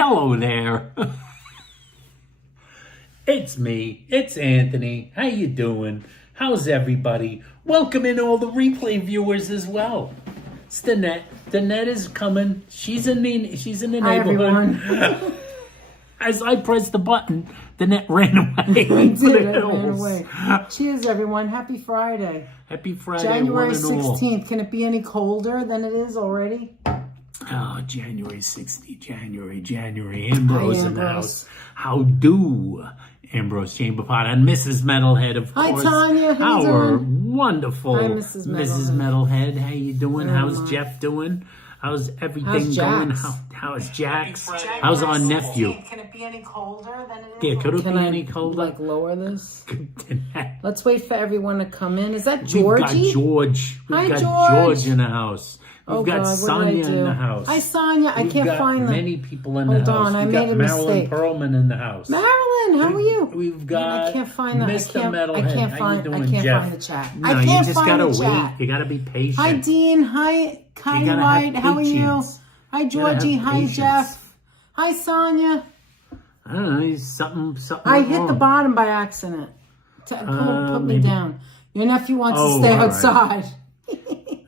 Hello there. It's me. It's Anthony. How you doing? How's everybody? Welcome in all the replay viewers as well. It's Danette. Danette is coming. She's in the Hi, neighborhood. everyone. As I pressed the button, Danette ran away. I did. I ran away. Cheers, everyone. Happy Friday. Happy Friday, January one and all. 16th. Can it be any colder than it is already? Oh, January 60th. January. Ambrose Hi, in the Ambrose. house. How do? Ambrose Chamberpot and Mrs. Metalhead, of Hi, course. Tanya. How you Our doing? wonderful Hi, Mrs. Metalhead. How you doing? How's Jeff doing? How's everything How's going? Jax? How's Jax? How's our nephew? Can it be any colder than it is? Yeah, could it Can be I, any colder? like, lower this? We've Let's wait for everyone to come in. Is that got Georgie? George. We've Hi, got George. George in the house. We've Oh, got God, what did I Sonia in do? the house. Hi, Sonia. I We've can't got find them. many people in the Hold house. on, I We've made got a Marilyn mistake. Perlman in the house. Marilyn, how are you? We've got I can't find them. Mr. Metalhead. I can't How find. you I doing, can't Jeff? find the chat. No, I can't you just find gotta the wait. chat. You gotta be patient. Hi, Dean. Hi, Connie gotta have White. How are you? patience. Hi, You gotta have Georgie. Hi, patience. Jeff. Hi, Sonia. I don't know. Something I hit wrong. the bottom by accident. Put me maybe. down. Your nephew wants Oh, to stay all right. outside.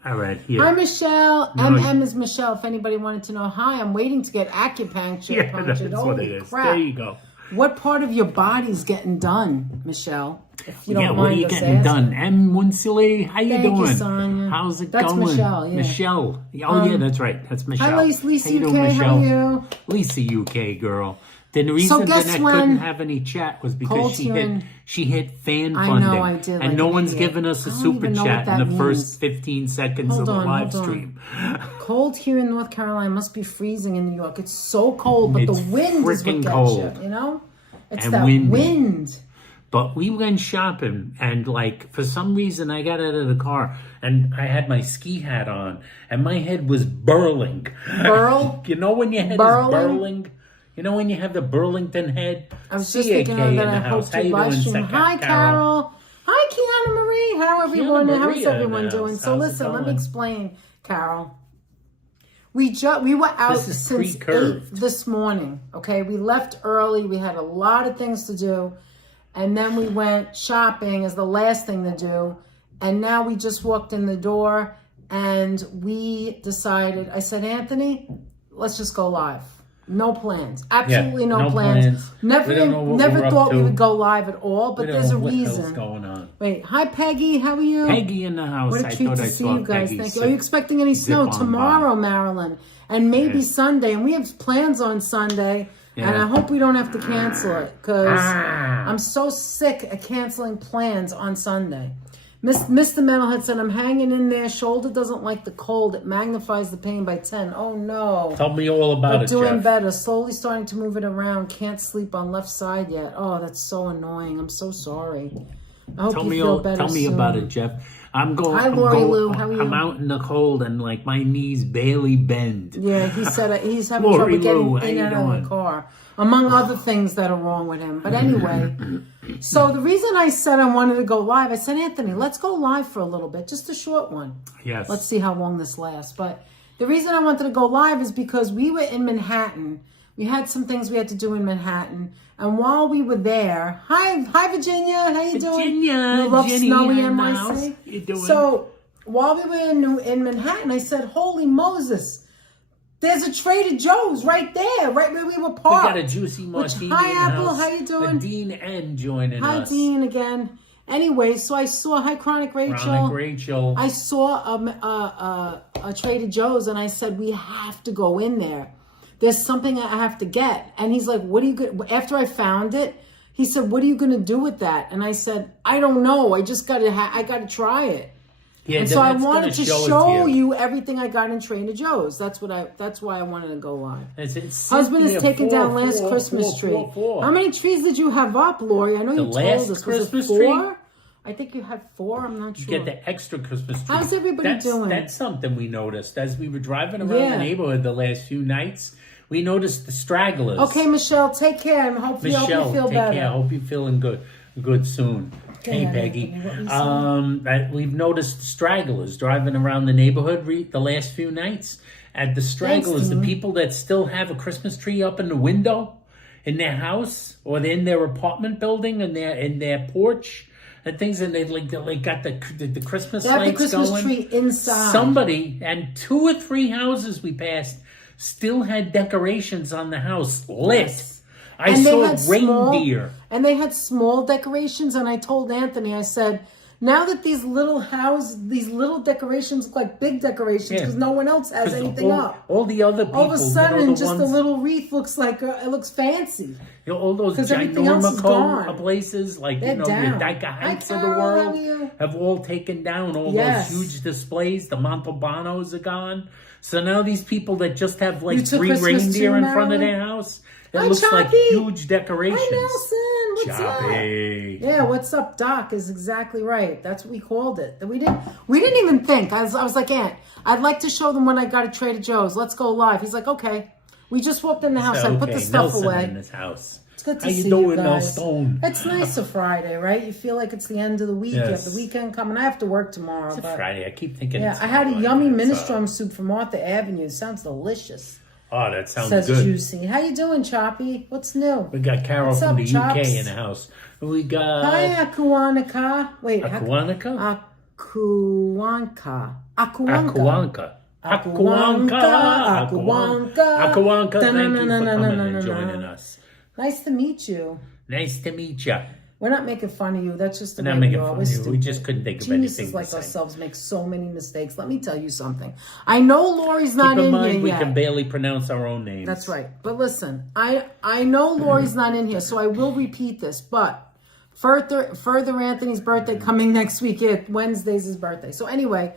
All right, here. Hi, Michelle. No, MM is Michelle. If anybody wanted to know, hi. I'm waiting to get acupuncture. Yeah, that's punctured. what it Holy is. crap. There you go. What part of your body's getting done, Michelle? If you don't Yeah, mind what are you us getting asking. done? M. Winsley, how you Thank you, doing? Sonia. How's it That's going? Michelle, yeah. Michelle. Oh, yeah, that's right. That's Michelle. Hi, Lisa How you doing, UK. Michelle? How are you? Lisa UK girl. Then the reason guess that I when- couldn't have any chat was because Cold hearing- she hit fan I funding. know, I did, And like no an one's idiot. given us a I don't super even know chat what in the that first means. 15 seconds Hold of the on, live hold on. stream. Cold here in North Carolina. Must be freezing in New York. It's so cold, but It's the wind is what freaking gets cold. you, you know? It's And that windy. wind. But we went shopping, and like for some reason I got out of the car and I had my ski hat on, and my head was burling. Burl? You know when your head Burling? is burling? You know when you have the Burlington head? I was just CAK thinking of that. in the I house. hope How to you live doing, stream. Hi, Carol. Hi, Kiana Marie. How everyone? Kiana How's Maria everyone in the doing? house. So How's it listen, let me going? explain, Carol. We were out This is since pre-curved. 8 this morning. Okay, we left early. We had a lot of things to do, and then we went shopping as the last thing to do. And now we just walked in the door, and we decided. I said, Anthony, let's just go live. No plans. Absolutely Yeah, no no plans. plans. We don't know what Never we're up thought we to. would go live at all, but We don't there's know a what the hell's reason. going on. Wait, hi Peggy, how are you? Peggy in the house. What a I treat thought to I see saw you guys. Peggy Thank you. Are you expecting any snow zip on tomorrow, by. Marilyn? And maybe Yeah. Sunday. And we have plans on Sunday. And Yeah. I hope we don't have to cancel it because Ah. I'm so sick of canceling plans on Sunday. Mr. Metalhead said, I'm hanging in there. Shoulder doesn't like the cold. It magnifies the pain by 10. Oh, no. Tell me all about But it, doing Jeff. better. Slowly starting to move it around. Can't sleep on left side yet. Oh, that's so annoying. I'm so sorry. I hope you feel better Tell me soon. about it, Jeff. I'm going. Hi, Lori Lou. How are you? I'm out in the cold and like my knees barely bend. Yeah, he said he's having Lori trouble Lou, getting how in you and out of doing? the car, among other things that are wrong with him. But anyway, so the reason I said I wanted to go live, I said, Anthony, let's go live for a little bit, just a short one. Yes. Let's see how long this lasts. But the reason I wanted to go live is because we were in Manhattan. We had some things we had to do in Manhattan. And while we were there, hi Virginia, how you doing? Virginia, You love Jenny snowy in the house. NYC? You doing? So while we were in Manhattan, I said, holy Moses, there's a Trader Joe's right there, right where we were we parked. got a juicy martini hi, in the Apple, house. how you doing? Dean N joining Hi, us. Dean, again. Anyway, so I saw, hi, Chronic Rachel. Chronic Rachel. I saw a Trader Joe's and I said, we have to go in there. There's something I have to get. And he's like, what are you going to, after I found it, he said, what are you going to do with that? And I said, I don't know. I just got to, I got to try it. Yeah, And so I that's wanted to gonna show it you everything I got in Trader Joe's. That's why I wanted to go live. It's Husband is Cynthia taking down 4, last 4, Christmas 4, tree. 4, 4. How many trees did you have up, Lori? I know you told last us. Christmas Was it 4? tree? I think you had 4. I'm not You sure. get the extra Christmas tree. How's everybody doing? That's something we noticed as we were driving around Yeah. the neighborhood the last few nights. We noticed the stragglers. Okay, Michelle, take care and hopefully Michelle, you feel take better. care. I hope you're feeling good soon. Hey, ahead, Peggy. Anthony. What were you We've noticed stragglers driving around the neighborhood the last few nights, And the stragglers, the Dean. people that still have a Christmas tree up in the window in their house or in their apartment building and in their porch and things, and they got the Christmas They have the lights Christmas going. tree inside. Somebody, and 2 or 3 houses we passed still had decorations on the house lit. Yes. I And they saw had reindeer. And they had small decorations, and I told Anthony, I said, now that these little decorations look like big decorations because no one else has anything up. All the other people, All of a sudden, just ones, a little wreath looks like it looks fancy. all those everything else is gone. ginormous places like They're your down. Dyke Heights of the Carol, how are world you? have all taken down. All Yes. those huge displays. The Montalbanos are gone. So now these people that just have like You took 3 Christmas reindeer too, in front of Marilyn? their house. It Hi, looks like Choppy. huge decorations. Hi, Nelson. What's Choppy. up? Yeah, what's up, Doc? Is exactly right. That's what we called it. We didn't even think. I was like, Aunt, I'd like to show them when I got at Trader Joe's. Let's go live. He's like, okay. We just walked in the house. I put the stuff Nelson away. in this house. It's good to How see you doing, you guys. Milestone? It's nice a Friday, right? You feel like it's the end of the week. You have the weekend coming. I have to work tomorrow. It's but Friday. I keep thinking. yeah, it's I had a Friday. yummy It's, minestrone soup from Arthur Avenue. It sounds delicious. Oh, that sounds Says good. Juicy. How you doing, Choppy? What's new? We got Carol What's from up, the Chops? UK in the house. We got Hi, Akuanika. Wait, Akuanika? Akuanka. Akuanka. Akuanka. Thank you for coming and joining us. Nice to meet you. Nice to meet you. We're not making fun of you. That's just the We're way not we making are. fun We're of you. We stupid. just couldn't think of Geniuses anything like to say. ourselves make so many mistakes. Let me tell you something. I know Lori's not Keep in in mind, here we yet. can barely pronounce our own names. That's right. But listen, I know Lori's not in here, so I will repeat this. But further Anthony's birthday coming next week. Yeah, Wednesday's his birthday. So anyway,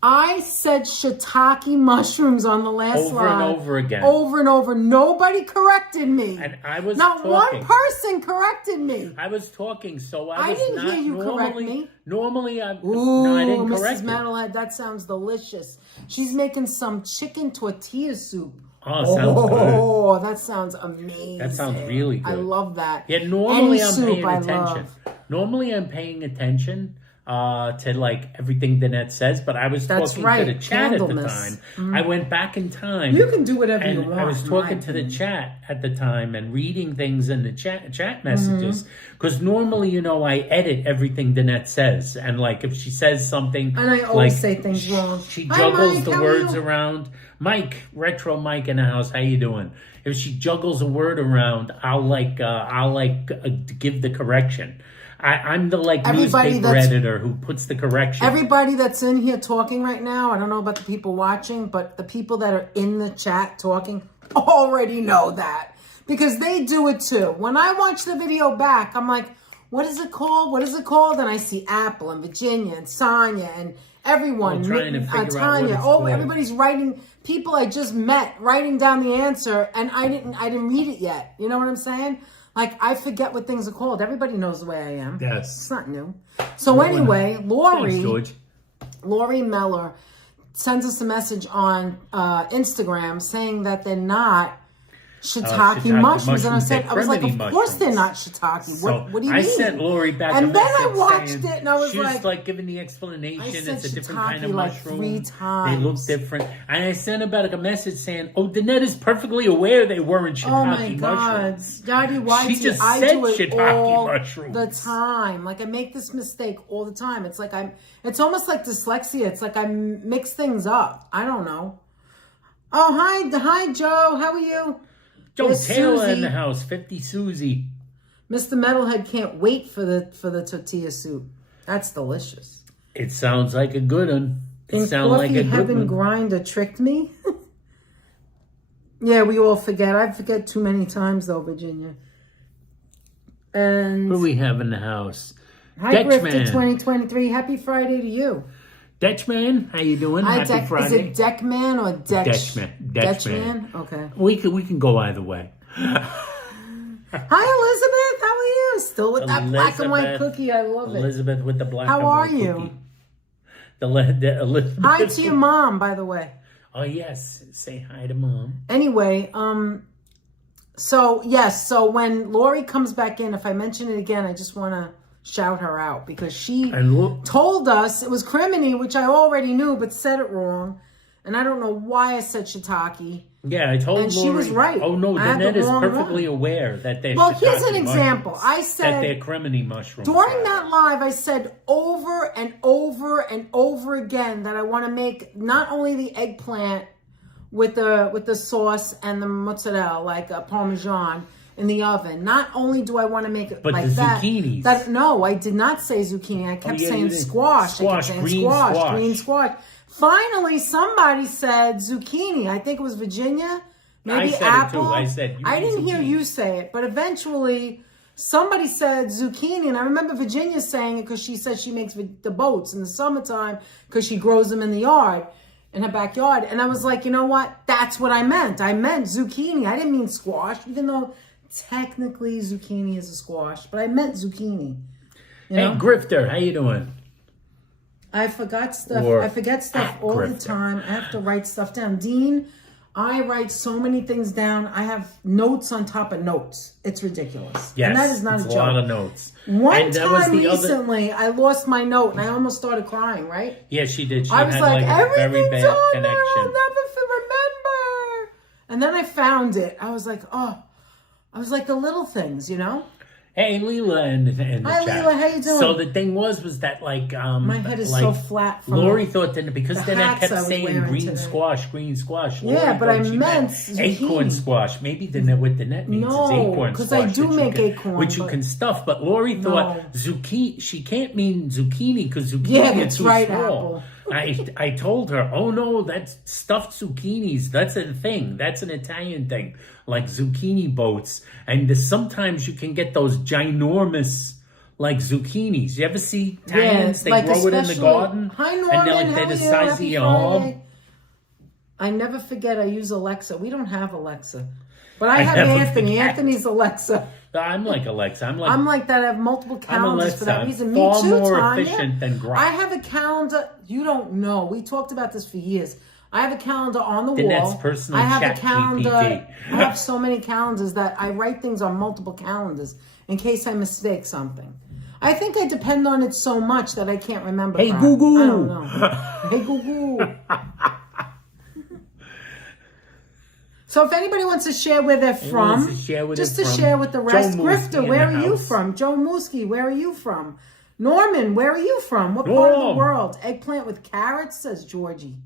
I said shiitake mushrooms on the last Over slide. and over again. Over and over. Nobody corrected me. And I was Not talking. one person corrected me. I was talking, so I was didn't not hear you normally, correct me. Normally, I Ooh, didn't Mrs. correct you. Metalhead, that sounds delicious. She's making some chicken tortilla soup. Oh, sounds good. Oh, that sounds amazing. That sounds really good. I love that. Yeah, normally Any I'm soup paying I attention. love. Normally I'm paying attention to like everything Danette says, but I was That's talking right, to the chat at the Candlemas. time. I went back in time. You can do whatever you and want. I was in talking my to the opinion. chat at the time and reading things in the chat messages. Because normally, I edit everything Danette says. And like if she says something, And I always like, say things wrong. She Hi, juggles Mike, the how are words you? around. Mike, retro Mike in the house. How you doing? If she juggles a word around, I'll give the correction. I'm the Everybody newspaper that's- editor who puts the correction. Everybody that's in here talking right now, I don't know about the people watching, but the people that are in the chat talking already know that. Because they do it too. When I watch the video back, I'm like, what is it called? What is it called? And I see Apple and Virginia and Sonia and everyone. Trying to figure out what Tanya. it's Oh, called. everybody's writing. People I just met writing down the answer, and I didn't read it yet. You know what I'm saying? Like, I forget what things are called. Everybody knows the way I am. Yes. It's not new. So anyway, Lori. Thanks, George. Lori Meller sends us a message on Instagram saying that they're not shiitake mushrooms. And I said, they're I was like, of criminy course they're mushrooms. not shiitake. So What do you I mean? sent Lori back And a then I message watched saying, it and I was she like- was giving the explanation. I It's said a different kind of shiitake like mushroom. 3 times. They look different. And I sent her back a message saying, oh, Danette is perfectly aware they weren't shiitake Oh my God, mushrooms. Daddy Whitey, She just I said do it shiitake all mushrooms. the time. Like I make this mistake all the time. It's like it's almost like dyslexia. It's like I mix things up. I don't know. Oh, hi Joe. How are you? Joe There's Taylor Susie. in the house, 50 Susie. Mr. Metalhead can't wait for the tortilla soup. That's delicious. It sounds like a good one. It And sounds like Coffee a good Heaven one. Grinder tricked me. Yeah, we all forget. I forget too many times though, Virginia. And What do we have in the house? hi, Griff to Dutchman. 2023. Happy Friday to you. Dutchman, how you doing? Hi, Happy Friday. Is it Deckman or Dutchman. Dutchman? Okay. We can go either way. Hi, Elizabeth. How are you? Still with that black and white Elizabeth. cookie. I love it. Elizabeth with the black How and are white you? cookie. The Elizabeth. Hi to your mom, by the way. Oh yes, say hi to mom. Anyway, so yes, so when Lori comes back in, if I mention it again, I just want to shout her out because she And look, told us it was criminy, which I already knew, but said it wrong. And I don't know why I said shiitake. Yeah, I told And Lori. she was right. Oh, no, I had Danette the is wrong perfectly one. aware that they're Well, here's shiitake an example. mushrooms, I said... that they're cremini mushrooms. During that live, I said over and over and over again that I want to make not only the eggplant with the sauce and the mozzarella, like a Parmesan, in the oven. Not only do I want to make it but like the that. zucchinis. No, I did not say zucchini. I kept yeah, saying squash. I kept saying green squash. Finally, somebody said zucchini. I think it was Virginia. Maybe I said apple. it too. I said I didn't hear zucchini. you say it, but eventually somebody said zucchini, and I remember Virginia saying it because she said she makes the boats in the summertime because she grows them in the yard, in her backyard. And I was like, you know what? That's what I meant. I meant zucchini. I didn't mean squash, even though technically zucchini is a squash, but I meant zucchini. You know? Hey, Grifter, how you doing? I forgot stuff. Or I forget stuff all the Grifter. time. I have to write stuff down. Dean, I write so many things down. I have notes on top of notes. It's ridiculous. Yes, And that is not it's a a joke. lot of notes. One And that was time the other- recently, I lost my note and I almost started crying, right? Yeah, she did. She I was had like, a very everything's bad on connection. there. I'll never remember. And then I found it. I was like, oh. I was like the little things, you know? Hey, Leela in the Hi, chat. Leela, how you doing? So the thing was that like My head is like, so flat from Lori the- thought that because the then I hats kept I was saying wearing green today. squash. Yeah, Lori but I thought she meant acorn zucchini. squash. Maybe what the net means No, is acorn 'cause squash. I do which make you can, acorn, which you but- can stuff. But Lori thought No. zucchini. She can't mean zucchini because zucchini Yeah, is that's too right, small. I told her, oh no, that's stuffed zucchinis. That's a thing. That's an Italian thing, like zucchini boats. And sometimes you can get those ginormous like zucchinis. You ever see Italians? They like grow it in the especially- garden. Hi, and Norman. they're like How they're are the you? size of Happy your arm. Friday. I never forget I use Alexa. We don't have Alexa. But I have never Anthony. forget. Anthony's Alexa. I'm like Alexa. I'm like that. I have multiple calendars for that Alexa. reason. Far Me too, more Tanya. efficient than Grok. I have a calendar. You don't know. We talked about this for years. I have a calendar on the Danette's wall. personal I have chat a calendar. GPT. I have so many calendars that I write things on multiple calendars in case I mistake something. I think I depend on it so much that I can't remember. Hey, crap. Google. I don't know. Hey, Google. So if anybody wants to share where they're from, wants to share where just they're to from. share with the rest. Joe Grifter, Mooski in where the are you house. from? Joe Mooski, where are you from? Norman, where are you from? What part of the Norm. world? Eggplant with carrots, says Georgie.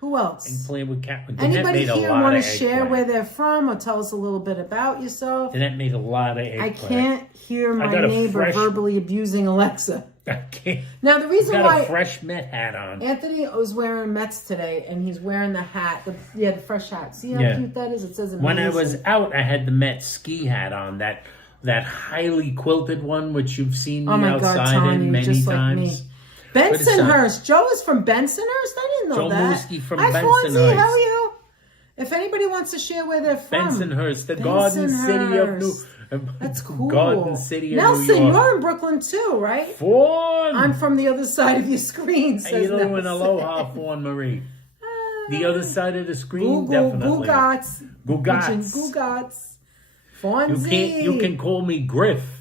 Who else? Playing with cat. Danette Anybody made a here lot want to of share eggplant. where they're from or tell us a little bit about yourself? Danette made a lot of I eggplant. can't hear my got a neighbor fresh- verbally abusing Alexa. I can't. Now, the reason Got why a fresh Met hat on. Anthony was wearing Mets today, and he's wearing the hat, the fresh hat. See how Yeah. cute that is? It says amazing. When I was out, I had the Met ski hat on. That highly quilted one, which you've seen me Oh my God, outside Tanya, in many just like times. me. Bensonhurst. Joe is from Bensonhurst? I didn't know Joe that. Mooski from Hi, Fonzie. Bensonhurst. How are you? If anybody wants to share where they're from. Bensonhurst, the Garden City of New. That's cool. Garden City of Nelson, New York. you're in Brooklyn too, right? Fawn. I'm from the other side of your screen, How says you doing? Nelson. Aloha, Fawn Marie. The other side of the screen, Google, definitely. Googats. Googats. Googats. Fonzie. You can call me Griff.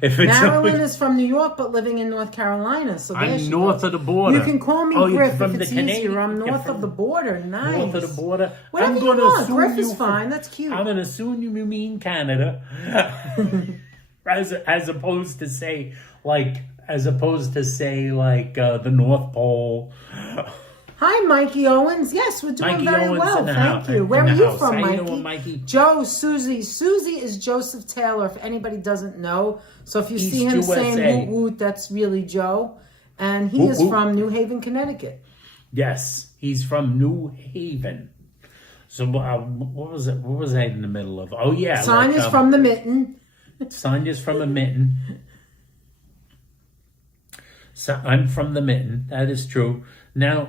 If it's Marilyn is from New York, but living in North Carolina. So there I'm she north goes. of the border. You can call me Oh, you're Griff from if the it's Canadian- easier. I'm you're north from of the border. Nice. North of the border. Whatever I'm you going to want. assume Griff you is fine. That's cute. I'm going to assume you mean Canada, as opposed to say like the North Pole. Hi, Mikey Owens. Yes, we're doing Mikey very Owens well. in the Thank house- you. in Where the are you house. from, How you Mikey? doing, Mikey? Joe, Susie. Susie is Joseph Taylor, if anybody doesn't know. So if you East see him USA. saying woot woot, that's really Joe. And he Woot is woot. from New Haven, Connecticut. Yes, he's from New Haven. So what was it? What was I in the middle of? Oh yeah, Sonya's from the Mitten. Sonya's from a mitten. So I'm from the mitten. That is true. Now,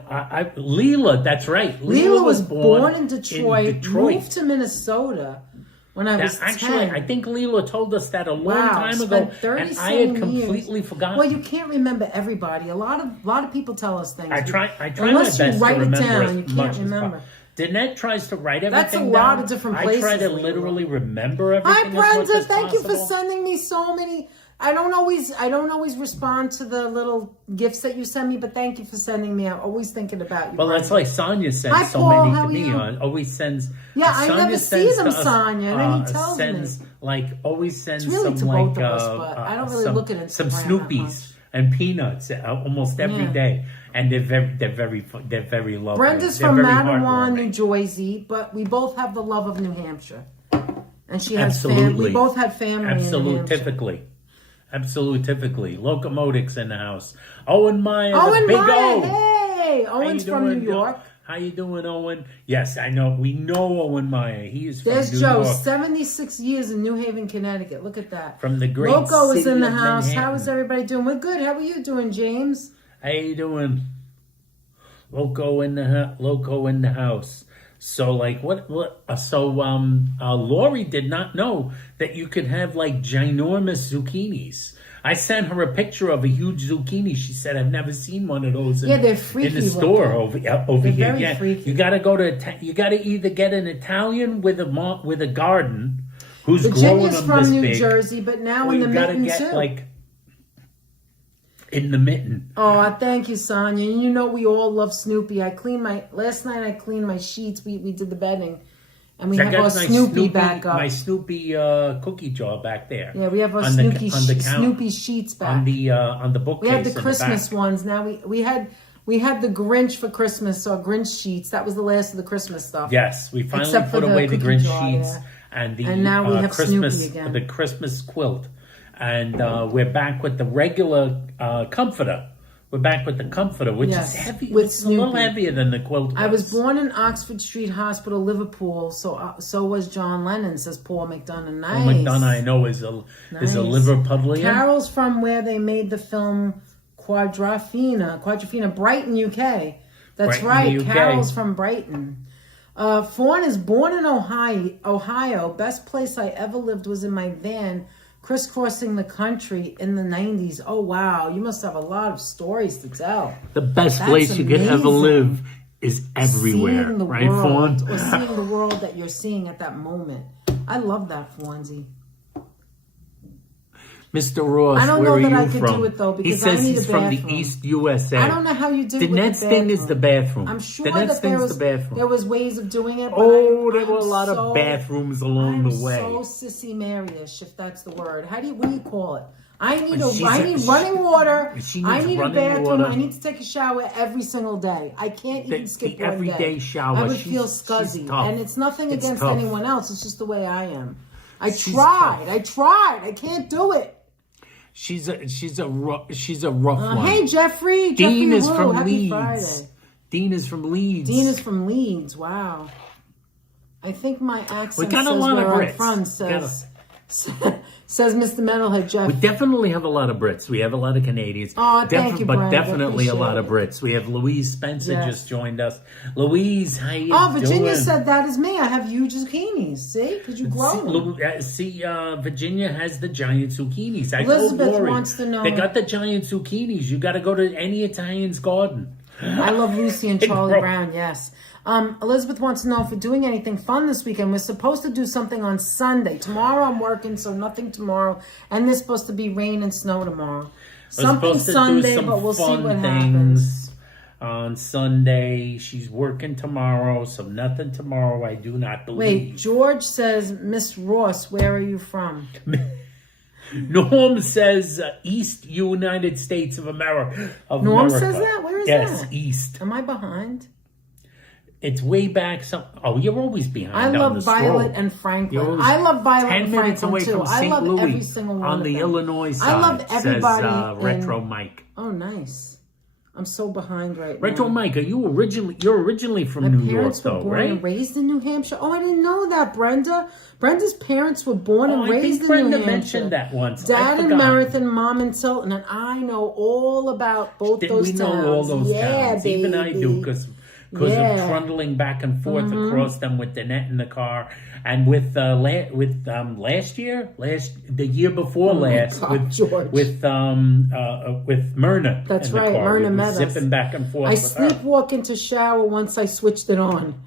Leela, that's right. Leela was born in Detroit, moved to Minnesota when I was 10. Actually, I think Leela told us that a long time ago, spent and I had 37 completely years. forgotten. Well, you can't remember everybody. A lot of people tell us things. I try my Unless best you write to it remember down, as you much can't as remember. possible. Danette tries to write everything That's a lot of different places. I try to literally remember everything. Hi, Brenda. Thank you for sending me so many. I don't always respond to the little gifts that you send me, but thank you for sending me. I'm always thinking about you. Well, that's like Sonia sends Hi, so Paul, many how to are me. you? Always sends. Yeah, I Sonia never see them, to us, Sonia, and then he tells sends, me. Like, always sends It's really some to like both of us, but I don't really look at Instagram some that Snoopies much. and peanuts almost every day, and they're very lovely. Brenda's They're from very Matawan, New heartwarming. Jersey, but we both have the love of New Hampshire, and she has Absolutely. We both had family in New Hampshire. Absolutely. Locomotives in the house. Owen Meyer, Owen the big Meyer, O. hey! Owen's from New York. How you doing, Owen? Yes, I know. We know Owen Meyer. He is from There's New Joe, York. 76 years in New Haven, Connecticut. Look at that. From the great Loco is city in the of house. Manhattan. How is everybody doing? We're good. How are you doing, James? How you doing? Loco in the house. So like Lori did not know that you could have like ginormous zucchinis. I sent her a picture of a huge zucchini. She said, "I've never seen one of those in, they're freaky in the store over They're here." very freaky. You got to go to. You got to either get an Italian with a garden who's growing Virginia's them from this New big, Jersey, but now or in the you got to mitten get too. like in the mitten. Oh, thank you, Sonia. You know we all love Snoopy. Last night I cleaned my sheets. We did the bedding. And we have our Snoopy back up. My Snoopy cookie jar back there. Yeah, we have our on Snoopy sheets back. on the bookcase. We have the Christmas ones. Now we had the Grinch for Christmas, so our Grinch sheets. That was the last of the Christmas stuff. Yes, we finally Except for put the away the cookie Grinch jar, sheets yeah. and now we have Christmas Snoopy again. the Christmas quilt, and we're back with the regular comforter. We're back with the comforter, which is heavy. It's a little heavier than the quilt was. I was born in Oxford Street Hospital, Liverpool. So was John Lennon, says Paul McDonough. Nice. Paul McDonough, I know, is a Liverpudlian. Carol's from where they made the film Quadrophenia, Brighton, UK. That's right. Carol's from Brighton. Fawn is born in Ohio. Best place I ever lived was in my van, crisscrossing the country in the 90s. Oh, wow. You must have a lot of stories to tell. The best place you could ever live is everywhere. Seeing the right, world, Fawn? or seeing the world that you're seeing at that moment. I love that, Fawnsy. Mr. Ross, I don't where know are that you I could from? do it, though, because he says I need he's a from the bathroom. East USA. I don't know how you do it with Danette's the thing bathroom. is the bathroom. I'm sure Danette's that thing's the bathroom. there was ways of doing it. But There were a lot of bathrooms along the way. I'm so sissy Mary-ish, if that's the word. What do you call it? I need She's running water. She I needs need a running bathroom. water. I need to take a shower every single day. I can't even skip the one everyday day. shower. I would She's- feel she's scuzzy. tough. And it's nothing It's against tough. anyone else. It's just the way I am. She's tried. tough. I can't do it. She's a rough one. Hey, Jeffrey. Dean is Wu. from Happy Leeds. Friday. Dean is from Leeds. Dean is from Leeds. Wow. I think my accent We got a says lot of where I'm Brits. from, says Mr. Metalhead Jeff. We definitely have a lot of Brits. We have a lot of Canadians. Oh, thank you, but Brenda. definitely a lot of Appreciate Brits. We have Louise Spencer Yes. just joined us. Louise, how you Virginia doing? said that is me. I have huge zucchinis. See? Because you grow them. Virginia has the giant zucchinis. I Elizabeth told Lori, wants to know- they got the giant zucchinis. You got to go to any Italian's garden. I love Lucy and They Charlie grow- Brown, yes. Elizabeth wants to know if we're doing anything fun this weekend. We're supposed to do something on Sunday. Tomorrow I'm working, so nothing tomorrow. And there's supposed to be rain and snow tomorrow. Something supposed to Sunday, do some but we'll see fun what happens. things on Sunday. She's working tomorrow, so nothing tomorrow, I do not believe. Wait, George says, Miss Ross, where are you from? Norm says East United States of America. Norm says that? Where is that? Yes, East. Am I behind? It's way back. You're always behind. I on love the Violet scroll. and Franklin. You're always I love Violet 10 and minutes Franklin away too. from I St. love Louis every single one on of the them. Illinois side. I love everybody Says, Retro in- Mike. Oh, nice. I'm so behind right Retro now. Mike, you're originally from My New York, parents were though, born right? and raised in New Hampshire. Oh, I didn't know that, Brenda. Brenda's parents were born and I raised think in Brenda New Hampshire. mentioned that once. Dad I in forgot. Meredith and Mom in Tilton, and I know all about both those We towns. know all those yeah, towns. baby. Even I do, because of trundling back and forth across them with Danette in the car, and with last year, the year before last, God, George. with Myrna. That's in the right, car. Myrna We were met us. zipping back and forth. I with her. sleepwalk into shower once I switched it on.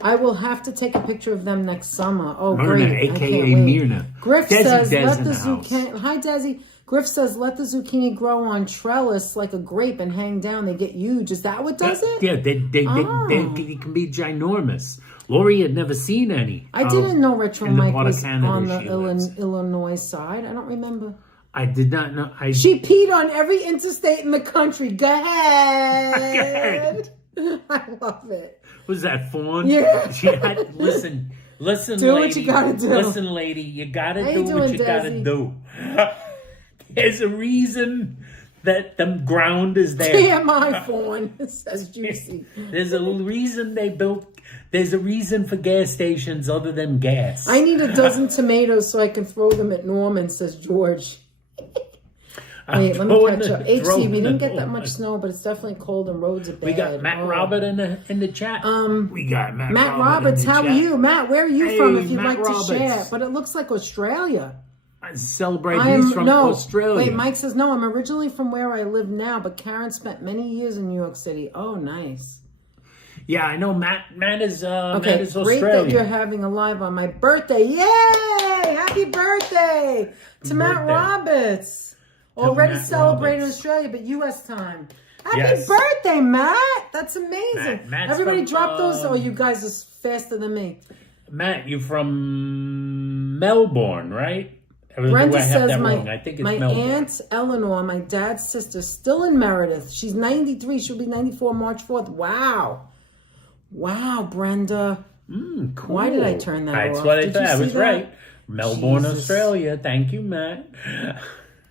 I will have to take a picture of them next summer. Oh, Myrna, great. a.k.a. Myrna. Griff Desi says, Des let in the the house. zucchini... Hi, Desi. Griff says, let the zucchini grow on trellis like a grape and hang down. They get huge. Is that what does it? Yeah, they can be ginormous. Lori had never seen any. I didn't know Retro in the Mike part of was Canada on the she lives. Illinois side. I don't remember. I did not know. She peed on every interstate in the country. Go ahead. I love it. Was that Fawn? Yeah. She had, listen, Do lady. what you gotta do. Listen, lady, you gotta How do you what doing, you gotta Desi? do. There's a reason that the ground is there. TMI Fawn, says Juicy. There's a reason they built. There's a reason for gas stations other than gas. I need a dozen tomatoes so I can throw them at Norman, says George. Wait, let me catch up. HC, we didn't get that much snow, but it's definitely cold and roads are bad. We got Matt Robert in the chat. We got Matt Roberts, how are you? Matt, where are you from if you'd Matt like Roberts. to share? But it looks like Australia. Celebrate. He's from Australia. Wait, Mike says, no, I'm originally from where I live now, but Karen spent many years in New York City. Oh, nice. Yeah, I know Matt is Okay, Matt is great Australian. that you're having a live on my birthday. Yay! Happy birthday to Matt Roberts. Already Matt celebrating Roberts. Australia, but U.S. time. Happy Yes. birthday, Matt! That's amazing. Matt's Everybody from, drop those. Oh, you guys are faster than me. Matt, you're from Melbourne, right? Brenda says I think it's my Melbourne. aunt Eleanor, my dad's sister, still in Meredith. She's 93. She'll be 94 March 4th. Wow, Brenda. Cool. Why did I turn that That's off? what I Did thought. you I see was that? right. Melbourne, Jesus. Australia. Thank you, Matt.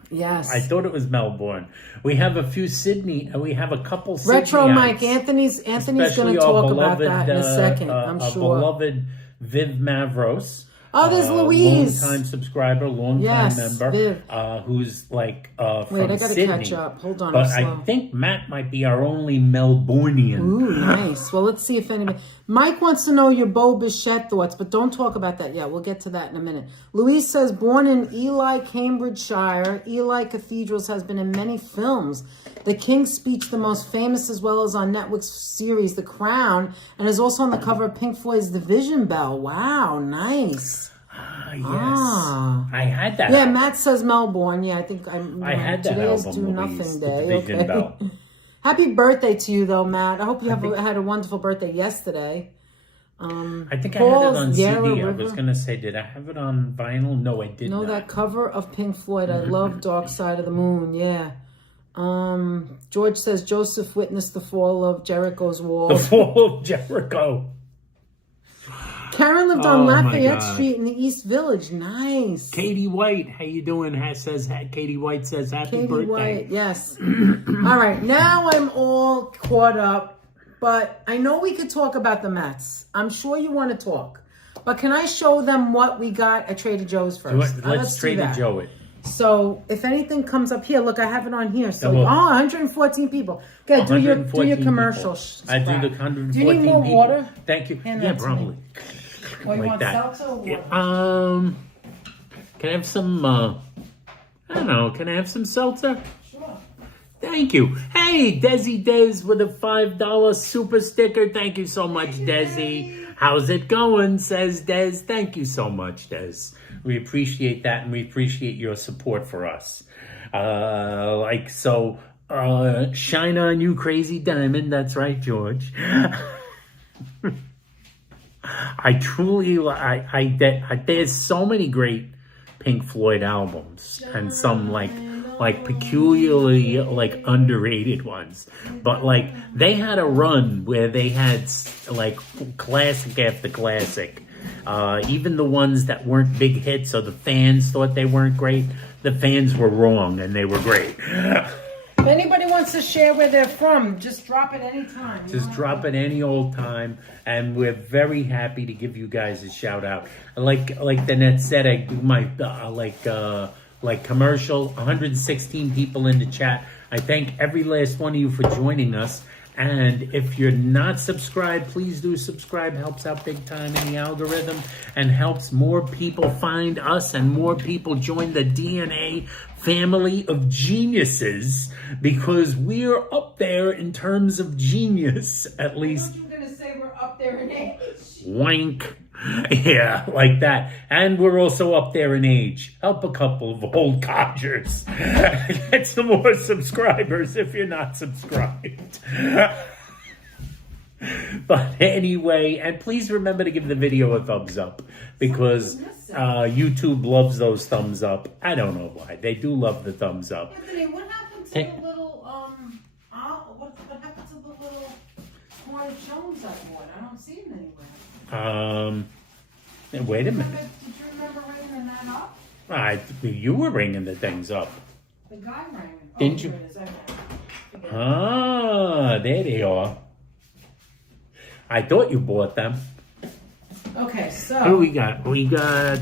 Yes. I thought it was Melbourne. We have a few Sydney. We have a couple Sydney. Retro Mike. Anthony's going to talk about that in a second, I'm sure. Our beloved Viv Mavros. Oh, there's Louise. Long-time subscriber, long-time Yes, member, Viv. who's like from Wait, I got to Sydney. catch up. Hold on. But I'm slow. I think Matt might be our only Melbourneian. Ooh, nice. Well, let's see if anybody... Mike wants to know your Beau Bichette thoughts, but don't talk about that yet. We'll get to that in a minute. Louise says, born in Ely, Cambridgeshire, Ely Cathedrals has been in many films. The King's Speech, the most famous, as well as on Netflix series The Crown, and is also on the cover of Pink Floyd's Division Bell. Wow, nice. Yes. I had that. Yeah, album. Matt says Melbourne. Yeah, I think I had that today is album, Do Louise, Nothing the Day. Division Okay. Bell. Happy birthday to you, though, Matt. I hope you had a wonderful birthday yesterday. I think Paul's I had it on CD. Yarra I River. was going to say, did I have it on vinyl? No, I did No, not. that cover of Pink Floyd. I love Dark Side of the Moon. Yeah. George says Joseph witnessed the fall of Jericho's wall. The Fall of Jericho. Karen lived Oh, on my Lafayette God. Street in the East Village. Nice. Katie White, how you doing? Katie White says happy Katie birthday. White, yes. All right, now I'm all caught up, but I know we could talk about the Mets. I'm sure you want to talk. But can I show them what we got at Trader Joe's first? Let's do Trader that. Joe it. So if anything comes up here, look, I have it on here. So, Well, 114 people. Okay, do your 114 commercial. people. I do the 114 Do you need more people. water? Thank you. Hand Yeah, that to me. probably. Or you Like want that. seltzer or water? Yeah, can I have some, I don't know, can I have some seltzer? Sure. Thank you. Hey, Desi Des with a $5 super sticker. Thank you so much, Desi. How's it going, says Des. Thank you so much, Des. We appreciate that, and we appreciate your support for us. Shine on you, crazy diamond. That's right, George. I truly, there's so many great Pink Floyd albums, and some like peculiarly like underrated ones. But like they had a run where they had like classic after classic. Even the ones that weren't big hits, or the fans thought they weren't great, the fans were wrong and they were great. If anybody wants to share where they're from, just drop it anytime. Just drop it any old time, and we're very happy to give you guys a shout out. Like the net said, I do my commercial. 116 people in the chat. I thank every last one of you for joining us. And if you're not subscribed, please do subscribe. Helps out big time in the algorithm and helps more people find us and more people join the DNA family of geniuses, because we're up there in terms of genius, at least. You were going to say we're up there in age. Wink. Yeah, like that. And we're also up there in age. Help a couple of old codgers. Get some more subscribers if you're not subscribed. But anyway, and please remember to give the video a thumbs up, because YouTube loves those thumbs up. I don't know why. They do love the thumbs up. Anthony, what happened to the little, what happened to the little Cornish Jones I bought? I don't see it anywhere. Wait a minute. Did you remember ringing that up? You were ringing the things up. The guy rang it. Didn't you? There they are. I thought you bought them. Okay, so. Who we got?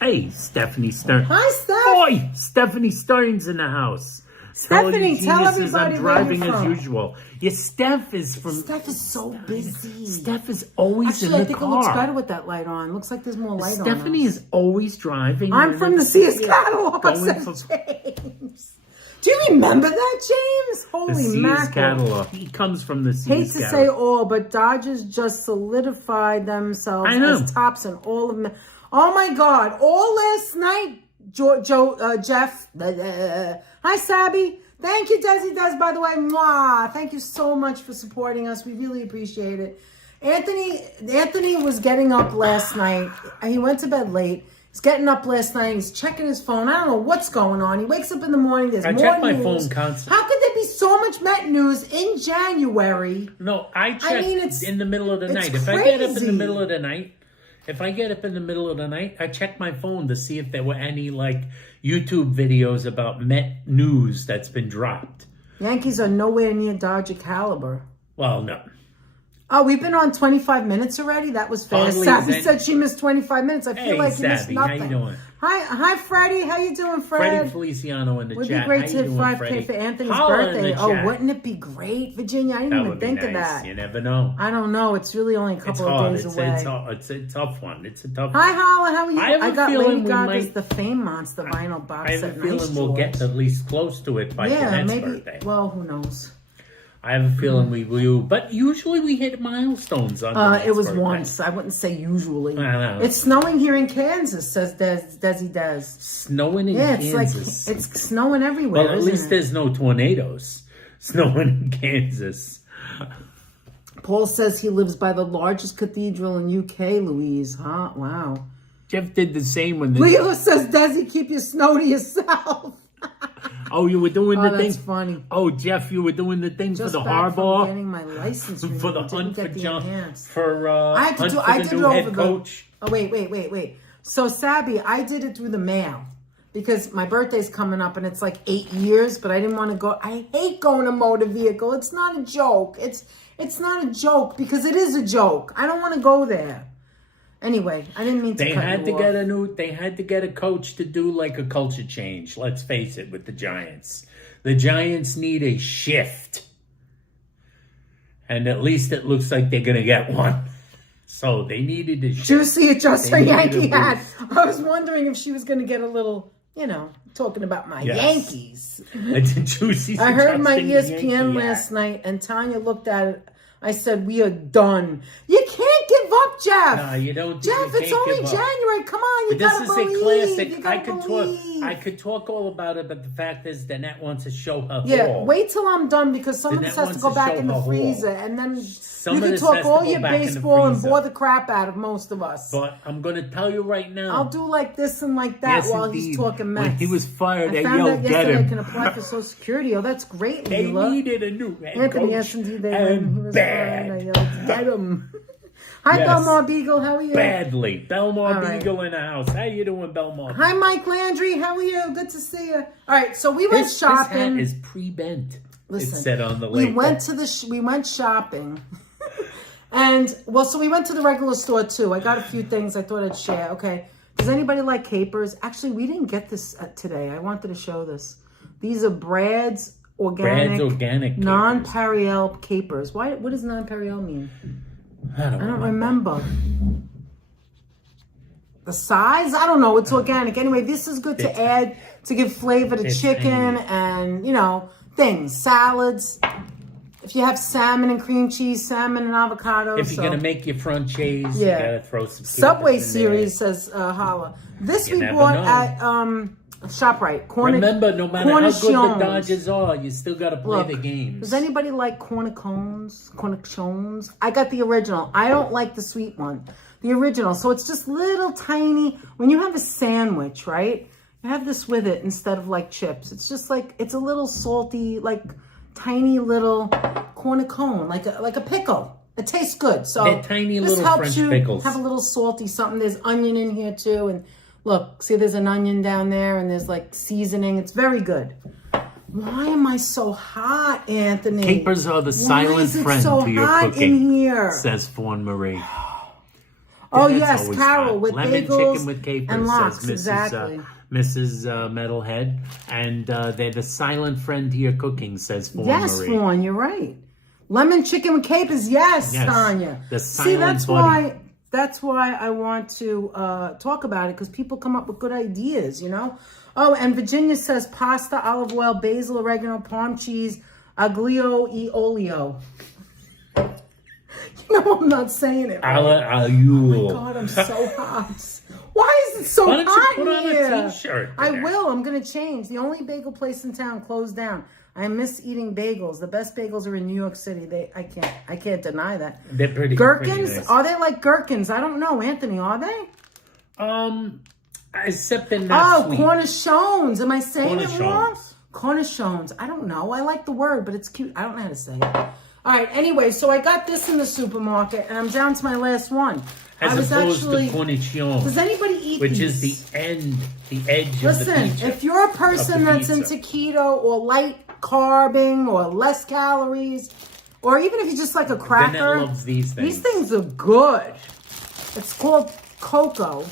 Hey, Stephanie Stern. Hi, Steph. Boy, Stephanie Stern's in the house. Stephanie, tell everybody I'm driving where you're as from. usual. Yeah, Steph is from... Steph is so busy. Steph is always Actually, in the car. I think it looks better with that light on. Looks like there's more light on. Stephanie is always driving. I'm from the Sears catalog, Going says James. Do you remember that, James? Holy Sears mackerel. catalog. He comes from the Sears Hate to catalog. say all, but Dodgers just solidified themselves as tops in all of them. Oh my God. All last night, Jeff. Hi, Sabby. Thank you, Desi Des, by the way. Mwah. Thank you so much for supporting us. We really appreciate it. Anthony was getting up last night. He went to bed late. He's getting up last night. He's checking his phone. I don't know what's going on. He wakes up in the morning. There's more news. I check my phone constantly. How could there be so much Met news in January? No, I check in the middle of the night. If I get up in the middle of the night, I check my phone to see if there were any YouTube videos about Met news that's been dropped. Yankees are nowhere near Dodger caliber. Well, no. Oh, we've been on 25 minutes already? That was fast. Sabby said she missed 25 minutes. I feel like you missed nothing. How you doing? Hi, Freddie. How you doing, Fred? Freddie Feliciano in the Would chat. be great to hit 5K Freddie? for Anthony's Holler birthday. Oh, wouldn't it be great, Virginia? I didn't even think of that. You never know. I don't know. It's really only a couple of days away. It's a tough one. It's a tough Hi, one. Holla. How are you? I got Lady Gaga's The Fame Monster vinyl box I have at a feeling we'll get at least close to it by Jeanette's birthday. Well, who knows? I have a feeling we will, but usually we hit milestones on it was birthday. Once. I wouldn't say usually. I know. It's snowing here in Kansas, says Desi Des. Snowing in Kansas. It's snowing everywhere. Well, at least there's no tornadoes. Snowing in Kansas. Paul says he lives by the largest cathedral in UK, Louise. Huh? Wow. Jeff did the same when Leo says, Desi, keep your snow to yourself. Oh, you were doing the thing. That's funny. Oh, Jeff, you were doing the thing Just for the back harbor. From getting my license for the hunt for John. For I had to hunt do. for I the did new it head over coach. Oh wait. So Sabby, I did it through the mail because my birthday's coming up and it's like 8 years. But I didn't want to go. I hate going to motor vehicle. It's not a joke. It's not a joke because it is a joke. I don't want to go there. Anyway, I didn't mean to. They had to get a coach to do like a culture change. Let's face it, with the Giants. The Giants need a shift. And at least it looks like they're going to get one. So they needed a shift. Juicy adjusts her Yankee hat. I was wondering if she was going to get a little, talking about my Yankees. Juicy. I heard my ESPN last night and Tanya looked at it. I said, we are done. You can't give up, Jeff. No, you don't. Jeff, it's only January. Come on, you gotta believe. This is a classic. I could talk all about it, but the fact is, Danette wants to show her haul. Wait till I'm done because some of this has to go back in the freezer, and then you can talk all your baseball and bore the crap out of most of us. But I'm going to tell you right now. I'll do like this and like that while he's talking mess. When he was fired, I found out yesterday I can apply for Social Security. Oh, that's great, Leela. They needed a new head Anthony coach. asked him to he was bad. I yelled, get him. Hi, Belmar Beagle. How are you? Badly. Belmar Beagle in the house. How you doing, Belmar? Hi, Mike Landry. How are you? Good to see you. All right, so we went shopping. This hat is pre-bent. Listen, it said on the label. We went shopping. And, so we went to the regular store, too. I got a few things I thought I'd share. Okay. Does anybody like capers? Actually, we didn't get this today. I wanted to show this. These are Brad's organic non-Pariel capers. What does non-Pariel mean? I don't remember. The size? I don't know. It's organic. Anyway, this is good to add to give flavor to chicken and, things. Salads. if you have salmon and cream cheese, salmon and avocado. If you're gonna make your franchise, Yeah. you gotta throw some Subway cucumbers in there. series, says Holla. This You we never bought know. at ShopRite. Remember, no matter how good the Cornichons. Dodgers are, you still gotta play Look, the games. does anybody like cornichons? I got the original. I don't like the sweet one. The original. So it's just little tiny. When you have a sandwich, right? You have this with it instead of like chips. It's just like, it's a little salty, like tiny little cornichon, like a pickle. It tastes good. So They're tiny this little helps French you pickles. have a little salty something. There's onion in here too. And look, see there's an onion down there and there's like seasoning. It's very good. Why am I so hot, Anthony? Capers are the silent Why is it friend so to your hot cooking, in here? says Fawn Marie. Oh That's yes, always Carol hot. with Lemon bagels chicken with capers, and lox. says Mrs. Exactly. Mrs. Metalhead, and they're the silent friend to your cooking, says Fawn Yes, Marie. Fawn, you're right. Lemon chicken with capers, yes, Yes, Tanya. the See, silent buddy. that's why I want to talk about it, because people come up with good ideas, you know? Oh, and Virginia says pasta, olive oil, basil, oregano, palm cheese, aglio e olio. You know I'm not saying it right. Oh my God, I'm so hot. Why is it so Why don't you hot put on here? a t-shirt I there? will. I'm going to change. The only bagel place in town closed down. I miss eating bagels. The best bagels are in New York City. I can't deny that. They're pretty Gherkins? pretty nice. Are they like gherkins? I don't know, Anthony. Are they? Except they're not sweet. Cornichons. Am I saying it wrong? Cornichons. Cornichons. I don't know. I like the word, but it's cute. I don't know how to say it. All right. Anyway, so I got this in the supermarket, and I'm down to my last one. As opposed to cornichon, Does anybody eat which these? is the edge of the Listen, pizza. if you're a person that's pizza. into keto or light carbing or less calories, or even if you just like a cracker, Danette loves these things. These things are good. It's called Cocoa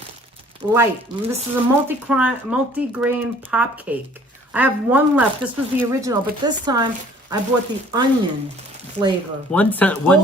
Light. This is a multi-grain pop cake. I have one left. This was the original, but this time I bought the onion flavor. One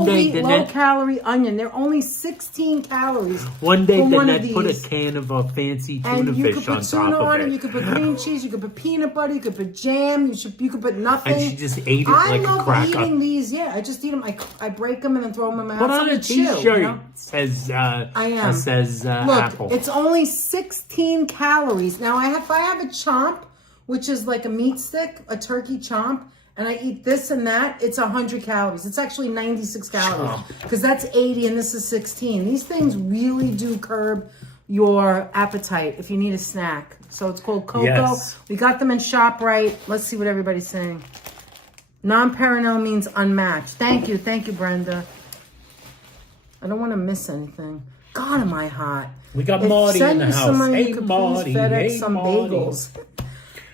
day, low-calorie onion. They're only 16 calories. One day, for one of Danette put a these. can of a fancy tuna And you fish could on put top tuna of on it. it. You could put cream cheese. You could put peanut butter. You could put jam. You could put nothing. And she just ate it like a I love cracker. eating these. Yeah, I just eat them. I break them and then throw them in my mouth. Put on a Something t-shirt. chill, you know? Says I am. says Look, apple. it's only 16 calories. Now, if I have a chomp, which is like a meat stick, a turkey chomp, and I eat this and that, it's 100 calories. It's actually 96 calories because that's 80 and this is 16. These things really do curb your appetite if you need a snack. So it's called Cocoa. Yes. We got them in ShopRite. Let's see what everybody's saying. Non-perennial means unmatched. Thank you, Brenda. I don't want to miss anything. God, am I hot. We got Marty in the Send you some house. money, Hey, you could Marty. please FedEx Hey, some Marty. bagels.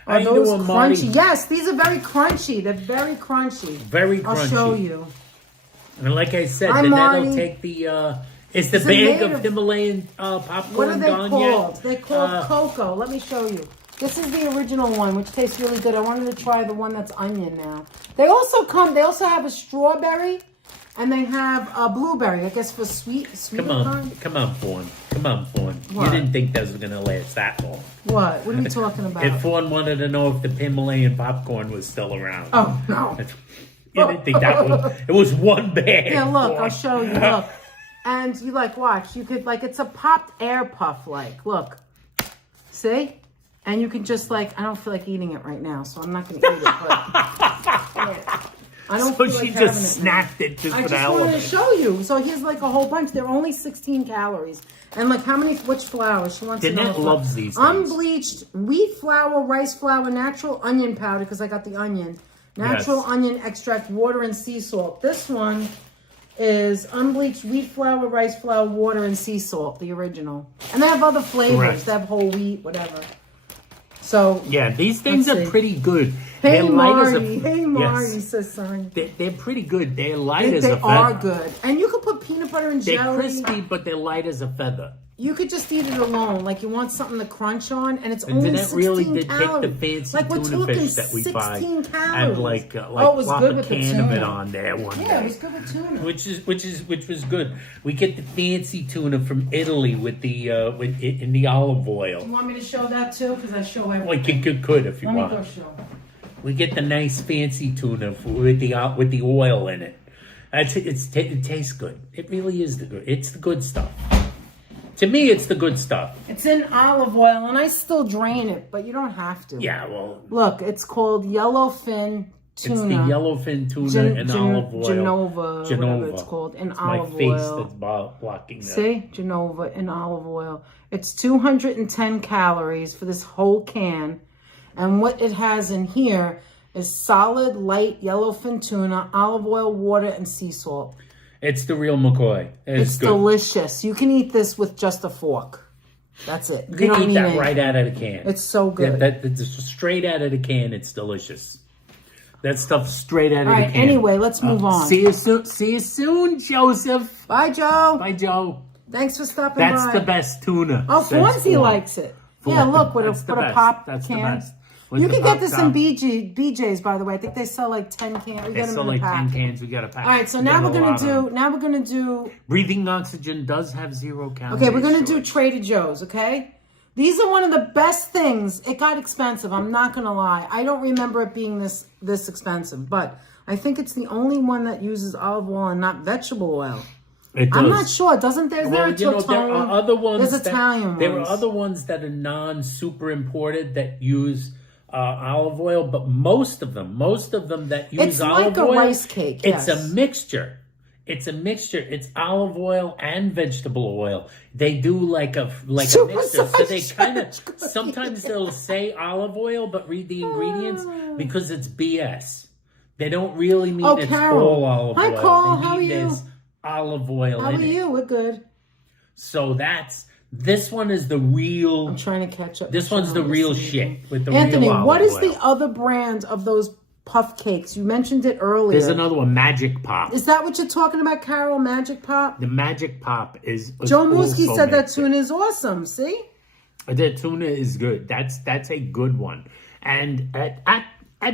How Are you those doing, Marty? crunchy? Yes, these are very crunchy. They're very crunchy. Very crunchy. I'll show you. And like I said, Hi, Danette Marty. will take the... Is the Is it bag made of of- Himalayan popcorn What are they gone called? yet? They're called Cocoa. Let me show you. This is the original one, which tastes really good. I wanted to try the one that's onion now. They also have a strawberry, and they have a blueberry. I guess for sweet. Come on, Fawn. What? You didn't think that was going to last that long. What? What are we talking about? If Fawn wanted to know if the Himalayan popcorn was still around. Oh no. You didn't think that was... It was one bag. Yeah, look, Fawn. I'll show you. Look. And you watch. You could it's a popped air puff. Look. See? And you can just I don't feel like eating it right now, so I'm not going to eat it. But yeah. I don't So feel she like having just it now. snapped it just I for just the hell wanted of to it. show you. So here's a whole bunch. They're only 16 calories. And which flour? She wants to know. Danette loves these things. Unbleached wheat flour, rice flour, natural onion powder, because I got the onion. Natural Yes. onion extract, water, and sea salt. This one is unbleached wheat flour, rice flour, water, and sea salt, the original. And they have other flavors. Correct. They have whole wheat, whatever. So, Yeah, these things Let's are see. pretty good. hey They're light as a... Marty, hey Marty, Yes. says Sonia. They're pretty good. They're light as They a feather. are good. And you could put peanut butter and They're jelly. crispy, but they're light as a feather. You could just eat it alone. You want something to crunch on, and it's And only Danette 16 really did calories. take the fancy we're tuna talking fish that we buy 16 and calories. it was plop good a with the can of it tuna. on there one Yeah, it day. was good with tuna. Which was good. We get the fancy tuna from Italy with in the olive oil. You want me to show that too? Because I show everything. Like you could if you Let me want. go show. We get the nice fancy tuna with the oil in it. It tastes good. It really is it's the good stuff. To me, it's the good stuff. It's in olive oil, and I still drain it, but you don't have to. Yeah, well... Look, it's called yellowfin tuna. It's the yellowfin tuna in olive oil. Genova, whatever it's called, in olive oil. My face that's blocking that. See? Genova in olive oil. It's 210 calories for this whole can. And what it has in here is solid, light yellowfin tuna, olive oil, water, and sea salt. It's the real McCoy. It's good. Delicious. You can eat this with just a fork. That's it. You can eat that right out of the can. It's so good. It's straight out of the can. It's delicious. That stuff's straight out of the can. Anyway, let's move on. See you soon, Joseph. Bye, Joe. Bye, Joe. Thanks for stopping by. That's the best tuna. Oh, Fonzie likes it. Yeah, look, with a pop That's can. the best. You can get this in BJ's, by the way. I think they sell like 10 cans. They sell like 10 cans. We got a pack. All right, so now we're gonna do. Breathing oxygen does have 0 calories. Okay, we're gonna do Trader Joe's. Okay, these are one of the best things. It got expensive. I'm not gonna lie. I don't remember it being this expensive, but I think it's the only one that uses olive oil and not vegetable oil. I'm not sure. There are other ones. There's Italian ones. There are other ones that are non-super imported that use olive oil, but most of them that use olive oil, it's like a rice cake. It's a mixture. It's olive oil and vegetable oil. They do like a mixture. So they kind of sometimes they'll say olive oil, but read the ingredients because it's BS. They don't really mean it's all olive oil. Hi, Cole. How are you? There's olive oil in it. How are you? We're good. So this one is the real... I'm trying to catch up. This one's the real shit with the Anthony, real olive what is oil. the other brand of those puff cakes? You mentioned it earlier. There's another one, Magic Pop. Is that what you're talking about, Carol? Magic Pop? The Magic Pop is Joe Mooski said that tuna is awesome. See? The tuna is good. That's a good one. And at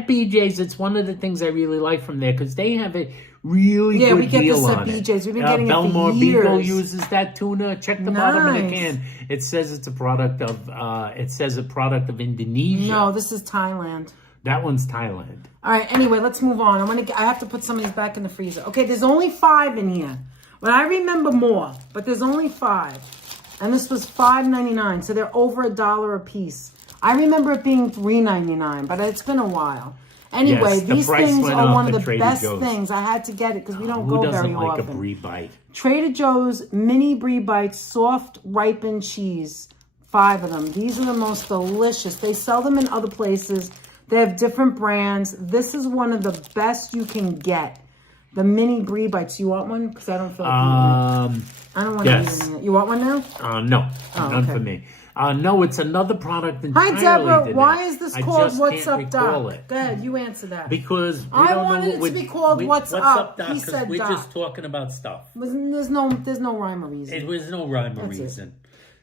BJ's, it's one of the things I really like from there because they have a really good deal on it. Yeah, we get this at BJ's. We've been getting Belmore it for years. Beagle uses that tuna. Check the bottom of the can. It says it's a product of Indonesia. No, this is Thailand. That one's Thailand. All right. Anyway, let's move on. I have to put some of these back in the freezer. Okay, there's only 5 in here, but I remember more. But there's only 5, and this was $5.99, so they're over $1 a piece. I remember it being $3.99, but it's been a while. Anyway, these things are one of the best things. I had to get it because we don't go very often. Who doesn't like a Brie bite? Trader Joe's mini Brie bites, soft ripened cheese. 5 of them. These are the most delicious. They sell them in other places. They have different brands. This is one of the best you can get. The mini Brie bites. You want one? Because I don't feel like eating it. I don't want to eat it. You want one now? No. None for me. No, it's another product entirely. Hi, Deborah. Why is this called What's Up, Doc? It. Go ahead, you answer that. Because I wanted it to be called What's Up, Doc. He said we're Doc. just talking about stuff. There's no rhyme or reason. There's no rhyme or reason.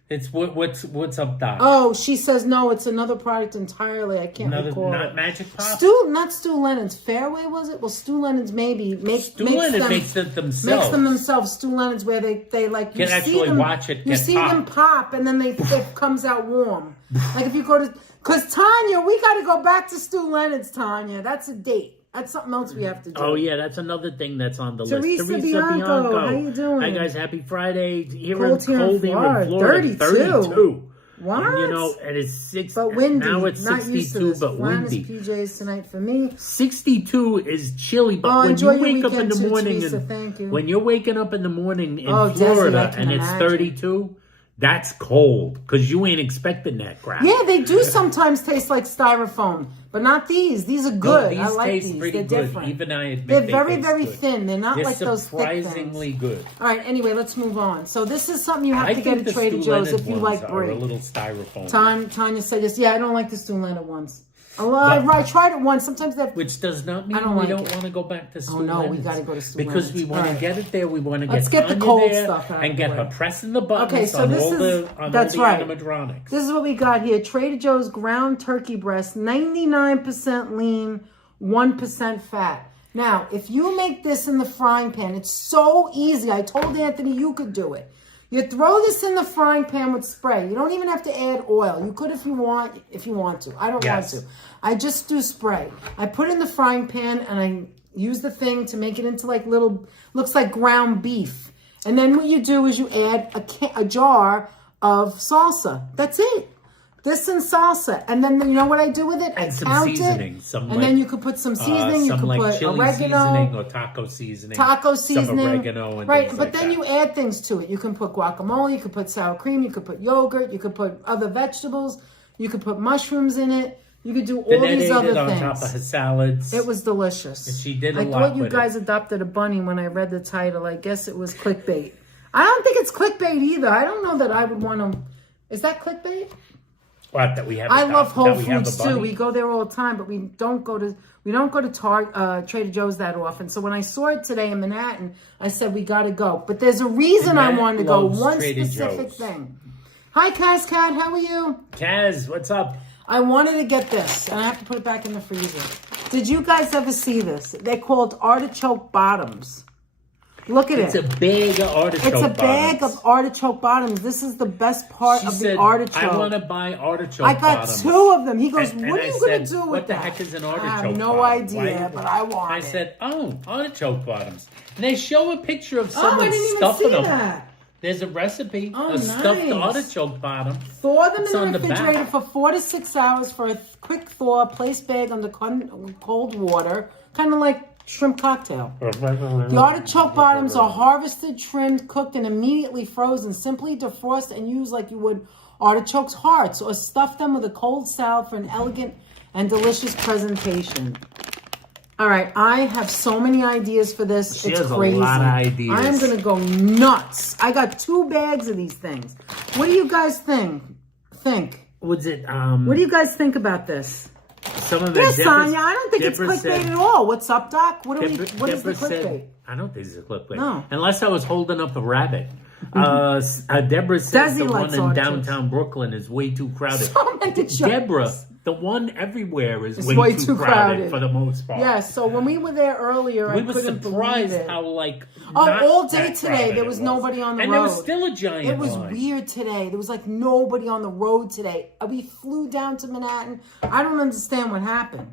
It's what's up, Doc. Oh, she says no. It's another product entirely. I can't recall. Not Magic Pop. Not Stu Lennon's. Fairway was it? Well, Stu Lennon's maybe makes them themselves. Makes them themselves. Stu Lennon's where they like you can see actually them, watch it. You see them pop, and then it comes out warm. Like if you go to, because Tanya, we got to go back to Stu Lennon's. Tanya, that's a date. That's something else we have to do. Oh, yeah, that's another thing that's on the list. Teresa Bianco, how you doing? Hi, guys. Happy Friday. Cold here in Florida. 32. What? And, and it's 60. But windy. Now it's not 62, but windy. PJs tonight for me. 62 is chilly, but when you wake up in the morning, Teresa, thank you. When you're waking up in the morning in Florida and it's 32, that's cold because you ain't expecting that crap. Yeah, they do sometimes taste like styrofoam, but not these. These are good. These I like taste these. Pretty They're good. different. Even I admit they're very, taste very good. thin. They're not like those thick things. Surprisingly good. All right. Anyway, let's move on. So this is something you have to get at Trader Joe's if you like Brie. A little styrofoam. Tanya said this. Yeah, I don't like the Stu Leonard ones. I tried it once. Sometimes that, which does not mean we don't want to go back to Stu no, we got to go to Stu because we want to get it there. We want to Let's get the cold stuff out and get her pressing the buttons. Okay, so on this all is the that's right. animatronics. This is what we got here: Trader Joe's ground turkey breast, 99% lean, 1% fat. Now, if you make this in the frying pan, it's so easy. I told Anthony you could do it. You throw this in the frying pan with spray. You don't even have to add oil. You could if you want to. I don't want to. I just do spray. I put it in the frying pan and I use the thing to make it into like little, looks like ground beef. And then what you do is you add a jar of salsa. That's it. This and salsa. And then you know what I do with it? And I some count seasoning. and then you could put some seasoning. You could put chili oregano. seasoning or taco seasoning. Some oregano and right, things but like then that. you add things to it. You can put guacamole, you could put sour cream, you could put yogurt, you could put other vegetables, you could put mushrooms in it. You could do all these other things. on top of her salads. It was delicious. And she did a I lot thought you with guys adopted a bunny when I read the title. I guess it was clickbait. I don't think it's clickbait either. I don't know that I would want to. Is that clickbait? What, that we have? I love Whole Foods bunny? too. We go there all the time, but we don't go to Trader Joe's that often. So when I saw it today in Manhattan, I said we got to go. But there's a reason I wanted to go. One Trader specific Joe's. thing. Hi, Kaz Cat. How are you? Kaz, what's up? I wanted to get this, and I have to put it back in the freezer. Did you guys ever see this? They're called artichoke bottoms. Look at It's it. a bag of artichoke It's a bag bottoms. of artichoke bottoms. This is the best part She of said, the artichoke. I want to buy artichoke I got bottoms. 2 of them. He goes, And what are I you going to said, do with what the that? heck is an I artichoke have no bottom? idea, but I want I it. said, oh, artichoke bottoms. And they show a picture of Oh, I someone didn't even stuffing see them. that. There's a recipe, Oh, a stuffed nice. artichoke bottom. Thaw them It's in on the the refrigerator back. for 4 to 6 hours for a quick thaw. Place bag under cold water. Kind of like shrimp cocktail. The artichoke bottoms are harvested, trimmed, cooked, and immediately frozen. Simply defrost and use like you would artichokes' hearts, or stuff them with a cold salad for an elegant and delicious presentation. All right, I have so many ideas for this. She it's has crazy. a lot of ideas. I am going to go nuts. I got 2 bags of these things. What do you guys think? Was it, What do you guys think about this? some of the Yes, Sonya, I don't think it's Deborah clickbait said- at all. What's up, Doc? What is the Deborah clickbait? said, I don't think it's a clickbait. No. Unless I was holding up a rabbit. Deborah says Desi the one likes in artichokes. downtown Brooklyn is way too crowded. So many jokes. Deborah, the one everywhere is It's way way too too crowded crowded. for the most part. Yeah, so when we were there earlier, We I were couldn't believe surprised it. how not all day that today, crowded there it was nobody on the and road. there was still a giant It was line. weird today. There was like nobody on the road today. We flew down to Manhattan. I don't understand what happened.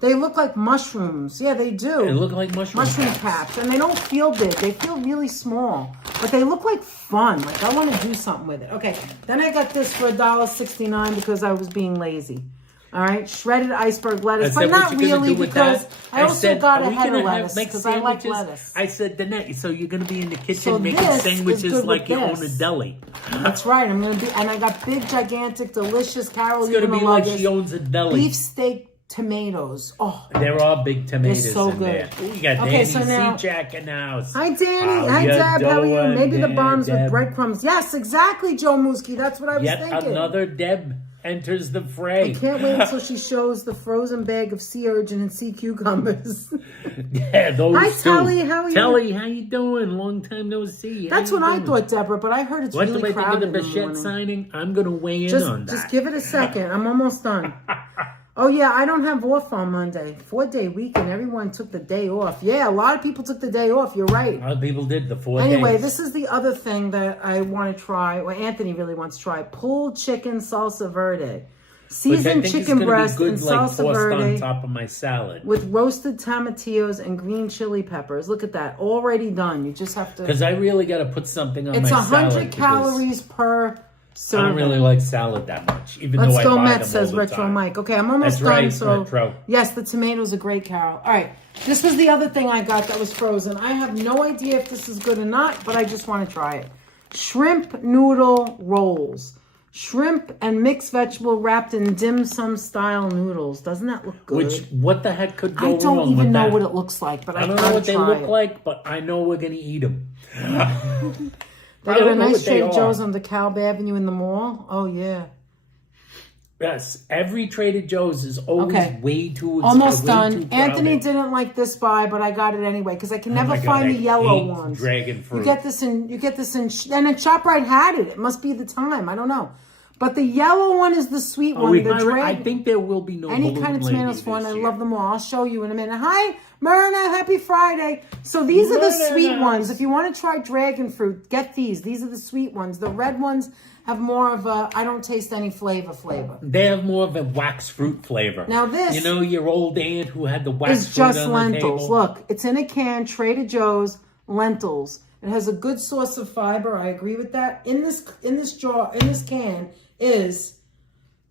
They look like mushrooms. Yeah, they do. They look like mushroom caps. And they don't feel big. They feel really small. But they look like fun. Like I want to do something with it. Okay, then I got this for $1.69 because I was being lazy. All right, shredded iceberg lettuce, but not really because I also got a head of lettuce because I like lettuce. I said, Danette, so you're going to be in the kitchen So making this is sandwiches good like with you own a this. deli. That's right. I'm gonna be, and I got big, gigantic, delicious. Carol, It's going to you're be gonna like love she this. owns a deli. Beefsteak tomatoes. Oh, There are big tomatoes so in good. there. Ooh, you got Okay, Danny so now- Jack in the house. hi Danny. How Hi you Deb. How are you? doing, Maybe the bombs Deb? with breadcrumbs. Yes, exactly, Joe Muskie. That's what I was Yet thinking. another Deb enters the fray. I can't wait until she shows the frozen bag of sea urchin and sea cucumbers. Yeah, those Hi, two. Telly. How are you? Telly, how you doing? Long time no see. How That's you what I doing? thought, Deborah. But I heard it's What really do I think crowded of the in the Bichette morning. signing? I'm going to weigh in on that. Just give it a second. I'm almost done. Oh, yeah, I don't have off on Monday. 4-day weekend. Everyone took the day off. Yeah, a lot of people took the day off. You're right. A lot of people did the 4 Anyway, days. this is the other thing that I want to try, or Anthony really wants to try. Pulled chicken salsa verde. Which I Seasoned think chicken is breast gonna be and good, like, salsa tossed on verde top of my salad. with roasted tomatillos and green chili peppers. Look at that. Already done. You just have to... Because I really got to put something on It's my salad. 100 calories per I serving. don't really like salad that much, even Let's though I go buy Mets, them says all the Retro time. Mike. Okay, I'm almost That's done. right, So Retro. yes, the tomatoes are great, Carol. All right, this was the other thing I got that was frozen. I have no idea if this is good or not, but I just want to try it. Shrimp noodle rolls. Shrimp and mixed vegetable wrapped in dim sum style noodles. Doesn't that look good? What the heck could go I wrong don't with even know that? what it looks like, but I don't know what they look like, but I know we're going to eat them. They got a nice Trader Joe's on DeKalb Avenue in the mall. Oh, yeah. Yes, every Trader Joe's is always way too Almost way done. too crowded. Anthony didn't like this buy, but I got it anyway because I can never my God, find I the yellow hate ones. dragon fruit. You get this in, and then ShopRite had it. It must be the time. I don't know. But the yellow one is the sweet one. I think there will be no any kind of tomatoes one. I love them all. I'll show you in a minute. Hi, Myrna. Happy Friday. So these are the sweet ones. If you want to try dragon fruit, get these. These are the sweet ones. The red ones have more of a, I don't taste any flavor. They have more of a wax fruit flavor. Now this, you know, your old aunt who had the wax is fruit just on lentils. the table? Look, it's in a can, Trader Joe's lentils. It has a good source of fiber. I agree with that. In this can is,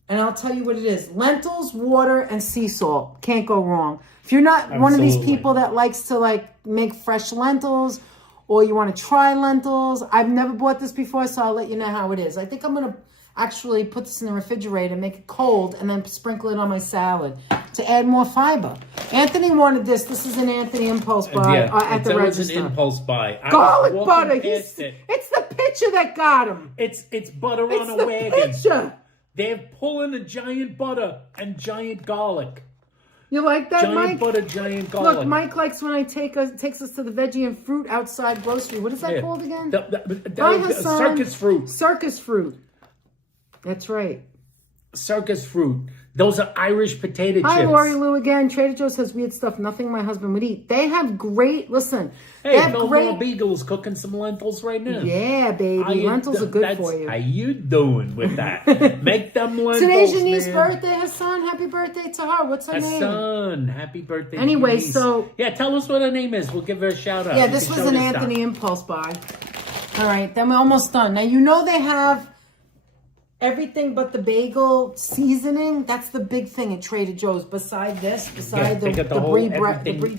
and I'll tell you what it is: lentils, water, and sea salt. Can't go wrong. If you're not one of these people that likes to like make fresh lentils, or you want to try lentils, I've never bought this before, so I'll let you know how it is. I think I'm going to actually put this in the refrigerator, make it cold, and then sprinkle it on my salad to add more fiber. Anthony wanted this. This is an Anthony impulse buy at the register. It's an impulse buy. Garlic butter. It's the picture that got him. It's butter on a wagon. Picture. They're pulling a giant butter and giant garlic. You like that, Mike? Giant butter, giant garlic. Look, Mike likes when I takes us to the veggie and fruit outside grocery. What is that called again? Circus fruit. Circus fruit. That's right. Circus fruit. Those are Irish potato chips. Hi, Lori Lou again. Trader Joe's has weird stuff. Nothing my husband would eat. They have great, listen. Hey, Fillmore Beagle's cooking some lentils right now. Yeah, baby. Lentils are good for you. How you doing with that? Make them lentils, Today's Janice's birthday. Hassan, happy birthday to her. What's her name? Hassan, happy birthday Anyway, Janice. so... Yeah, tell us what her name is. We'll give her a shout out. Yeah, this was an Anthony impulse buy. All right, then we're almost done. Now, you know they have... everything but the bagel seasoning. That's the big thing at Trader Joe's. Beside this, the Brie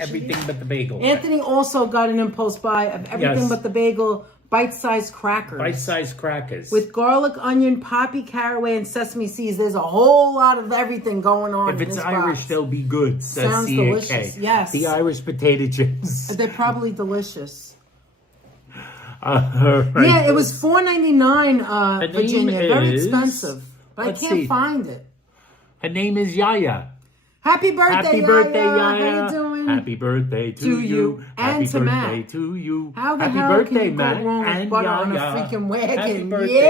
everything but the bagel. Anthony also got an impulse buy of everything but the bagel, bite-sized crackers. Bite-sized crackers. With garlic, onion, poppy, caraway, and sesame seeds. There's a whole lot of everything going on. If it's Irish, they'll be good. Sounds delicious. Yes. The Irish potato chips. They're probably delicious. Right. Yeah, it was $4.99, Virginia. Very expensive, but I can't find it. Her name is Yaya. Happy birthday, Yaya. How you doing? Happy birthday to you. And to Matt. Happy birthday to you. How the Happy hell birthday, can you Matt, go wrong with butter on a freaking wagon? Happy birthday to you.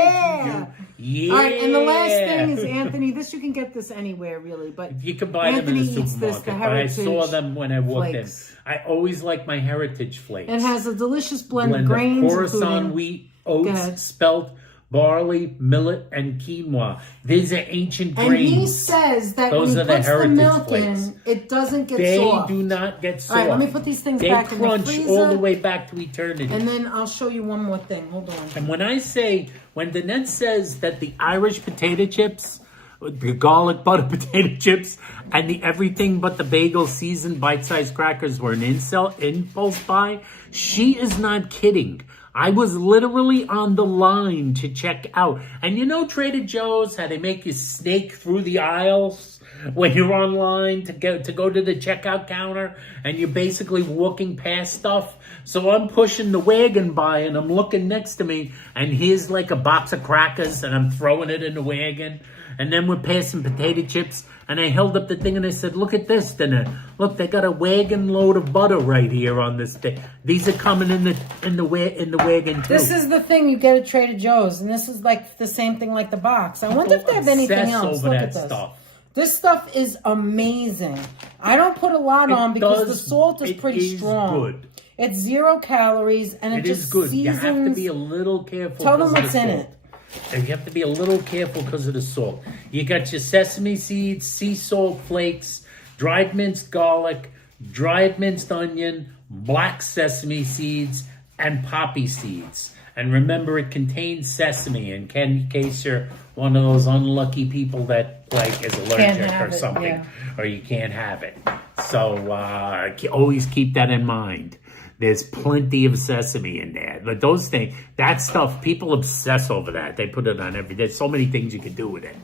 Yeah. All right, and the last thing is, Anthony, this you can get this anywhere, really, but you can buy them in the supermarket. The Heritage but I saw them when I walked flakes. in. I always like my Heritage flakes. It has a delicious blend of grains, of Khorasan wheat, oats, spelt, barley, millet, and quinoa. These are ancient grains. And he says that those when he puts the milk flakes. in, it doesn't get soft. They do not get soft. All right, let me put these things back in the freezer. They crunch all the way back to eternity. And then I'll show you one more thing. Hold on. And when Danette says that the Irish potato chips, the garlic butter potato chips, and the everything but the bagel seasoned bite-sized crackers were an impulse buy, she is not kidding. I was literally on the line to check out. And you know Trader Joe's, how they make you snake through the aisles when you're online to go to the checkout counter, and you're basically walking past stuff? So I'm pushing the wagon by, and I'm looking next to me, and here's like a box of crackers, and I'm throwing it in the wagon. And then we're passing potato chips, and I held up the thing and I said, "Look at this, Danette. Look, they got a wagon load of butter right here on this thing. These are coming in the wagon too." This is the thing you get at Trader Joe's, and this is like the same thing like the box. I wonder if they have anything else. Look at this. Stuff. This stuff is amazing. I don't put a lot on because the salt is pretty strong. Good. It's 0 calories, and it just is good. Seasons. You have to be a little careful. Tell them what's in it. And you have to be a little careful because of the salt. You got your sesame seeds, sea salt flakes, dried minced garlic, dried minced onion, black sesame seeds, and poppy seeds. And remember, it contains sesame in case you're one of those unlucky people that is allergic or something, or you can't have it. So always keep that in mind. There's plenty of sesame in there. But those things, that stuff, people obsess over that. They put it on there's so many things you can do with it.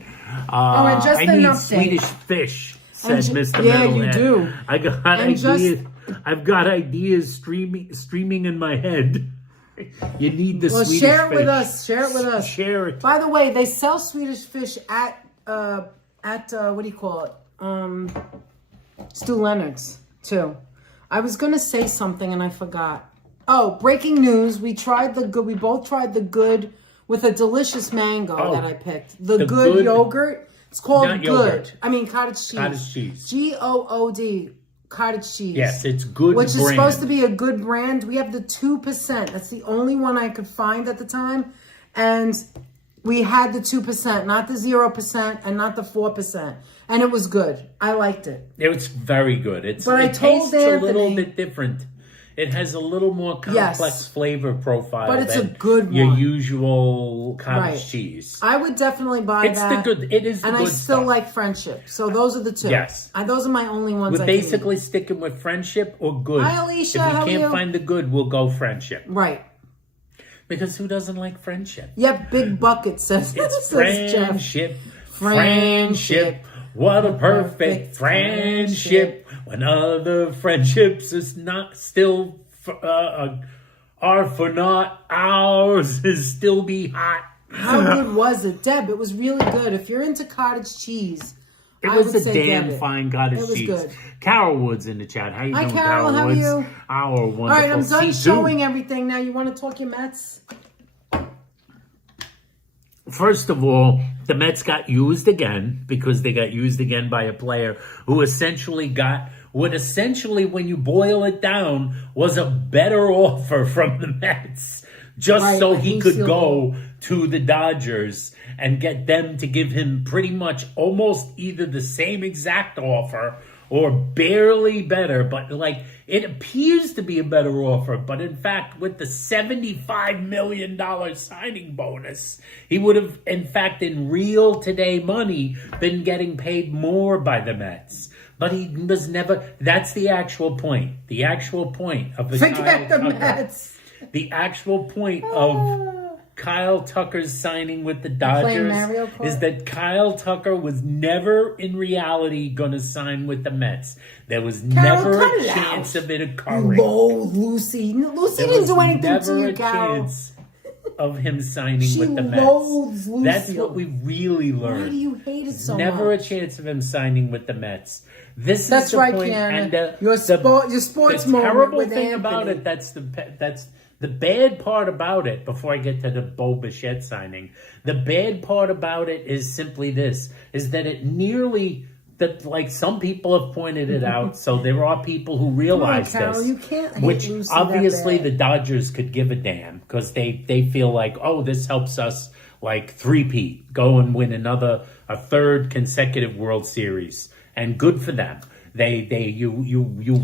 And just I need Swedish fish, said Mr. Yeah, Metalhead. you do. I got ideas. I've got ideas streaming in my head. You need the Swedish fish. Share it with us. Share it with us. Share it. By the way, they sell Swedish fish at what do you call it? Stu Leonard's too. I was going to say something and I forgot. Oh, breaking news. We both tried the good with a delicious mango Oh, that I picked. The the Good Good- yogurt. It's called Not Good. yogurt. I mean cottage cheese. Cottage cheese. Good. Cottage cheese. Yes, it's good Which brand. is supposed to be a good brand. We have the 2%. That's the only one I could find at the time. And we had the 2%, not the 0% and not the 4%. And it was good. I liked it. It was very good. It I told tastes a little Anthony- bit different. It has a little more complex Yes. flavor profile But it's a than good your one. usual cottage Right. cheese. I would definitely buy It's that. it is the and good I still stuff. like Friendship. So those are the two. Yes. Those are my only ones. We're I can eat. basically sticking with Friendship or Good. Hi, Alicia, if we how are can't you? find the Good, we'll go Friendship. Right. Because who doesn't like Friendship? Yep, Big Bucket says, It's says Jeff. friendship, Friendship. friendship. What a perfect friendship. When other friendships is not still are for naught, ours is still be hot. How good was it, Deb? It was really good. If you're into cottage cheese, It I was would a say damn get it. fine cottage It was cheese. good. Carol Woods in the chat. How you Hi, doing, Carol, how are Woods? you? Our wonderful All right, I'm done C2. showing everything now. You want to talk your Mets? First of all, the Mets got used again because they got used again by a player who essentially got what essentially, when you boil it down, was a better offer from the Mets just Right, so like he he's could still- go to the Dodgers and get them to give him pretty much almost either the same exact offer or barely better, but like it appears to be a better offer. But in fact, with the $75 million signing bonus, he would have, in fact, in real today money, been getting paid more by the Mets. But he was never, that's the actual point. The actual point of the Forget the Kyle Tucker. Mets. The actual point of Kyle Tucker's signing with the Dodgers Mario Kart? is that Kyle Tucker was never in reality going to sign with the Mets. There was Carol, never cut a it out. chance of it You occurring. loathe Lucy. Lucy There didn't was do anything never to you, a Carol. chance of him signing She with the Mets. loathes Lucy. That's what we really learned. Why do you hate it so Never much? a chance of him signing with the Mets. This That's is the right, point, Kiana. and Your sports the moment terrible with thing about Anthony. it. That's the bad part about it. Before I get to the Bo Bichette signing, the bad part about it is simply this: is that it nearly that like some people have pointed it out. So there are people who realize Carol, this, you can't hate which Lucy that obviously bad. the Dodgers could give a damn because they feel like, oh, this helps us like three-peat, go and win a third consecutive World Series, and good for them. You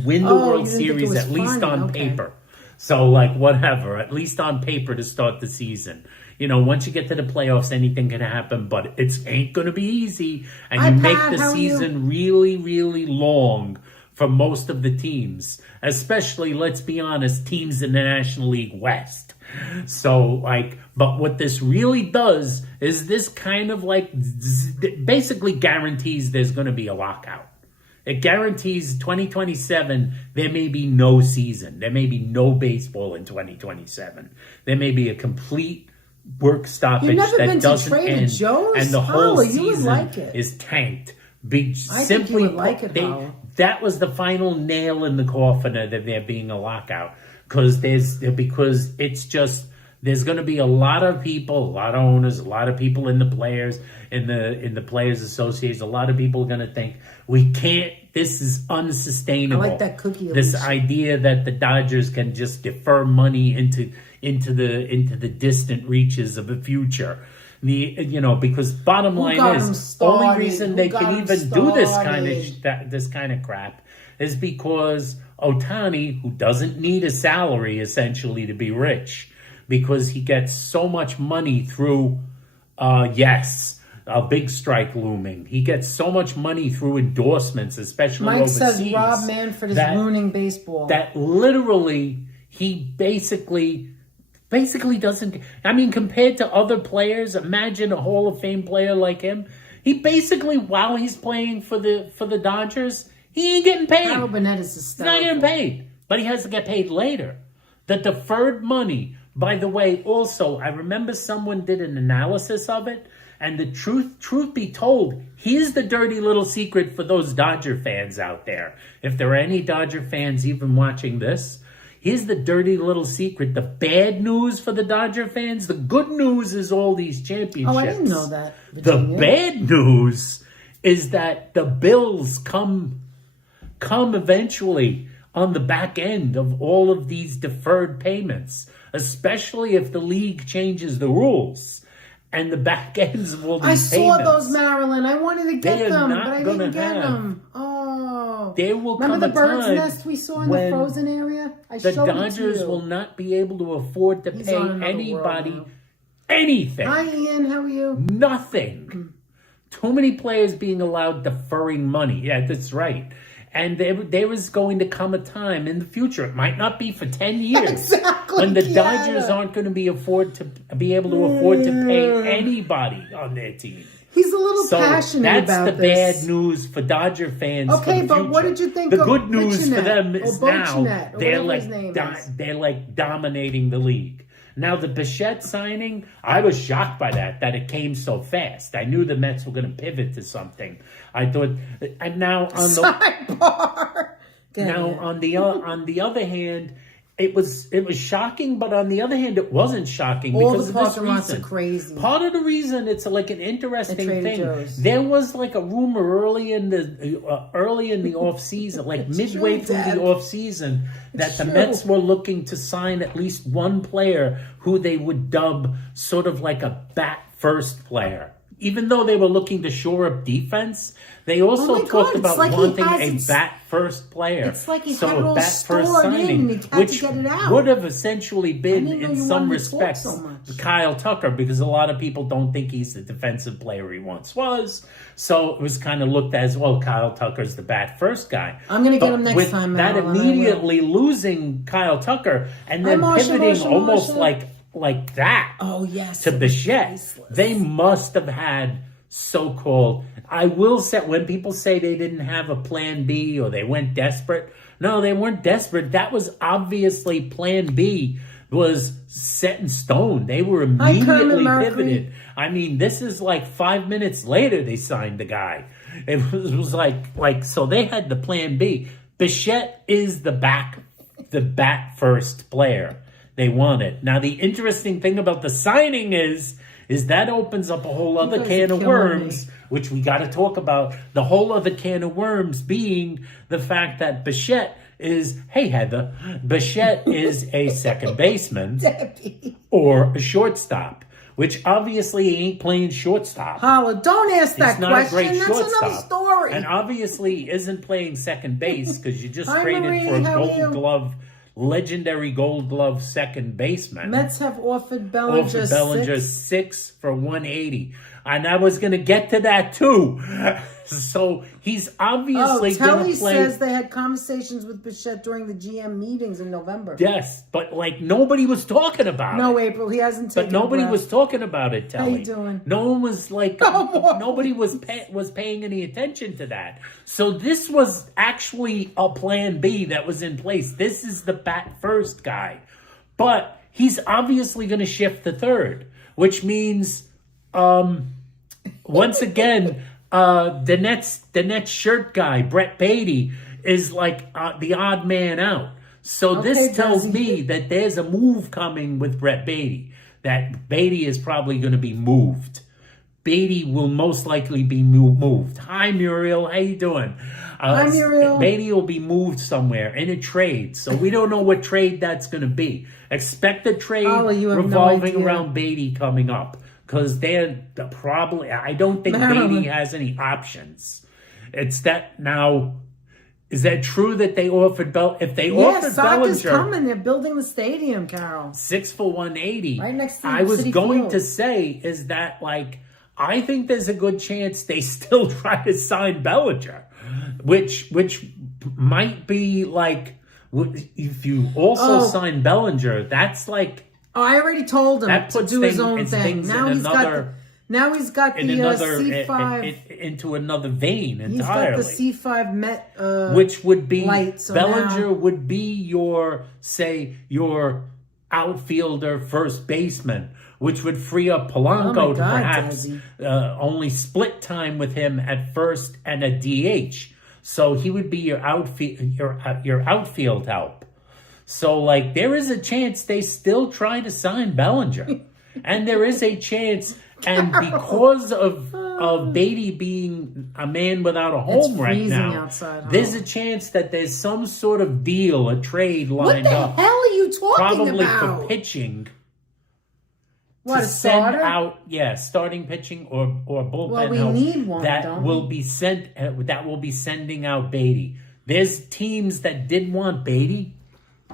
win the Oh, World you didn't think it Series was at least funny. on Okay. paper. So like whatever, at least on paper to start the season. You know, once you get to the playoffs, anything can happen, but it ain't going to be easy. And Hi, you make Pat, the how are you? season really, really long for most of the teams, especially, let's be honest, teams in the National League West. So, like, but what this really does is this kind of like basically guarantees there's going to be a lockout. It guarantees 2027, there may be no season. There may be no baseball in 2027. There may be a complete work stoppage You've never that been to doesn't Trader end. Joe's? And the whole Paula, you would season like it. is tanked. I think you would like it, Paula. That was the final nail in the coffin of there being a lockout. Because it's just, there's going to be a lot of people, a lot of owners, a lot of people in the players, in the Players Association, a lot of people are going to think, we can't, this is unsustainable. I like that cookie, This Alicia. idea that the Dodgers can just defer money into the distant reaches of the future. Because bottom Who line got 'em is, the only started? reason Who they got can 'em even do this started? this kind of crap is because Ohtani, who doesn't need a salary essentially to be rich, because he gets so much money through, a big strike looming. He gets so much money through endorsements, especially Mike overseas. says Rob Manfred is ruining baseball. That literally, he basically doesn't. I mean, compared to other players, imagine a Hall of Fame player like him. He basically, while he's playing for the Dodgers, he ain't getting paid. Carol Burnett is He's not hysterical. getting paid, but he has to get paid later. The deferred money, by the way, also, I remember someone did an analysis of it, and the truth be told, here's the dirty little secret for those Dodger fans out there. If there are any Dodger fans even watching this, Here's the dirty little secret. The bad news for the Dodger fans. The good news is all these championships. Oh, I didn't know that. The Virginia. bad news is that the Bills come eventually on the back end of all of these deferred payments, especially if the league changes the rules and the back ends of all these payments. I saw those, Marilyn. I wanted to get them, but I didn't get have. them. Oh. There will Remember come the a bird's time nest we saw in the when frozen area? I the showed it to Dodgers you. will not be able to afford to He's pay on another anybody world anything. Hi, Ian. How are you? Nothing. Too many players being allowed deferring money. Yeah, that's right. And there was going to come a time in the future, it might not be for 10 years, Exactly, when the Kiana. Dodgers aren't going to be able to afford to pay anybody on their team. He's a little So passionate that's about the this. bad news for Dodger fans. Okay, for the but future. what did you think The of good news for Bichinet, them is or now Bochinet, or they're whatever his name is? they're like dominating the league. Now the Bichette signing, I was shocked by that it came so fast. I knew the Mets were going to pivot to something. I thought, and now on the Sidebar. now on the other hand, it was shocking, but on the other hand, it wasn't shocking All because the of this parking lots are reason. crazy. Part of the reason it's like an interesting Trader thing. Joe's. There was like a rumor early in the off season, like midway true, through Dad. the off season, that the true. Mets were looking to sign at least one player who they would dub sort of like a bat first player. Even though they were looking to shore up defense, they also Oh my talked God, it's about like he wanting has a bat first player. It's like he so had it a all bat first stored in signing, and he had to which get it out. would have essentially been, didn't know in you some wanted to talk respects, so much. Kyle Tucker, because a lot of people don't think he's the defensive player he once was. So it was kind of looked at as, well, Kyle Tucker's the bat first guy. I'm going to get him next with time, that Marilyn, I will. immediately losing Kyle Tucker and then pivoting almost like that Oh, yes. to it was Bichette, priceless. they must have had so-called, I will say, when people say they didn't have a plan B or they went desperate, no, they weren't desperate. That was obviously plan B was set in stone. They were immediately pivoted. I mean, this is like 5 minutes later they signed the guy. It was like so they had the plan B. Bichette is the bat first player they wanted. Now the interesting thing about the signing is that opens up a whole other guys can are of killing worms, me. which we got to talk about. The whole other can of worms being the fact that Bichette is, hey Heather, Bichette is a second baseman Debbie. or a shortstop, which obviously he ain't playing shortstop. Holla, don't ask that He's not a great question. That's shortstop. another story. And obviously isn't playing second base because you just Hi, traded Marie, for a how are gold you? glove, legendary gold glove second baseman. Mets have offered Bellinger, six for 180. And I was going to get to that too. So he's obviously going Telly to play. says they had conversations with Bichette during the GM meetings in November. Yes, but like nobody was talking about it. No, April, he hasn't taken But nobody a breath. was talking about it, Telly. How you doing? No one was like, nobody was paying any attention to that. So this was actually a plan B that was in place. This is the bat first guy. But he's obviously going to shift the third, which means, once again, the Nets shirt guy, Brett Beatty, is like the odd man out. So this tells me that there's a move coming with Brett Beatty, that Beatty is probably going to be moved. Beatty will most likely be moved. Hi, Muriel. How you doing? Hi, Muriel. Beatty will be moved somewhere in a trade. So we don't know what trade that's going to be. Expect a trade you have no revolving idea. around Beatty coming up. Because they're probably, I don't think Marilyn. Beatty has any options. It's that now, is that true that they offered if they offered soccer's Bellinger coming. They're building the stadium, Carol. 6 for 180? Right next to I was City going Field. to say is that like I think there's a good chance they still try to sign Bellinger, which might be like if you also sign Bellinger, that's like. Oh, I already told him That to puts do his things- own it's thing. things Now in he's another- got the C5. Into another vein He's entirely. got the C5 Met. Which would be light, so Bellinger now- would be your outfielder first baseman, which would free up Polanco Oh my to God, perhaps only split time with him at first and a DH. So he would be your outfield help. So, like, there is a chance they still try to sign Bellinger. And there is a chance, and because of Batty being a man without a home right now, outside, there's a chance that there's some sort of deal, a trade lined up. What the hell are you talking probably about? for pitching. What, to a send starter? out, starting pitching or bullpen Well, we help need one, that don't will we? be sent. That will be sending out Batty. There's teams that did want Batty,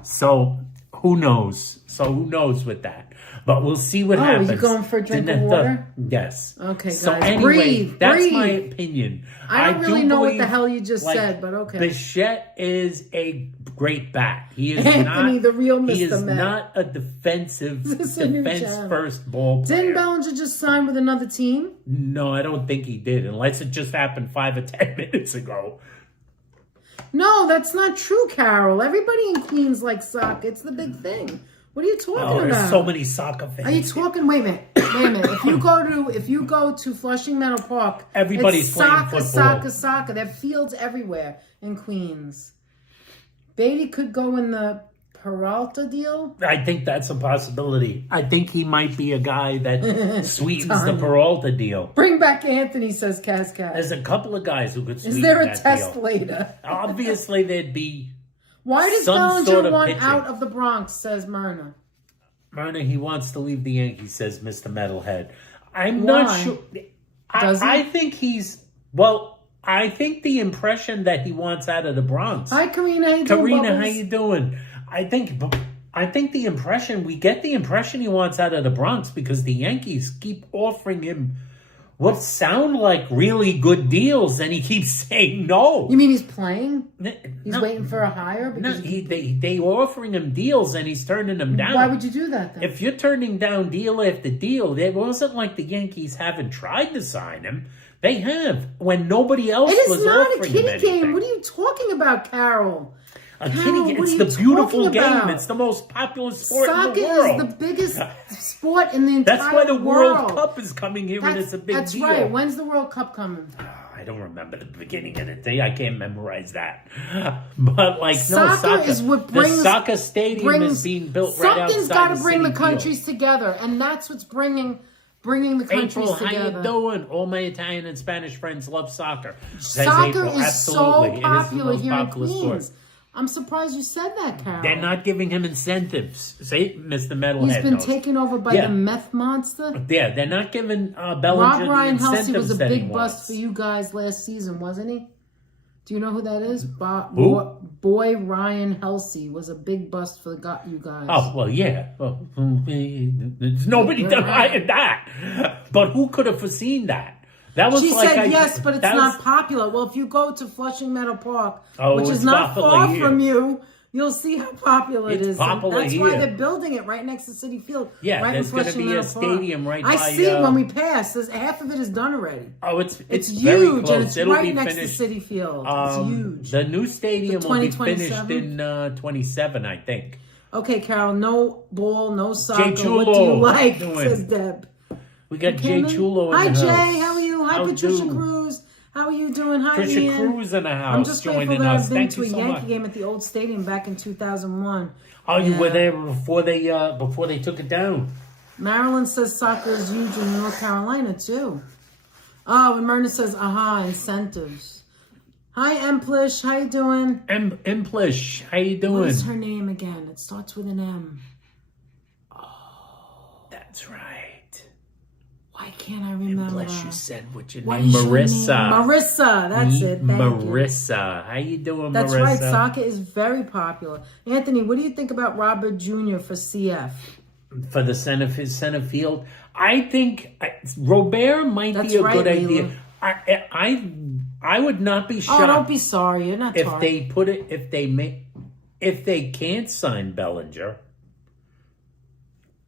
so who knows? Who knows with that? But we'll see what happens. Are you going for a drink of water? Yes. Okay, guys. So anyway, breathe. That's my opinion. I don't really do know what believe, the hell you just said, but okay. Bichette is a great bat. He is Anthony, not the real Mr. He is Met. not a defensive This is a new defense channel. first ball player. Didn't Bellinger just sign with another team? No, I don't think he did, unless it just happened 5 or 10 minutes ago. No, that's not true, Carol. Everybody in Queens likes soccer. It's the big thing. What are you talking about? There's so many soccer fans. Are you talking? Wait a minute. If you go to Flushing Meadow Park, Everybody's it's playing soccer, football. soccer. There are fields everywhere in Queens. Batty could go in the Peralta deal. I think that's a possibility. I think he might be a guy that sweetens the Peralta deal. Bring back Anthony, says Kaz. There's a couple of guys who could sweeten Is there a that test deal. later? Obviously, there'd be Why does some Bellinger sort of want pitching. out of the Bronx, says Myrna. Myrna, he wants to leave the Yankees, says Mr. Metalhead. I'm Why? not sure. Does he? I think he's... Well, I think the impression that he wants out of the Bronx... Hi, Karina. How you doing, Karina, Bubbles? how you doing? I think the impression... We get the impression he wants out of the Bronx because the Yankees keep offering him what sound like really good deals, and he keeps saying no. You mean he's playing? He's No. waiting for a hire? No, Because they offering him deals, and he's turning them down. Why would you do that then? If you're turning down deal after deal, it wasn't like the Yankees haven't tried to sign him. They have, when nobody else It was is not a offering kiddie him anything. game. What are you talking about, Carol? A Carol, kiddie what game. It's are the you beautiful talking game. about? It's the most popular sport Soccer in the world. is the biggest sport in the entire That's why the world. World Cup is coming here, and it's a big That's deal. right. When's the World Cup coming? I don't remember the beginning of the day. I can't memorize that. But like, Soccer is what brings- the soccer stadium is being built right outside Something's got to the bring the Citi countries Field. together, and that's what's bringing the countries April, together. how you doing? All my Italian and Spanish friends love soccer. Says Soccer April. is Absolutely. so It popular is the here most in popular Queens. sport. I'm surprised you said that, Carol. They're not giving him incentives. See, Mr. Metalhead He's been knows. taken over by Yeah. the meth monster. Yeah, they're not giving Rob Bellinger the Ryan Helsey incentives was a that he big wants. bust for you guys last season, wasn't he? Do you know who that is? Who? Boy Ryan Helsey was a big bust for you guys. Oh, well, yeah. Well, there's nobody denying that. But who could have foreseen that? That was She like said yes, but it's that not was- popular. Well, if you go to Flushing Meadow Park, Oh, which it's is not popular far here. from you, you'll see how popular it It's is. popular That's why here. they're building it right next to Citi Field. Yeah, right there's in gonna Flushing be a Meadow Park. stadium right I by, see it when we pass. Half of it is done already. Oh, it's It's very huge, close. and it's It'll right be next finished. to Citi Field. It's huge. The new stadium The will be finished 2027? in 27, I think. Okay, Carol, no ball, no soccer. What do Chulo, you like? how you doing? Says Deb. We got Jay Cameron? Chulo in Hi, the Jay. house. How are you? Hi, How's Patricia do? Cruz. How are you doing? Hi, Patricia Ian. Cruz in the house I'm just grateful joining that us. I've been Thank to you a so Yankee much. game at the old stadium back in 2001. Oh, you were Yeah. there before they took it down. Marilyn says soccer is huge in North Carolina, too. Oh, and Myrna says, aha, incentives. Hi, Emplish. How you doing? Implish, how you doing? What is her name again? It starts with an M. That's right. Why can't I remember? Implish, you said what's your What name? is your Marissa. name? Marissa. That's it. Thank you. Marissa. How you doing, That's Marissa? right. Soccer is very popular. Anthony, what do you think about Robert Jr. for CF? For the center field, I think Robert might That's be a right, good Leila. idea. I would not be shocked Oh, don't be sorry. You're not if sorry. if they can't sign Bellinger.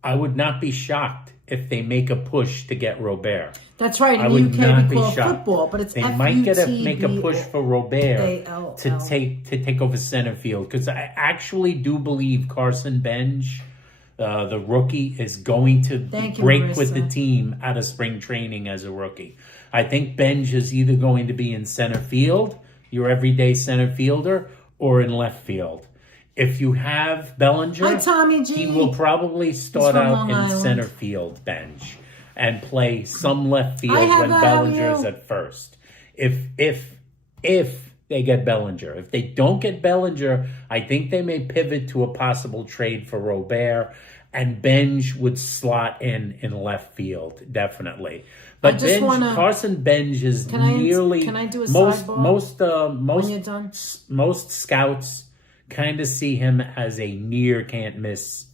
I would not be shocked if they make a push to get Robert. That's right. I In would the not UK, be we call it shocked. football, but it's They might make a push for Robert A-L-L. to take over center field, because I actually do believe Carson Benj, the rookie, is going to Thank you, break with the Marissa. team out of spring training as a rookie. I think Benj is either going to be in center field, your everyday center fielder, or in left field. if you have Bellinger, Hi, Tommy G. he will probably start from out Long in Island. center field bench and play some left field Hi, when Heather, how are Bellinger's you? at first. If they get Bellinger. If they don't get Bellinger, I think they may pivot to a possible trade for Robert, and Benj would slot in left field, definitely. But Carson Benj is Can I do a sidebar? When you're done? Most scouts kind of see him as a near can't miss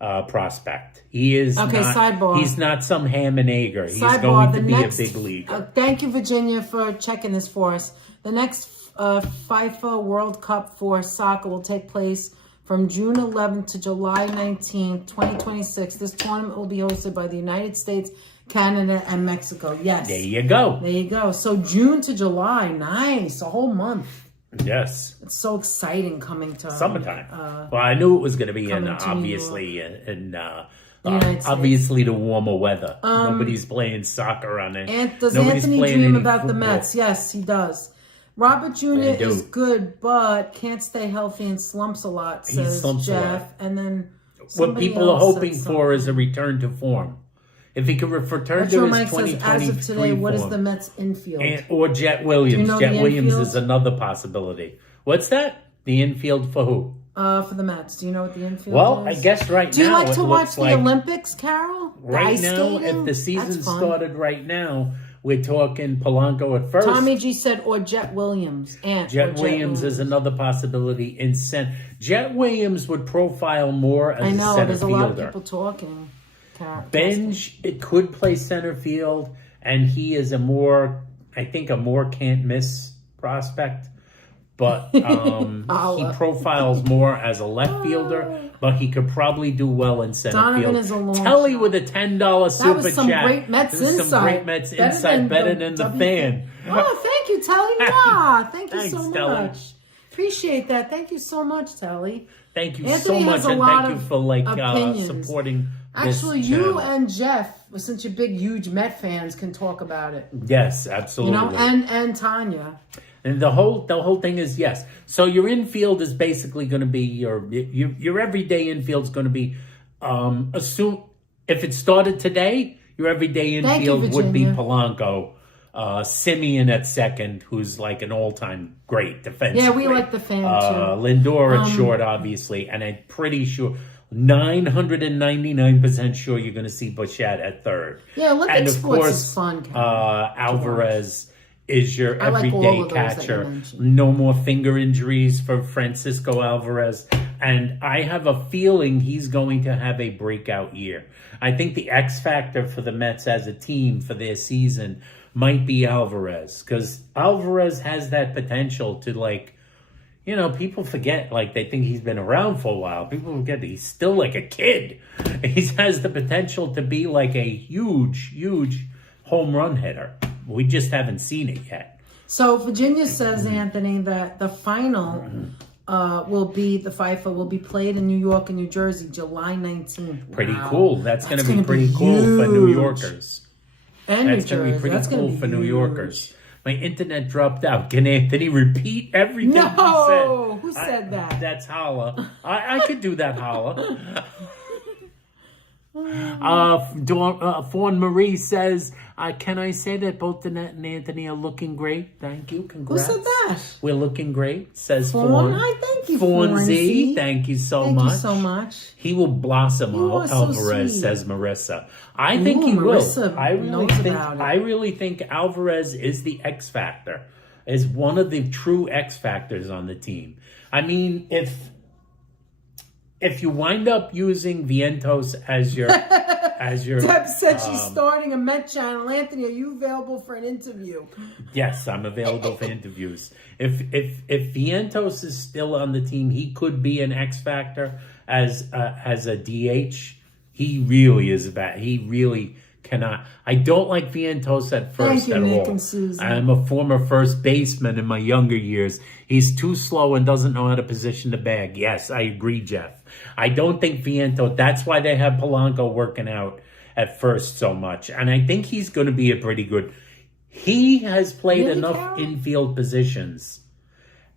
prospect. He is sidebar. He's not some ham and egger. He's Sidebar, going to be a big leaguer. Thank you, Virginia, for checking this for us. The next FIFA World Cup for soccer will take place from June 11th to July 19th, 2026. This tournament will be hosted by the United States, Canada, and Mexico. Yes. There you go. There you go. So June to July. Nice. A whole month. Yes. It's so exciting coming to summertime. Well, I knew it was going to be obviously the warmer weather. Nobody's playing soccer on it. Does Anthony dream about the Mets? Yes, he does. Robert Jr. is good, but can't stay healthy and slumps a lot, says Jeff. And then what people are hoping for is a return to form. If he could return to his 2023 as of today, form. what is the Mets infield? Or Jet Williams. Jet Williams infield? is another possibility. What's that? The infield for who? For the Mets. Do you know what the infield is? Well, I guess right now Do you like to watch the like, Olympics, Carol? Right now, if the season started right now, we're talking Polanco at first. Tommy G said, or Jet Williams. Jet Williams is another possibility in center. Jet Williams would profile more as a center fielder. There's a lot of people talking. Benj, it could play center field, and he is a more can't miss prospect. But he profiles more as a left fielder, but he could probably do well in center field. Telly with a $10 super chat. Great Mets insight. Some great Mets insight, better than the fan. Oh, thank you, Telly. Thank you so Telly. much. Appreciate that. Thank you so much, Telly. Thank you so much, and thank you for supporting. Actually, you and Jeff, since you're big, huge Met fans, can talk about it. Yes, absolutely. And Tanya. And the whole thing is yes. So your infield is basically going to be your everyday infield is going to be assume if it started today, your everyday infield would be Polanco, Simeon at second, who's like an all-time great defenseman. Yeah, we like the fan too. Lindor at short, obviously, and I'm pretty sure. 999% sure you're going to see Bichette at third. Yeah, Olympic sports is fun. Alvarez is your everyday catcher. No more finger injuries for Francisco Alvarez. And I have a feeling he's going to have a breakout year. I think the X factor for the Mets as a team for their season might be Alvarez. Because Alvarez has that potential to people forget, they think he's been around for a while. People forget that he's still like a kid. He has the potential to be like a huge, huge home run hitter. We just haven't seen it yet. So Virginia says, Anthony, that the final the FIFA will be played in New York and New Jersey, July 19th. Pretty cool. That's going to be pretty cool for New Yorkers. And that's going to be pretty cool for New Yorkers. My internet dropped out. Can Anthony repeat everything he said? No! Who said that? That's Holla. I could do that, Holla. Fawn Marie says, can I say that both Danette and Anthony are looking great? Thank you. Congrats. Who said that? We're looking great, says Fawn. Hi, thank you, Fawn Z. Thank you so much. Thank you so much. He will blossom, Alvarez, so says Marissa. I think he Marissa will. I really think Alvarez is the X factor. Is one of the true X factors on the team. I mean, if you wind up using Vientos as your Deb said she's starting a Met channel. Anthony, are you available for an interview? Yes, I'm available for interviews. If Vientos is still on the team, he could be an X factor as a DH. He really is bad. He really cannot. I don't like Vientos at first at Nick all. And Susan. I'm a former first baseman in my younger years. He's too slow and doesn't know how to position the bag. Yes, I agree, Jeff. I don't think Vientos, that's why they have Polanco working out at first so much. And I think he's going to be a pretty good. He has played enough infield positions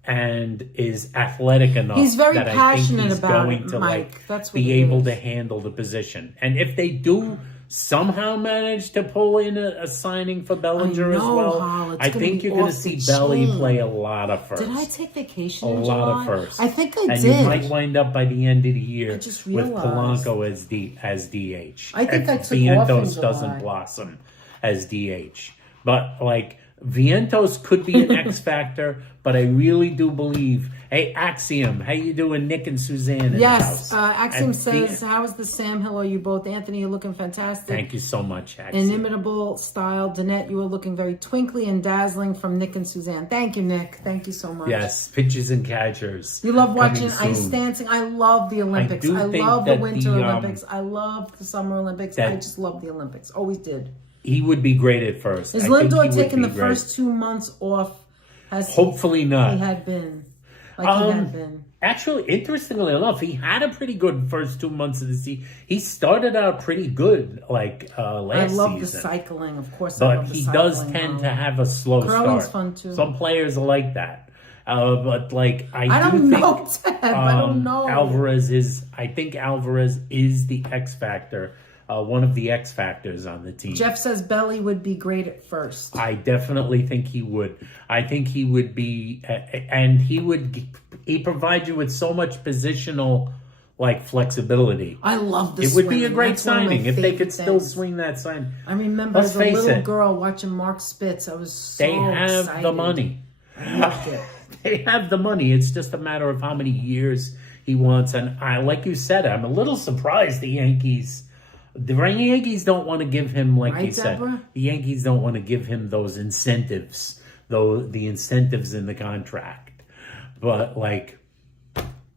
and is athletic enough. He's very that I think passionate he's about going it, to Mike. That's what be it able is. to handle the position. And if they do somehow manage to pull in a signing for Bellinger as well, Hal, I think you're going to see Belly play a lot of first. Did I take vacation a in lot July? of first. I think I and did. You might wind up by the end of the year just with realized. Polanco as DH. I think if I took off in Vientos July. doesn't blossom as DH. But like Vientos could be an X factor, but I really do believe. Hey, Axiom, how you doing, Nick and Suzanne? In the Yes, house? Axiom And says, how is the Sam Hill? Are you both? Anthony, you're looking fantastic. Thank you so much, Axiom. Inimitable style. Danette, you are looking very twinkly and dazzling from Nick and Suzanne. Thank you, Nick. Thank you so much. Yes, pitchers and catchers. You love watching coming ice soon. dancing. I love the Olympics. do I think love the that Winter the, Olympics. I love the Summer Olympics. I just love the Olympics. Always did. He would be great at first. Is I think he Lindor would taking be the great. first 2 months off? Hopefully not. He had been. He had been. Actually, interestingly enough, he had a pretty good first 2 months of the season. He started out pretty good, last season. I love the cycling, of course. I But love the he cycling, does tend to have a slow Curling's start. fun too. Some players are like that. But I don't do know, think Ted. I don't know. I think Alvarez is the X factor. One of the X factors on the team. Jeff says Belly would be great at first. I definitely think he would. I think he would be, and he provides you with so much positional flexibility. I love the It would be a swinging. great That's one of my signing if they could favorite still things. swing that sign. I remember Let's as a face little it, girl watching Mark Spitz. I was so they have excited. the money. I loved it. They have the money. It's just a matter of how many years he wants. And like you said, I'm a little surprised the Yankees don't want to give him, like Right, you said, Deborah? the Yankees don't want to give him those incentives, the incentives in the contract. But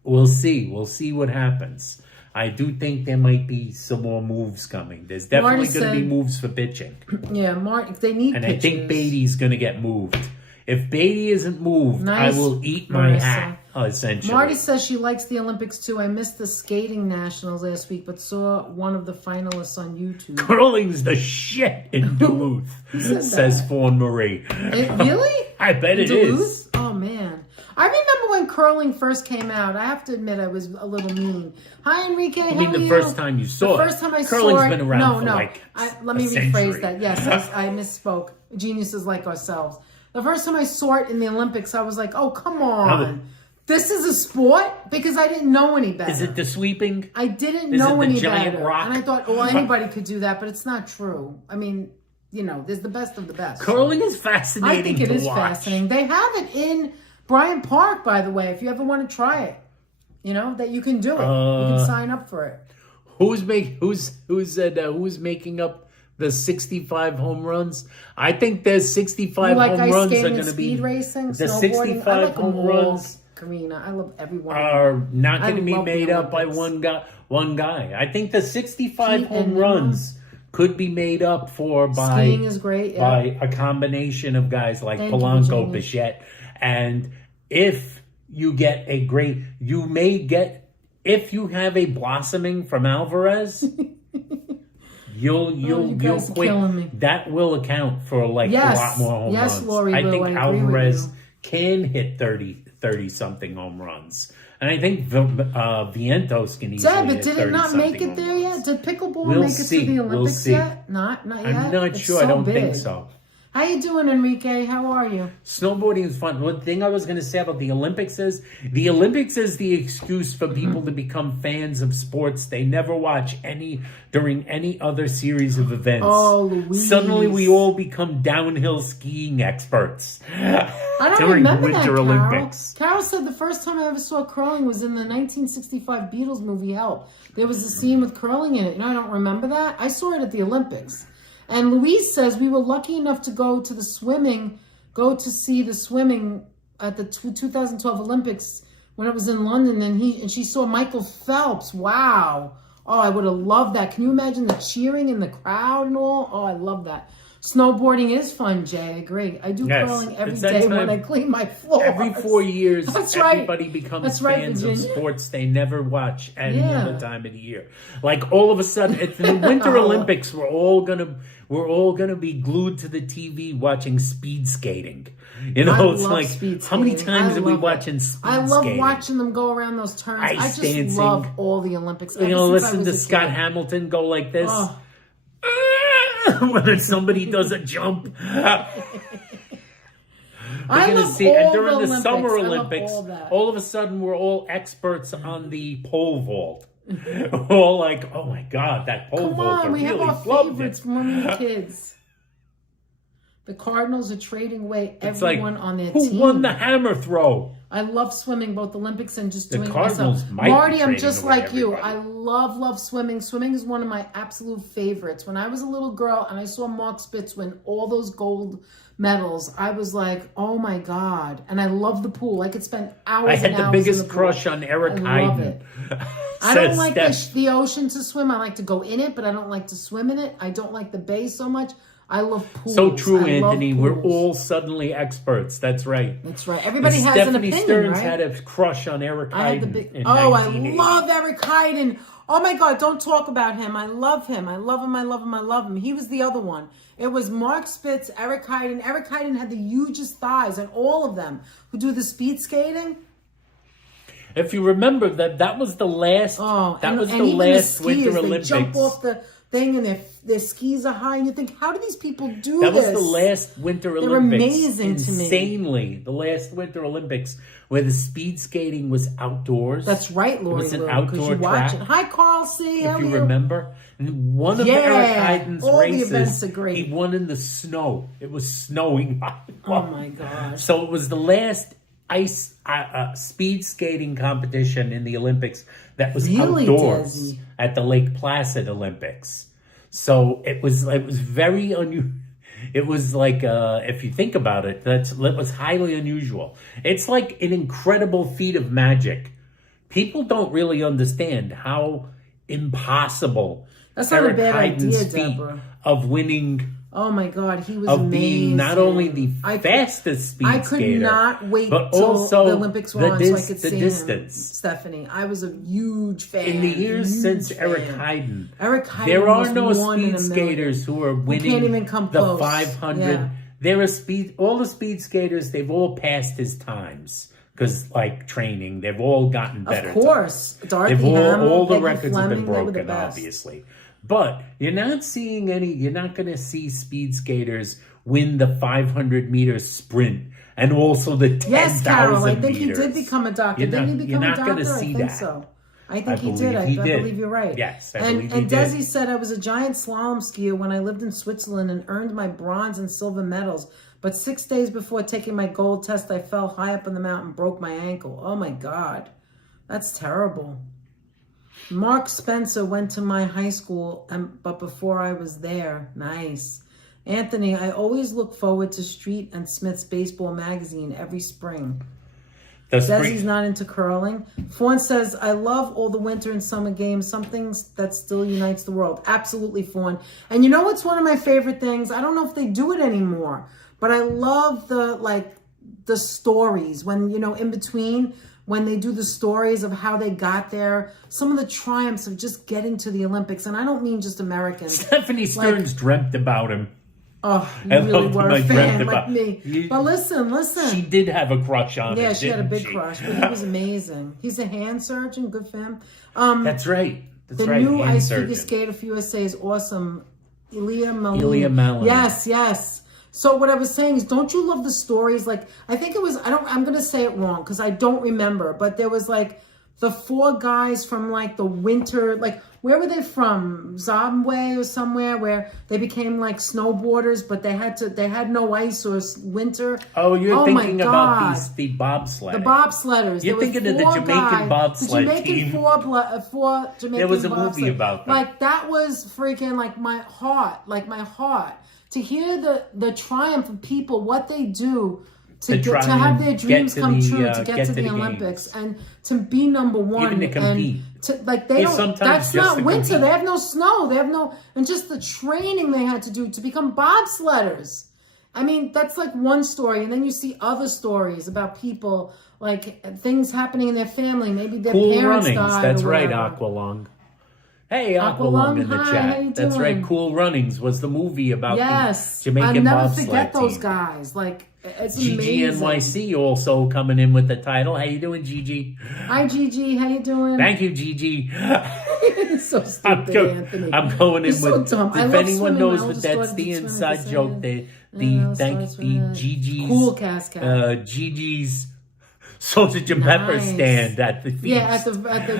we'll see. We'll see what happens. I do think there might be some more moves coming. There's definitely going to be moves for pitching. Yeah, Mark, if they need And pitchers. I think Beatty's going to get moved. If Beatty isn't moved, Nice, I will eat my Marissa. hat, essentially. Marty says she likes the Olympics too. I missed the skating nationals last week, but saw one of the finalists on YouTube. Curling's the shit in Duluth, says Fawn Marie. Really? I bet it Duluth? is. Oh, man. I remember when curling first came out. I have to admit I was a little mean. Hi, Enrique. I mean, the first time you saw it. The first time I Curling's saw it. been around No, for no. Let me a rephrase century. that. Yes, I misspoke. Geniuses like ourselves. The first time I saw it in the Olympics, I was like, oh, come on. This is a sport? Because I didn't know any better. Is it the sweeping? I didn't Is know it the any giant better. rock? And I thought, well, anybody could do that, but it's not true. I mean, there's the best of the best. Curling is fascinating I think it to is watch. fascinating. They have it in Bryant Park, by the way, if you ever want to try it. That you can do it. You can sign up for it. Who's making up the 65 home runs? I think there's 65 You like home ice runs are skating going and to be speed racing, the snowboarding? 65 I like them home all, runs Karina. I love everyone. are not I going to be love the made up by Olympics. one guy. I think the 65 Pete home and runs could be made up for Skiing is great, yeah. by a combination of guys like Thank you, Polanco, Virginia. Bichette, and if you get if you have a blossoming from Alvarez, you'll guys are quick. killing me. That will account for a lot more home Yes, runs. Lori I Lou, think I agree with Alvarez you. can hit 30 something home runs, and I think Vientos can easily Deb, hit did it not 30-something make it home there runs. yet? Did pickleball We'll make it see. to the We'll Olympics see. yet? Not yet. I'm not It's sure. So I don't think big. so. How you doing, Enrique? How are you? Snowboarding is fun. One thing I was going to say about the Olympics is the excuse for people to become fans of sports they never watch during any other series of events. Oh, Louise. Suddenly we all become downhill skiing experts. I don't during remember Winter that, Carol. Olympics. Carol said the first time I ever saw curling was in the 1965 Beatles movie Help. There was a scene with curling in it. I don't remember that. I saw it at the Olympics. And Louise says we were lucky enough to go to see the swimming at the 2012 Olympics when it was in London, and she saw Michael Phelps. Wow. Oh, I would have loved that. Can you imagine the cheering in the crowd and all? Oh, I love that. Snowboarding is fun, Jay. I agree. I do curling every day when I clean my floor. Every 4 years, That's right. everybody becomes That's fans of Virginia. sports they never watch any other time of the year. Like all of a sudden, it's the Winter Olympics. We're all gonna be glued to the TV watching speed skating. You know, it's like how many times are we watching speed skating? I love watching them go around those turns. I just dancing. Love all the Olympics. You know, listen to Scott Hamilton go like this. Oh. When somebody does a jump. I love see, all and during the Olympics. Summer I love Olympics, all of a sudden we're all experts on the pole vault. We're all like, oh my God, that pole vault. Come on, we have our favorites from when we were kids. The Cardinals are trading away everyone on their team. Who won the hammer throw? I love swimming, both Olympics and just The doing it Cardinals myself. might Marty, be I'm trading just away like you. everybody. I love swimming. Swimming is one of my absolute favorites. When I was a little girl and I saw Mark Spitz win all those gold medals, I was like, oh my God. And I love the pool. I could spend hours I had and the hours biggest in the crush pool. on Eric I love Heiden. it. I don't like Steph. the ocean to swim. I like to go in it, but I don't like to swim in it. I don't like the bay so much. I love pools. So true, I love Anthony. We're pools. all suddenly experts. That's right. That's right. Everybody has Stephanie an opinion, Stearns right? had a crush on Eric Heiden. I love Eric Heiden. Oh my God, don't talk about him. I love him. I love him. I love him. I love him. He was the other one. It was Mark Spitz, Eric Heiden. Eric Heiden had the hugest thighs, and all of them who do the speed skating. If you remember that was the last. That was the last Winter Olympics. They jump off the thing and their skis are high, and you think, how do these people do that this? That was the last Winter Olympics. They're amazing to me. Insanely, the last Winter Olympics where the speed skating was outdoors. That's right, Lori. It was an Lou, outdoor you track. Watch it. Hi, Carl. See, if you remember, one of Eric Heiden's all races, the events are great. He won in the snow. It was snowing. Oh my gosh! So it was the last ice speed skating competition in the Olympics that was outdoors at the Lake Placid Olympics. So it was very unusual. It was like, if you think about it, that was highly unusual. It's like an incredible feat of magic. People don't really understand how impossible that's not Eric a bad Heiden's idea, feat Deborah. of winning. Oh my God, he was of amazing. being not only the fastest speed skater, I could not wait but till also the Olympics were on so I could see distance. him, Stephanie. I was a huge fan. In the years since Eric Heiden, there are no speed skaters who are winning can't even come the close. 500. Yeah. There are all the speed skaters. They've all passed his times because, like training, they've all gotten better. Of course, Dorothy all the records have been broken, obviously. But you're not seeing any. You're not going to see speed skaters win the 500-meter sprint and also the 10,000 Yes, Carol. I think meters. he did become a doctor. Didn't he become a doctor? You're not going to see that. So. I think he did. I believe you're right. Yes, I and believe he did. Desi said, I was a giant slalom skier when I lived in Switzerland and earned my bronze and silver medals. But 6 days before taking my gold test, I fell high up on the mountain and broke my ankle. Oh my God. That's terrible. Mark Spencer went to my high school, but before I was there. Nice. Anthony, I always look forward to Street and Smith's baseball magazine every spring. Desi's not into curling. Fawn says, I love all the winter and summer games, something that still unites the world. Absolutely, Fawn. And you know what's one of my favorite things? I don't know if they do it anymore, but I love the stories when, in between, when they do the stories of how they got there, some of the triumphs of just getting to the Olympics. And I don't mean just Americans. Stephanie Stearns dreamt about him. Oh, you really were a fan like me. But listen. She did have a crush on him. Yeah, she had a big crush, but he was amazing. He's a hand surgeon, good for him. That's right. The new ice figure skater for USA is awesome. Ilya Malin. Yes. So what I was saying is, don't you love the stories? Like, I think it was, I'm going to say it wrong because I don't remember, but there was like the 4 guys from like the winter, like, where were they from? Zimbabwe or somewhere where they became like snowboarders, but they had no ice or winter. Oh, you're thinking about the bobsledding. The bobsledders. You're thinking of the Jamaican bobsled team. Four Jamaican There was a movie about them. Like, that was freaking like my heart. To hear the triumph of people, what they do to try have and their dreams get to come the, true, to get to the games. Olympics, and to be number one, Even to compete. and to, like they don't. sometimes That's just not to winter. compete. They have no snow. They have no, and just the training they had to do to become bobsledders. I mean, that's like one story, and then you see other stories about people, like things happening in their family. Maybe their Cool parents Runnings. died. That's or right, whatever. Aqualung. Hey, Aqualung, Aqualung in the hi, how chat. you That's doing? right. Cool Runnings was the movie about Yes, the Jamaican I'll never bobsled forget those team. guys. Like it's Gigi amazing. NYC also coming in with the title. How you doing, Gigi? Hi, Gigi. How you doing? Thank you, Gigi. It's so stupid, Anthony. I'm going in It's so with. dumb. I If love anyone swimming. knows My what oldest that's daughter the did swim inside at joke. the The Gigi's cool cascade. Gigi's sausage and pepper Nice. stand at the feast. Yeah,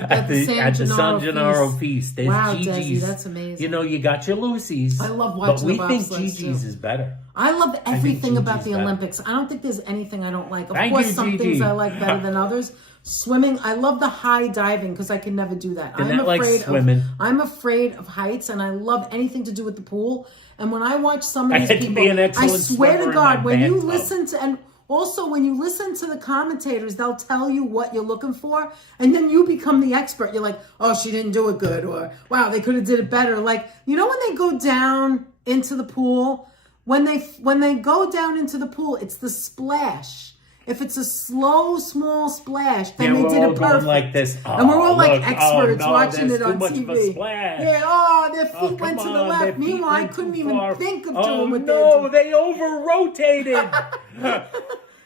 at the San Gennaro feast. feast. There's Wow, Gigi's. Desi, that's amazing. You know, you got your Lucy's. I love but watching we the think bobsleds, Gigi's too. is better. I love everything about the Gigi's better. Olympics. I don't think there's anything I don't like. Of Thank course, you, some Gigi. things I like better than others. Swimming, I love the high diving because I can never do that. Didn't like swimming. I'm afraid of heights, and I love anything to do with the pool. And when I watch some of I these had to people, be an I excellent swear swimmer to in God, my when you bathtub. listen to, and also when you listen to the commentators, they'll tell you what you're looking for, and then you become the expert. You're like, oh, she didn't do it good, or wow, they could have did it better. Like, you know, when they go down into the pool, when they go down into the pool, it's the splash. If it's a slow, small splash, then they did it perfect. Going like this. And we're all like Look, experts no, watching there's it too on much TV. Of a splash. Yeah, their feet Come went to the on, their left. feet Meanwhile, I went couldn't too even far. think of Oh doing what no, they over-rotated.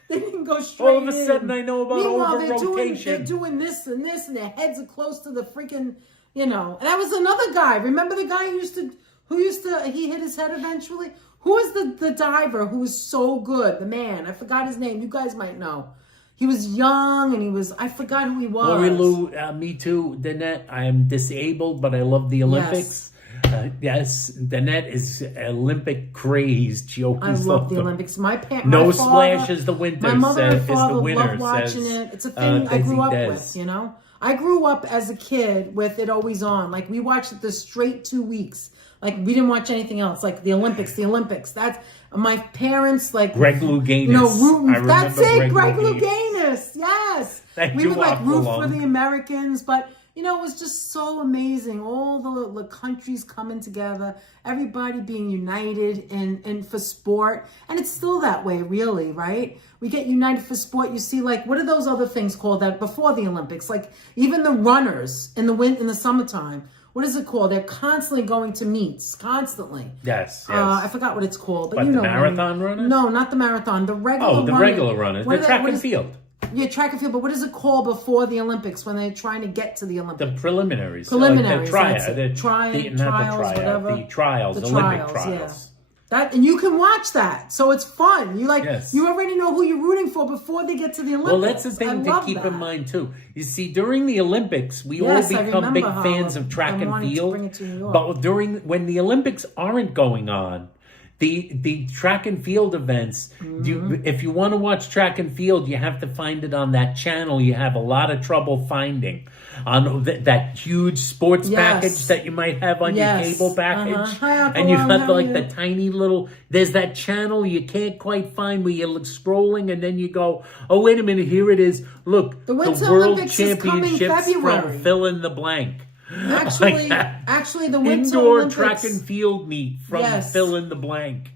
they didn't go straight All of a in. sudden, I know about Meanwhile, over-rotation. they're doing this and this, and their heads are close to the freaking, you know. And that was another guy. Remember the guy he hit his head eventually? Who is the diver who was so good? The man. I forgot his name. You guys might know. He was young, and I forgot who he was. Lori Lou, me too, Danette. I am disabled, but I love the Olympics. Yes, Danette is Olympic crazed. She always I love loved the them. Olympics. No splash is the winter. My mother and is the father winner, love watching says, it. It's a thing I grew up Desi with, you know? I grew up as a kid with it always on. Like, we watched it the straight 2 weeks. Like, we didn't watch anything else. Like, the Olympics. That's my parents, like... Greg Louganis. You know, rooting. That's it, Greg Louganis. Louganis. Yes. We would, like, root for the Americans, but... You know, it was just so amazing. All the countries coming together, everybody being united and for sport. And it's still that way, really, right? We get united for sport. You see, like, what are those other things called that before the Olympics? Like, even the runners in the summertime. What is it called? They're constantly going to meets, constantly. Yes. I forgot what it's called. But what, you know, the marathon runners? No, not the marathon. The regular runners. Regular runners. The track and field. Yeah, track and field, but what is it called before the Olympics when they're trying to get to the Olympics? The preliminaries. Preliminaries. Like the trials, Olympic trials. That, and you can watch that, so it's fun. You you already know who you're rooting for before they get to the Olympics. Well, that's the thing to keep in mind too. You see, during the Olympics, we all become big fans of track and field. But when the Olympics aren't going on, the track and field events, if you want to watch track and field, you have to find it on that channel you have a lot of trouble finding. On that huge sports package that you might have on your cable package. And you have like the tiny little, there's that channel you can't quite find where you're scrolling and then you go, oh, wait a minute, here it is. Look, the World Olympics Championships from fill in the blank. Actually, the Winter Indoor Olympics. track and field meet from fill in the blank.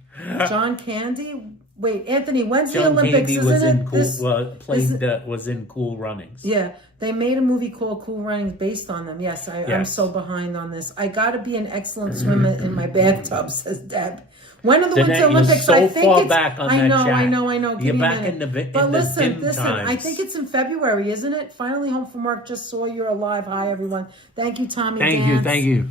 John Candy. Wait, Anthony. When's the John Olympics? Candy was in Cool Runnings. Yeah, they made a movie called Cool Runnings based on them. Yes, I'm so behind on this. I got to be an excellent swimmer in my bathtub, says Deb. When are the Winter Olympics? So I think far it's. back on I know. You're back in the But listen. times. I think it's in February, isn't it? Finally home from work. Just saw you're alive. Hi, everyone. Thank you, Tommy. Thank you.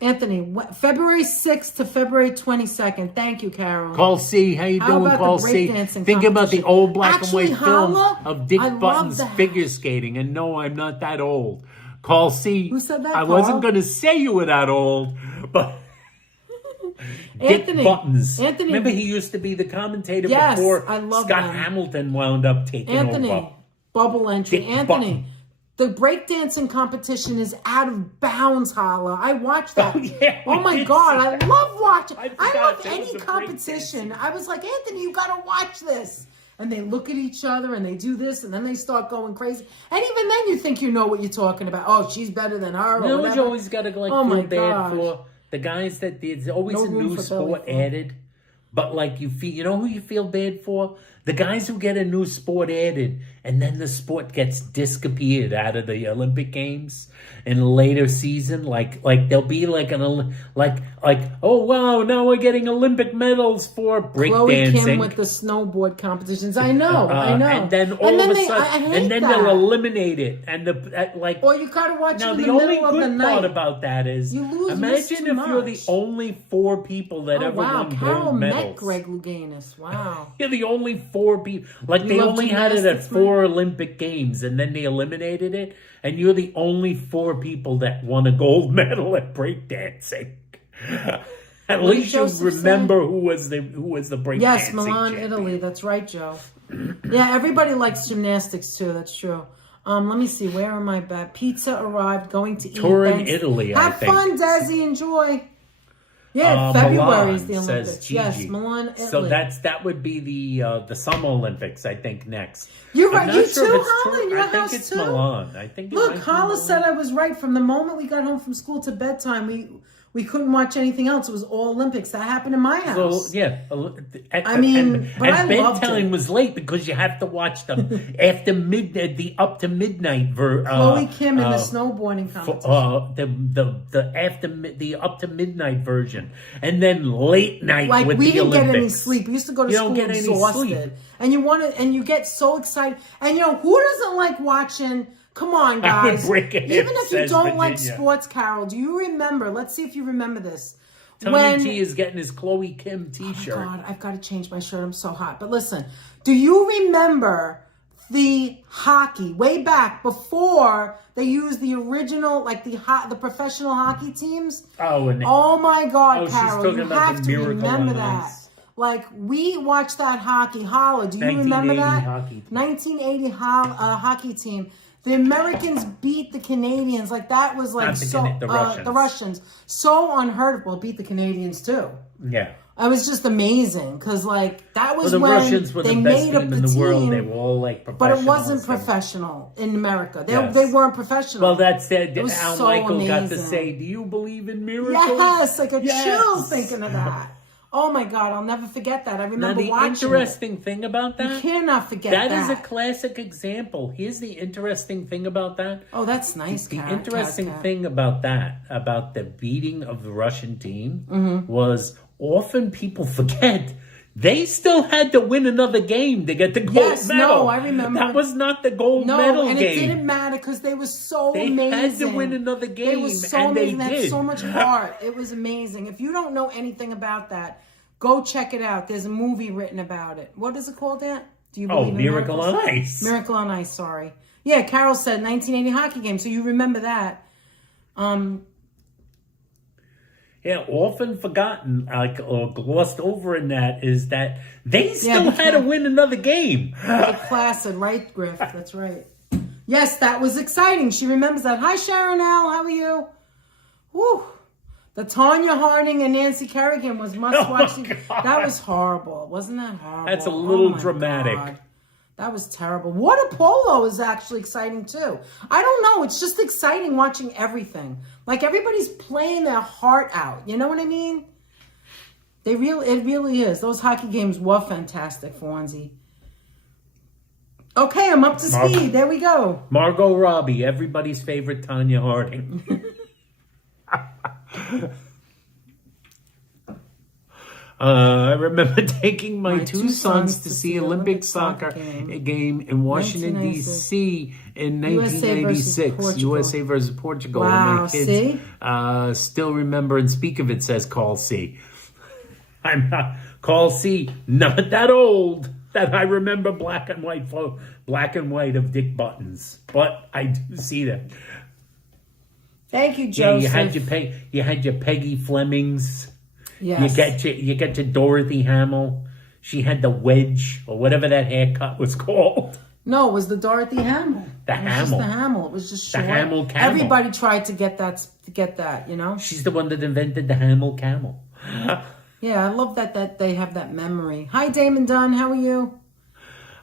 Anthony, February 6th to February 22nd. Thank you, Carol. Call C. How you doing, Call C? Think about the old black and white film of Dick Button's figure skating. And no, I'm not that old. Call C. Who said that, I wasn't going to say you were that old, but... Dick Buttons. Remember, he used to be the commentator before Scott Hamilton wound up taking over. Bubble entry. Button. The breakdancing competition is out of bounds, Hala. I watched that. Oh my God, I love watching. I love any competition. I was like, Anthony, you got to watch this. and they look at each other and they do this and then they start going crazy. And even then you think you know what you're talking about. Oh, she's better than her. You know what you always got to like feel bad for? The guys that there's always a new sport added. But like you know who you feel bad for? The guys who get a new sport added and then the sport gets disappeared out of the Olympic Games in a later season. Like there'll be like oh wow, now we're getting Olympic medals for breakdancing. Chloe Kim with the snowboard competitions. I know. And then all of a sudden, and then they'll eliminate it. And or you gotta watch it in the middle of the night. Now the only good part about that is, imagine if you're the only 4 people that ever won gold medals. Met Greg Louganis. Wow. You're the only 4 people. Like they only had it at 4 Olympic Games, and then they eliminated it. And you're the only 4 people that won a gold medal at breakdancing. At least you remember who was the breakdancing. Yes, Milan, Italy. That's right, Joe. Yeah, everybody likes gymnastics too. That's true. Let me see. Where am I back? Pizza arrived. Going to eat. Touring Italy. Have fun, Desi. Enjoy. Yeah, February is the Olympics. Yes, Milan, Italy. So that would be the Summer Olympics, I think, next. You're right. You too, Hala, in your house too? I think it's Milan. I think. Look, Hala said I was right. From the moment we got home from school to bedtime, we couldn't watch anything else. It was all Olympics. That happened in my house. So, yeah. And bedtime was late because you have to watch them after the up to midnight. Chloe Kim in the snowboarding competition. The up to midnight version, and then late night with the Olympics. We didn't get any sleep. We used to go to school exhausted, and you get so excited. And who doesn't like watching? Come on, guys. Even if you don't like sports, Carol, do you remember? Let's see if you remember this. Tony T is getting his Chloe Kim t-shirt. Oh, God, I've got to change my shirt. I'm so hot. But listen, do you remember the hockey way back before they used the original, like the professional hockey teams? Oh, my God, Carol, you have to remember that. Like, we watched that hockey. Hala, do you remember that? 1980 hockey team. The Americans beat the Canadians. Like, that was like the Russians. So unheard of. Well, beat the Canadians too. Yeah. It was just amazing because, like, that was the when Russians were they the best made up team the in the team, world. They were all like professional. But it wasn't professional in America. They weren't professional. Well, that's it. Was Al so Michael amazing. got to say, "Do you believe in miracles?" Yes, like a chill thinking of that. Oh my God, I'll never forget that. I remember watching it. Now, the interesting thing about that... You cannot forget that. That is a classic example. Here's the interesting thing about that. Oh, that's nice, The interesting thing about that, about the beating of the Russian team, was often people forget they still had to win another game to get the gold medal. No, I remember. That was not the gold medal game. No, and it didn't matter because they were so amazing. They had to win another game, they were so amazing. They had did. So much heart. It was amazing. If you don't know anything about that, go check it out. There's a movie written about it. What is it called, Aunt? Do you believe in Miracle miracles? on Ice. Miracle on Ice, sorry. Yeah, Carol said 1980 hockey game, so you remember that. Yeah, often forgotten, or glossed over in that, is that they still had to win another game. Placid, right, Griff? That's right. Yes, that was exciting. She remembers that. Hi, Sharon L. How are you? Woo. The Tanya Harding and Nancy Kerrigan was must-watch. That was horrible. Wasn't that horrible? That's a little dramatic. God. That was terrible. Water polo is actually exciting, too. I don't know. It's just exciting watching everything. Like, everybody's playing their heart out. You know what I mean? It really is. Those hockey games were fantastic, Fonzie. Okay, I'm up to speed. There we go. Margot Robbie, everybody's favorite Tanya Harding. I remember taking my two sons to see Olympic soccer game in Washington, D.C. in 1996. USA versus Portugal. Wow, and my kids still remember and speak of it, says Call C. I'm not, Call C, not that old that I remember black and white of Dick Buttons. But I do see them. Thank you, Joseph. Yeah, you had your Peggy Flemings. Yes. You get to Dorothy Hamill. She had the wedge or whatever that haircut was called. No, it was the Dorothy Hamill. The Hamill. The Hamill. It was just short. The Hamill camel. Everybody tried to get that, you know? She's the one that invented the Hamill camel. Yeah, I love that they have that memory. Hi, Damon Dunn. How are you?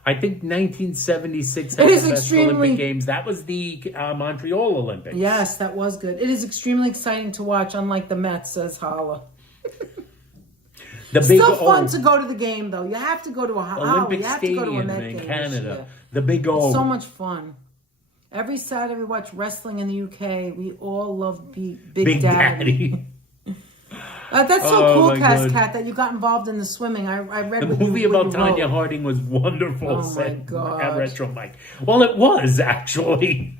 I think 1976 It had is the best extremely- Olympic Games. That was the Montreal Olympics. Yes, that was good. It is extremely exciting to watch, unlike the Mets, says Holla. The big Still fun O, to go to the game, though. You have to go to a Olympic you have to go to a Stadium Met in game this Canada. year. The big O. So much fun. Every Saturday we watch wrestling in the UK. We all love Big Daddy. That's so Oh, cool, my Kat, God. that you got involved in the swimming. I read The what movie you, what about you Tanya wrote. Harding was wonderful, Oh, my said God. Retro Mike. Well, it was, actually.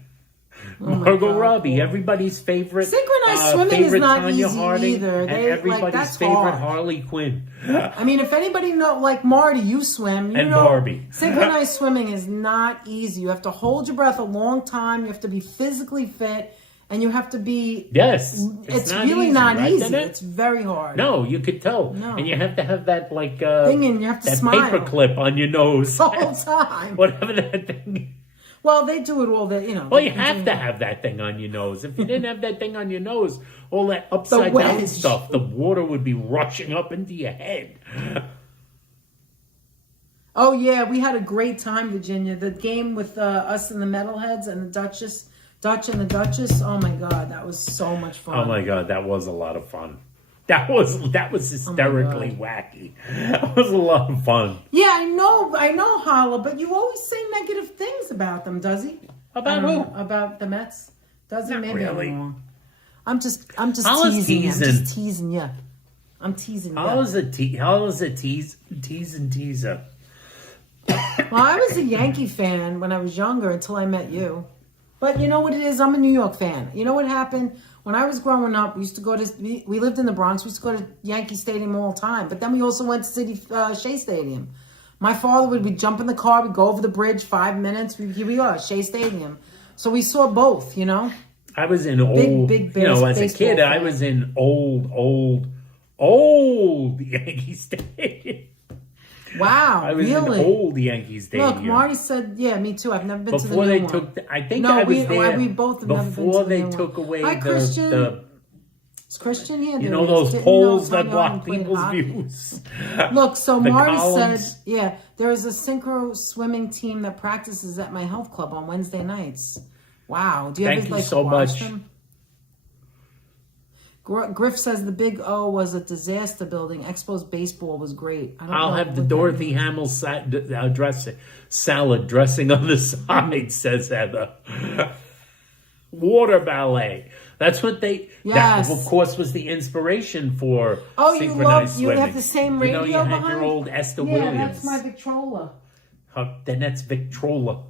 my Margot God, Robbie, cool. everybody's favorite. Synchronized swimming is favorite not Tanya easy Harding, either. and They- like, everybody's that's favorite hard. Harley Quinn. I mean, if anybody know, like Marty, you swim. You And know, Barbie. Synchronized swimming is not easy. You have to hold your breath a long time. You have to be physically fit. And you have to be... Yes. It's not really easy, not right, easy. isn't it? It's very hard. No, you could tell. No. And you have to have that, like, Thing, and you have to that smile. paper clip on your nose. The whole time. Whatever that thing. Well, they do it all the, you know. Well, you have to have that thing on your nose. If you didn't have that thing on your nose, all that upside down wedge. stuff, the water would be rushing up into your head. Oh, yeah. We had a great time, Virginia. The game with us and the Metalheads and the Dutch and the Duchess. Oh, my God. That was so much fun. Oh my God, that was a lot of fun. That was hysterically wacky. That was a lot of fun. Yeah, I know, Holla, but you always say negative things about them, does he? About I don't who? know, about the Mets? Does he? Not Maybe really. I'm wrong. I'm just Holla's teasing. I'm teasing. just teasing you. I'm teasing you. Holla's a tease and teaser. Well, I was a Yankee fan when I was younger until I met you. But you know what it is? I'm a New York fan. You know what happened? When I was growing up, we used to go to, we lived in the Bronx. We used to go to Yankee Stadium all the time. But then we also went to Shea Stadium. My father would jump in the car, we'd go over the bridge, 5 minutes. Here we are, Shea Stadium. So we saw both, you know? I was in old, big you know, as a baseball kid, I fan. was in old Yankee Stadium. Wow, I was really? in old Yankee Stadium. Look, Marty said, yeah, me too. I've never been to the Before new they one. took, I think No, I was we- there. we both have never been before to the they new took one. away Hi, Christian. the It's Christian here. you There know is. those Didn't poles know that Tanya block Harding played people's hockey. views. Look, so The Marty columns. said, yeah, there is a synchro swimming team that practices at my health club on Wednesday nights. Wow. Do you Thank ever you like so watch much. them? Griff says the Big O was a disaster building. Expos baseball was great. I don't I'll know have the what that Dorothy means. Hamill salad dressing on the side, says Heather. Water ballet. That's what they. Yes. That, of course, was the inspiration for Oh, you synchronized love, you swimming. have the same You know, radio you had behind? your old Esther Yeah, Williams. that's my Victrola. Then that's Victrola.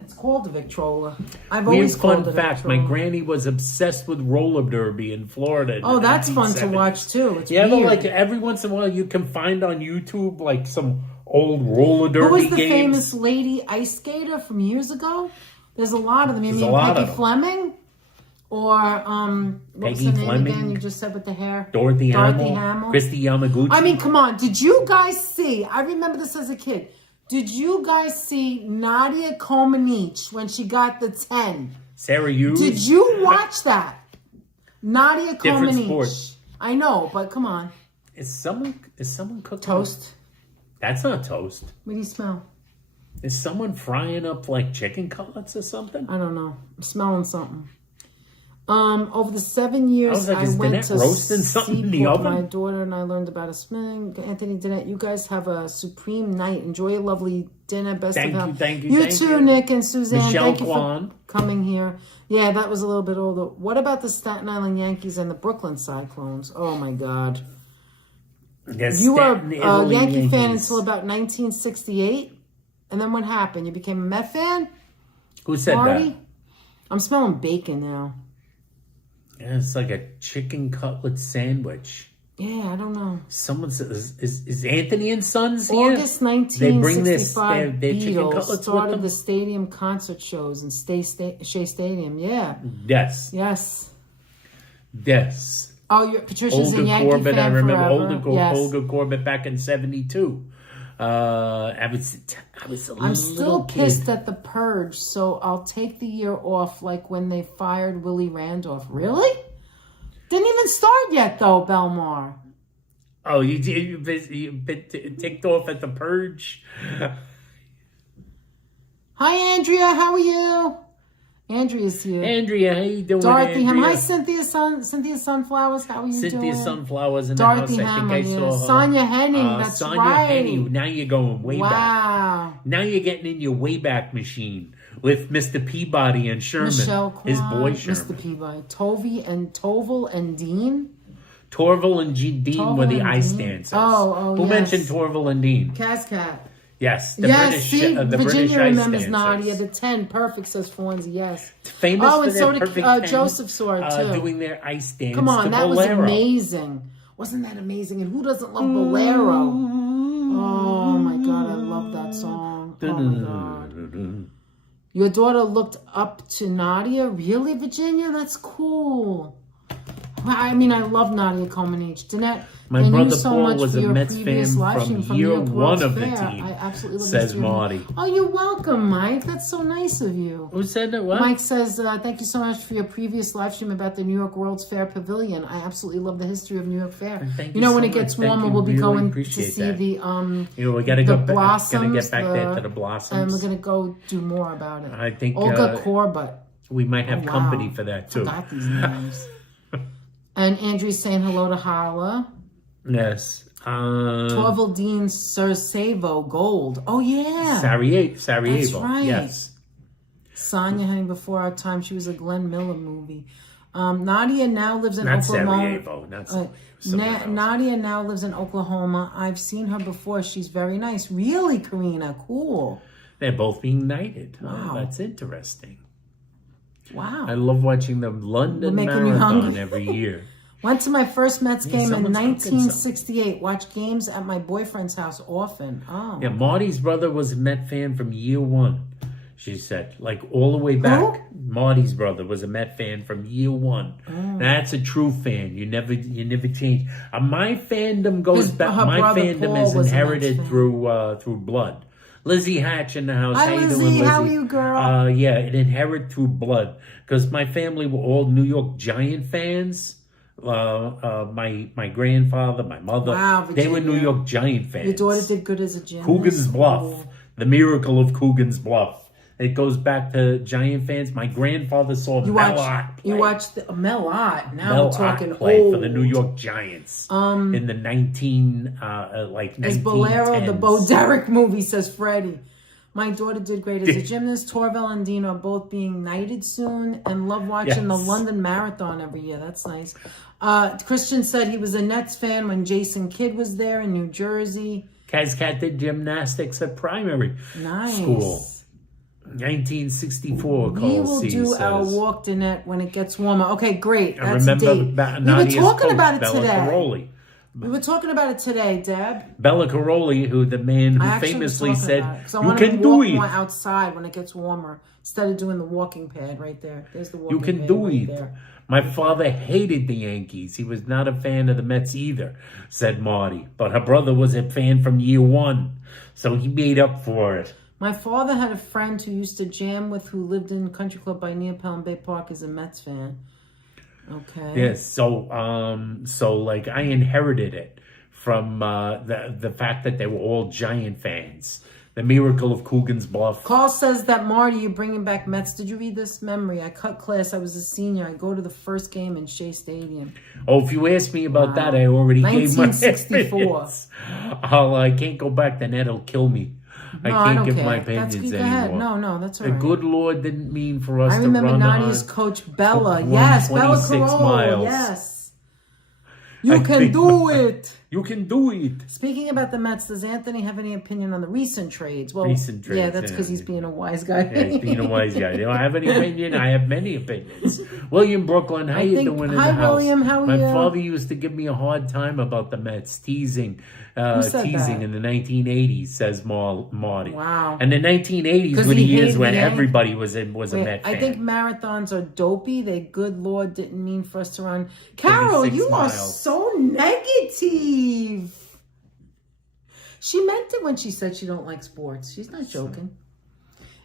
It's called a Victrola. I've Weird always called fun it a fact: my Victrola. granny was obsessed with roller derby in Florida. in Oh, the that's fun to 1970s. watch too. It's Yeah, but weird. like every once in a while, you can find on YouTube like some old roller derby Who was the games. famous lady ice skater from years ago? There's a lot of them. You There's a mean lot Peggy of them. Fleming? Or what was Peggy her name Fleming? again? You just said with the hair. Dorothy Hamill. Hamill, Christy Yamaguchi. I mean, come on. Did you guys see? I remember this as a kid. Did you guys see Nadia Comaneci when she got the 10? Sarah Hughes. Did you watch that? Nadia Different Comaneci. sport. I know, but come on. Is someone cooking Toast. That's not toast. What do you smell? Is someone frying up like chicken cutlets or something? I don't know. I'm smelling something. Over the 7 years I was like, I is went Danette to roasting something in the Seaport, oven? my daughter and I learned about a swimming. Anthony, Danette, you guys have a supreme night. Enjoy a lovely dinner. Best Thank of you, health. thank you, You thank too, you. Nick and Suzanne. Michelle Thank you Kwan. for coming here. Yeah, that was a little bit older. What about the Staten Island Yankees and the Brooklyn Cyclones? Oh my God. Yes, You were Staten a Italy Yankee fan Yankees. until about 1968. And then what happened? You became a Met fan? Who said Marty? that? I'm smelling bacon now. Yeah, it's like a chicken cutlet sandwich. Yeah, I don't know. Someone says, is Anthony and Sons here? August They bring this, 1965, their chicken Beatles cutlets with started them? the stadium concert shows in Shea Stadium. Yeah. Yes. Yes. Yes. Oh, Patricia's Olga a Yankee Corbett, fan I remember forever. Yes. Olga Corbett back in 72. I was a I'm still little kid. pissed at the purge, so I'll take the year off like when they fired Willie Randolph. Really? Didn't even start yet, though, Belmar. Oh, you been ticked off at the purge? Hi, Andrea. How are you? Andrea's here. Andrea, how you doing, Dorothy Ham. Andrea? Hi, Cynthia Sunflowers. How are you doing? Cynthia Sunflowers in Dorothy the house. Ham, I think I saw her. Sonia Henning. That's Sonia right. Henning. Now you're going way back. Wow. Now you're getting in your Wayback Machine with Mr. Peabody and Sherman. Michelle Kwan, his boy Sherman. Mr. Peabody. Tovel and Dean. Torval and Dean were the ice dancers. Who mentioned Torval and Dean? Cascat. Yes, Virginia British ice remembers dancers. Nadia, the 10. Perfect, says Fonzie, yes. Famous and for so their perfect did 10, Joseph saw it, too. doing their ice dance. Come on, to that Bolero. was amazing. Wasn't that amazing? And who doesn't love Bolero? Oh, my God, I love that song. Oh, my God. Your daughter looked up to Nadia? Really, Virginia? That's cool. I mean, I love Nadia Comaneci. Danette, My thank brother you so Paul much was for a your Mets previous fan live from stream year New York one World's of the Fair. team, I absolutely love says this stream. Marty. Oh, you're welcome, Mike. That's so nice of you. Who said that? What? Mike says, thank you so much for your previous live stream about the New York World's Fair Pavilion. I absolutely love the history of New York Fair. Thank You know, so when it much. gets Thank warmer, you. we'll be Really going to appreciate see that. the we gotta go blossoms. Gotta get back there to the blossoms. And we're going to go do more about it. I think Olga Corbett. we might have company for that too. I got these names. And Andrew's saying hello to Hala. Yes. Torval Dean Sarajevo Gold. Oh, yeah. Sarajevo. That's right. Yes. Sonia Henning, before our time, she was a Glenn Miller movie. Nadia now lives in Not Oklahoma. Sarajevo. Not Nadia now lives in Oklahoma. I've seen her before. She's very nice. Really, Karina? Cool. They're both being knighted. Wow. Oh, that's interesting. Wow. I love watching the London Marathon every year. Went to my first Mets game in someone's cooking 1968. Watched games at my boyfriend's house often. Oh. Yeah, Marty's brother was a Met fan from year one, she said. Like all the way back. Marty's brother was a Met fan from year one. That's a true fan. You never change. My fandom goes back. My fandom Paul is inherited through blood. Lizzie Hatch in the house. Hi, How you Lizzie. doing, Lizzie? How are you, girl? Yeah, it inherited through blood because my family were all New York Giant fans. My grandfather, my mother, they were New York Giant fans. Your daughter did good as a gymnast. Coogan's Bluff, the miracle of Coogan's Bluff. It goes back to Giant fans. My grandfather saw Mel Ott play. You watched Mel Ott. Now Mel we're talking Ott play old. for the New York Giants in the 1910s. As Bolero, the Bo Derek movie, says Freddie. My daughter did great as a gymnast. Torval and Dean are both being knighted soon and love watching the London Marathon every year. That's nice. Christian said he was a Nets fan when Jason Kidd was there in New Jersey. Cat did gymnastics at primary school. 1964. We will do our walk, Danette, when it gets warmer. Okay, great. I That's remember a date. We were talking about it Bella today. Caroli. We were talking about it today, Deb. Bella Caroli, who famously said, "You can do it more outside when it gets warmer instead of doing the walking pad right there." There's the walking pad. You can do right it. There. My father hated the Yankees. He was not a fan of the Mets either, said Marty. But her brother was a fan from year one, so he made up for it. My father had a friend who used to jam with who lived in Country Club by near Pelham Bay Park as a Mets fan. Okay. Yes, so like I inherited it from the fact that they were all Giant fans. The miracle of Coogan's Bluff. Carl says that, Marty, you're bringing back Mets. Did you read this memory? I cut class. I was a senior. I go to the first game in Shea Stadium. Oh, if you ask me about that, I already gave my 1964. I can't go back. Then that'll kill me. No, I can't don't give care. my opinions Go anymore. ahead. No, that's all The right. good Lord didn't mean for us I to remember run Nadia's on coach, Bella. Yes, Bella 126 Carol. miles. Yes. You can do it. You can do it. Speaking about the Mets, does Anthony have any opinion on the recent trades? Well, Recent trades, yeah, that's because he's being a wise guy. Yeah, he's being a wise guy. You don't have any opinion? I have many opinions. William Brooklyn, how you doing in the house? Hi, William. How are My you? father used to give me a hard time about the Mets, teasing that? in the 1980s, says Marty. Wow. And the 1980s were the years when everybody was a Met fan. I think marathons are dopey. They, good Lord, didn't mean for us to run. Carol, you are so negative. She meant it when she said she don't like sports. She's not joking.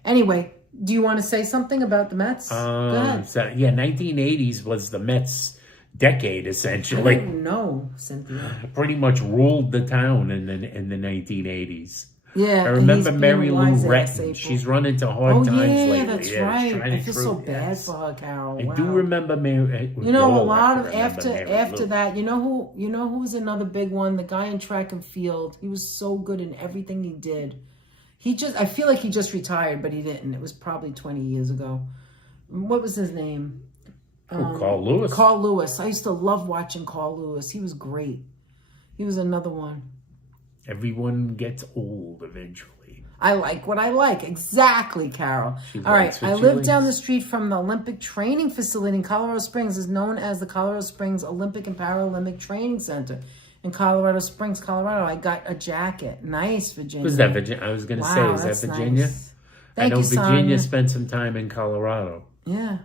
Anyway, do you want to say something about the Mets? Go ahead. 1980s was the Mets' decade, essentially. No, Cynthia. Pretty much ruled the town in the 1980s. Yeah, I and remember he's Mary being Lou wise ass Retton. April. She's run into hard times lately. That's yeah, right. I feel so recruit, bad yes. for her, Carol. I Wow. do remember Mary. You know, a all lot have of to remember Mary after Lou. that. You know who was another big one? The guy in track and field. He was so good in everything he did. I feel like he just retired, but he didn't. It was probably 20 years ago. What was his name? Carl Lewis. Carl Lewis. I used to love watching Carl Lewis. He was great. He was another one. Everyone gets old eventually. I like what I like. Exactly, Carol. All right. I live down the street from the Olympic Training Facility in Colorado Springs. Is known as the Colorado Springs Olympic and Paralympic Training Center in Colorado Springs, Colorado. I got a jacket. Nice, Virginia. Was that Virginia? I was going to say, is that Virginia? Nice. I know Virginia Sonia. spent some time in Colorado. Yeah.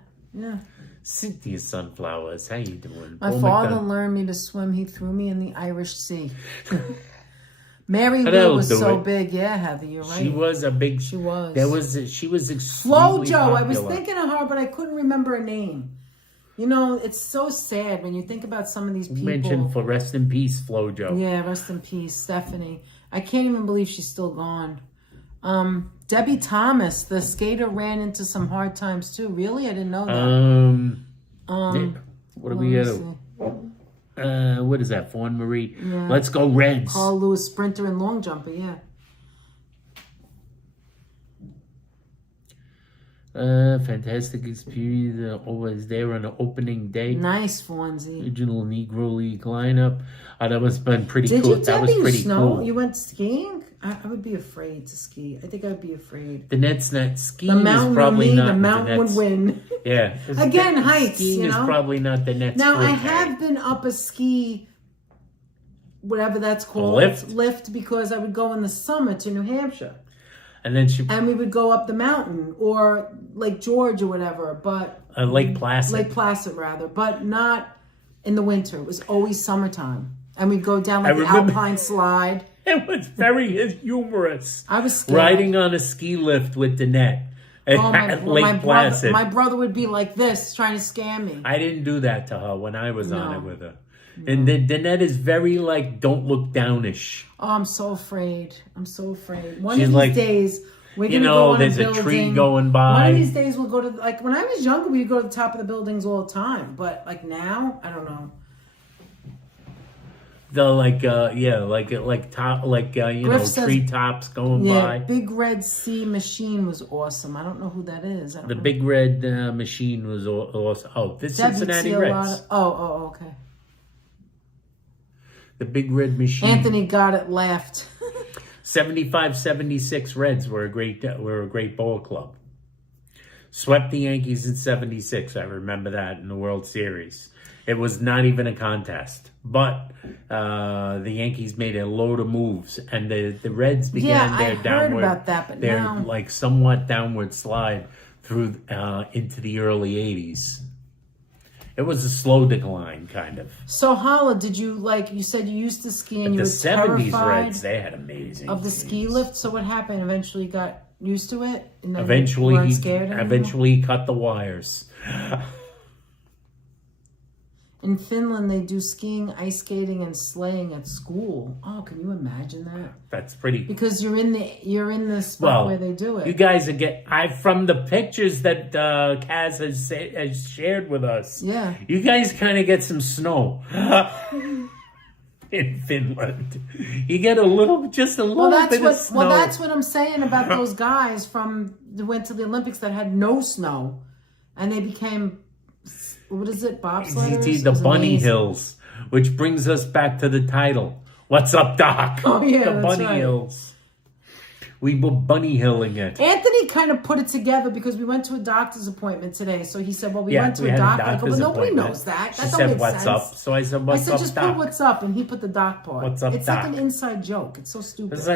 Cynthia Sunflowers, how you doing? My father learned me to swim. He threw me in the Irish Sea. Mary Lou was so big. Yeah, Heather, you're right. She was a big... She was. She was extremely Flojo. popular. I was thinking of her, but I couldn't remember her name. You know, it's so sad when you think about some of these people. Mentioned for rest in peace, Flojo. Yeah, rest in peace, Stephanie. I can't even believe she's still gone. Debbie Thomas, the skater, ran into some hard times too. Really? I didn't know that. What do we do? What is that? Fawn Marie. Yeah. Let's go Reds. Carl Lewis, sprinter and long jumper. Yeah. Fantastic experience. Always there on the opening day. Nice, Fonzie. Original Negro League lineup. That must have been pretty Did cool. you, That was pretty cool. You went skiing? I would be afraid to ski. I think I'd be afraid. The Nets not skiing the mountain is probably not the mountain would win. Yeah. Again, heights. Skiing is probably not the Nets. Now I have been up a ski, whatever that's called, lift, because I would go in the summer to New Hampshire, and then we would go up the mountain or Lake George or whatever, but Lake Placid rather, but not in the winter. It was always summertime, and we'd go down the Alpine slide. It was very humorous. I was scared. Riding on a ski lift with the net at Lake Placid. My brother would be like this, trying to scam me. I didn't do that to her when I was on it with her. No. And the net is very, don't look downish. Oh, I'm so afraid. One of these days, we're going to go on there's a building. A tree going by. One of these days, we'll go to, when I was younger, we'd go to the top of the buildings all the time. But, now, I don't know. The tree tops going by. Big Red Sea Machine was awesome. I don't know who that is. The Big Red Machine was awesome. Oh, the Cincinnati Reds. Okay. The Big Red Machine. Anthony got it, laughed. 75-76 Reds were a great ball club. Swept the Yankees in 76. I remember that in the World Series. It was not even a contest, but the Yankees made a load of moves, and the Reds began their downward, about that, but their somewhat downward slide through into the early 80s. It was a slow decline, kind of. So, Hala, did you you said you used to ski and you were terrified? The 70s Reds, they had amazing of the ski lift. So what happened? Eventually, you got used to it, and then eventually, you weren't scared anymore? He cut the wires. In Finland, they do skiing, ice skating, and sleighing at school. Oh, can you imagine that? That's pretty. Because you're in the spot where they do it. You guys from the pictures that Kaz has shared with us. Yeah. You guys kind of get some snow in Finland. You get a little bit of snow. Well, that's what I'm saying about those guys who went to the Olympics that had no snow, and they became. What is it, bobsledders? The Bunny Hills, which brings us back to the title. What's up, Doc? Oh, yeah, the Bunny Hills. We were bunny hilling it. Anthony kind of put it together because we went to a doctor's appointment today. So he said, well, we went to a doctor's nobody knows that. She said, what's up? So I said, what's up, just Doc? put what's up, and he put the doc part. What's up, It's Doc? like an inside joke. It's so stupid. It's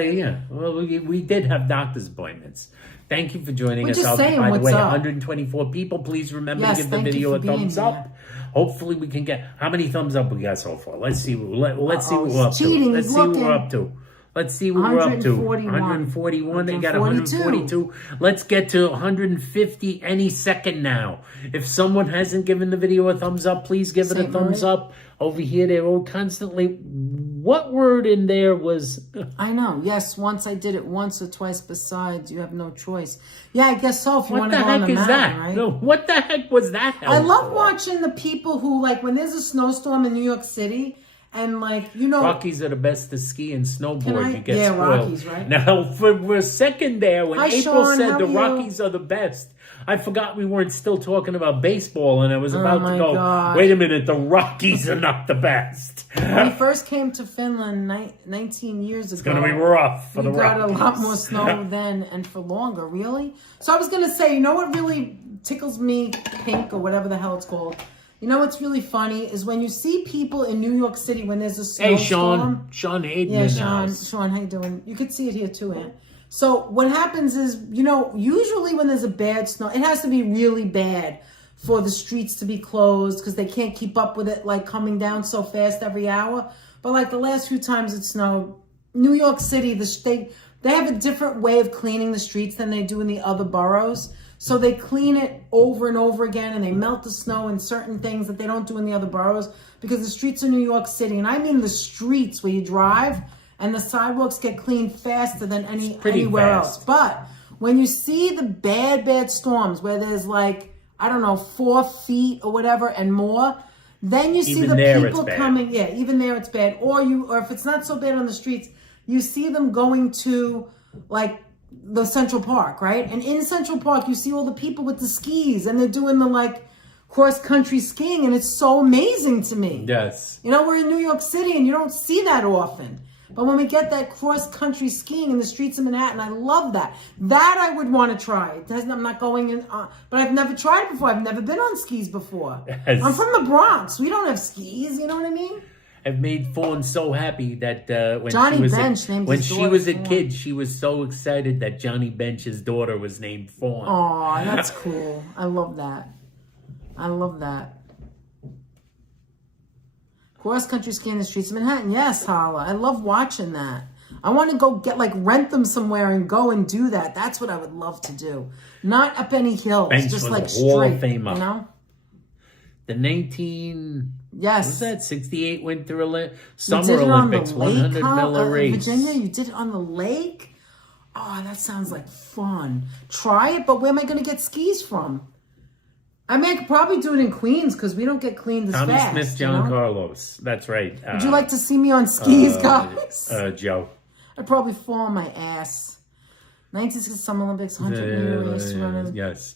well, we did have doctor's appointments. Thank you for joining us. Just saying, by the way, up? 124 people. Please remember to give the video a thumbs up. Hopefully we can get... How many thumbs up we got so far? Let's see. Let's see what we're up to. Let's see what we're up to. Let's see what we're up to. 141. 141. They got 142. 142. Let's get to 150 any second now. If someone hasn't given the video a thumbs up, please give it a thumbs up. Over here, they're all constantly... What word in there was... I know. Yes, once I did it once or twice. Besides, you have no choice. Yeah, I guess so. If you want to go on the mountain, right? No, what the heck was that? I love watching the people who, like, when there's a snowstorm in New York City... And like, you know... Rockies are the best to ski and snowboard. You get spoiled. Rockies, right? Now, for a second there, when April Sean, said the Rockies are the best, I forgot we weren't still talking about baseball, and I was about to go, God. wait a minute, the Rockies are not the best. When we first came to Finland 19 years ago... It's going to be rough for the Rockies. We got a lot more snow then and for longer, really? So I was going to say, you know what really tickles me pink or whatever the hell it's called? You know what's really funny is when you see people in New York City when there's a snowstorm. Hey, Sean. Sean Hayden in the house. Sean, how you doing? You could see it here too, Ann. So what happens is, you know, usually when there's a bad snow, it has to be really bad for the streets to be closed because they can't keep up with it, like coming down so fast every hour. But like the last few times it snowed, New York City, they have a different way of cleaning the streets than they do in the other boroughs. So they clean it over and over again, and they melt the snow and certain things that they don't do in the other boroughs because the streets of New York City, and I mean the streets where you drive, and the sidewalks get cleaned faster than anywhere else. But when you see the bad storms where there's like, I don't know, 4 feet or whatever and more, then you see the people coming. Yeah, even there it's bad. Or if it's not so bad on the streets, you see them going to like the Central Park, right? And in Central Park, you see all the people with the skis and they're doing the like cross-country skiing, and it's so amazing to me. Yes. You know, we're in New York City and you don't see that often. But when we get that cross-country skiing in the streets of Manhattan, I love that. That I would want to try. I'm not going in, but I've never tried it before. I've never been on skis before. Yes. I'm from the Bronx. We don't have skis, you know what I mean? I've made Fawn so happy that when she was a kid, she was so excited that Johnny Bench's daughter was named Fawn. Oh, that's cool. I love that. I love that. Cross-country ski in the streets of Manhattan. Yes, Hala. I love watching that. I want to go rent them somewhere and go and do that. That's what I would love to do. Not up any hills. Bench just was like a Hall of straight, Famer. you know? The 19... Yes. What was that? 68 Winter Summer Olympics, 100 mile race. Virginia, you did it on the lake? Oh, that sounds like fun. Try it, but where am I going to get skis from? I mean, I could probably do it in Queens because we don't get cleaned as fast. Tommy Smith, John Carlos. That's right. Would you like to see me on skis, guys? Joe. I'd probably fall on my ass. 1960 Summer Olympics, 100 meter race running. Yes.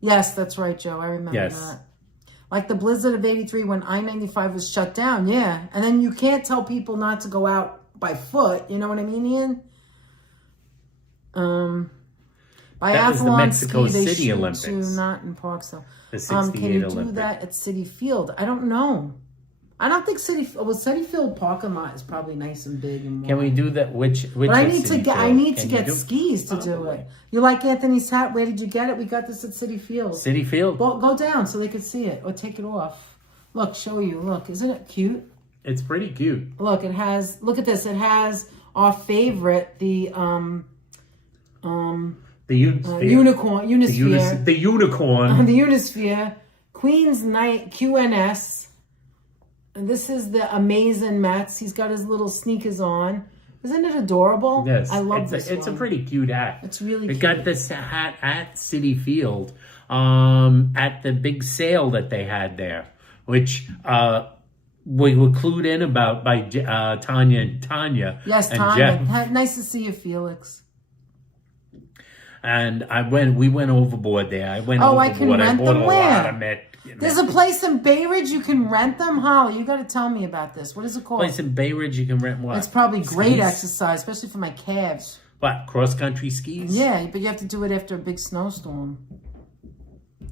Yes, that's right, Joe. I remember that. Like the blizzard of 83 when I-95 was shut down, yeah. And then you can't tell people not to go out by foot. You know what I mean, Ian? That was the Mexico ski, City Olympics. Too, not in parks, though. The 68 can you Olympics. do that at City Field? I don't know. I don't think City Field parking lot is probably nice and big and Can we do that? Which but I need to get skis to do it. You like Anthony's hat? Where did you get it? We got this at City Field. City Field. Well, go down so they could see it or take it off. Look, show you. Look, isn't it cute? It's pretty cute. Look, it has. Look at this. It has our favorite, the unicorn. Unisphere. The unicorn. The Unisphere. Queen's Night QNS. And this is the amazing Mets. He's got his little sneakers on. Isn't it adorable? Yes. I love this It's a pretty cute hat. It's really cute. It got this hat at City Field at the big sale that they had there, which we were clued in about by Tanya and Tanya. Yes, and Tanya. Jeff. Nice to see you, Felix. And we went overboard there. I went overboard. I can rent them a where? lot of There's a place in Bay Ridge you can rent them. Holly, you got to tell me about this. What is it called? Place in Bay Ridge you can rent what? It's probably great exercise, especially for my calves. What, cross-country skis? Yeah, but you have to do it after a big snowstorm.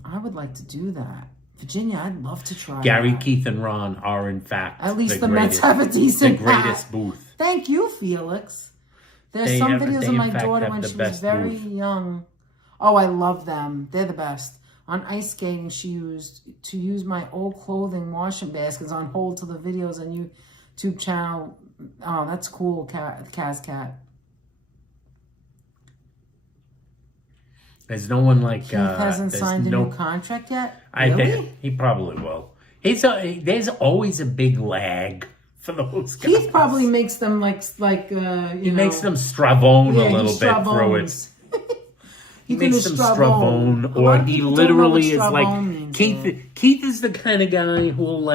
I would like to do that. Virginia, I'd love to try Gary, that. Keith, and Ron are, in fact, at least the Mets have a decent the greatest booth. Thank you, Felix. There's some videos of my daughter when she was very young. Oh, I love them. They're the best. On ice skating, she used to use my old clothing washing baskets on hold to the videos on YouTube channel Oh, that's cool, Kaz Cat. There's no one like... He hasn't signed a new contract yet? Really? I think he probably will. There's always a big lag for those guys. Keith probably makes them makes them stravone a little bit through it. He makes them stravone, or he literally is like Keith is the kind of guy who'll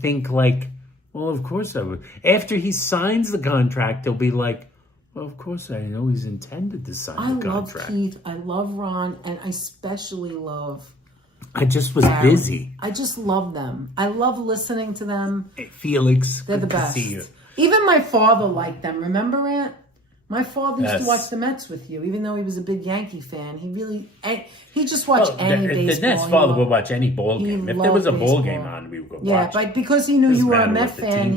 think like, well, of course I would. After he signs the contract, he'll be like, well, of course I know he's intended to sign the contract. I love Keith. I love Ron, and I especially love. I just was Barry. busy. I just love them. I love listening to them. Hey, Felix, they're the best. Even my father liked them. Remember, Aunt? My father used to watch the Mets with you, even though he was a big Yankee fan. He just watched any baseball. The Nets' father would watch any ball game. If there was a ball game on, we would go watch. Yeah, but because he knew you were a Met fan,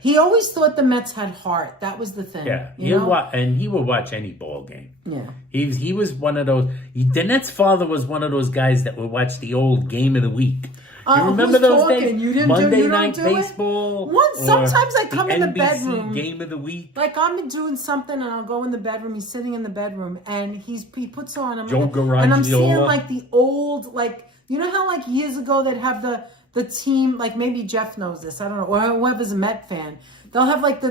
he always thought the Mets had heart. That was the thing. Yeah, he would watch any ball game. Yeah, he was one of those. The Nets' father was one of those guys that would watch the old Game of the Week. You remember those days? Monday Night Baseball. Sometimes I come in the bedroom. Game of the Week. Like I'm doing something and I'll go in the bedroom. He's sitting in the bedroom and he puts on. And I'm seeing like the old, like, you know how like years ago they'd have the team, like maybe Jeff knows this, I don't know, or whoever's a Met fan. They'll have like the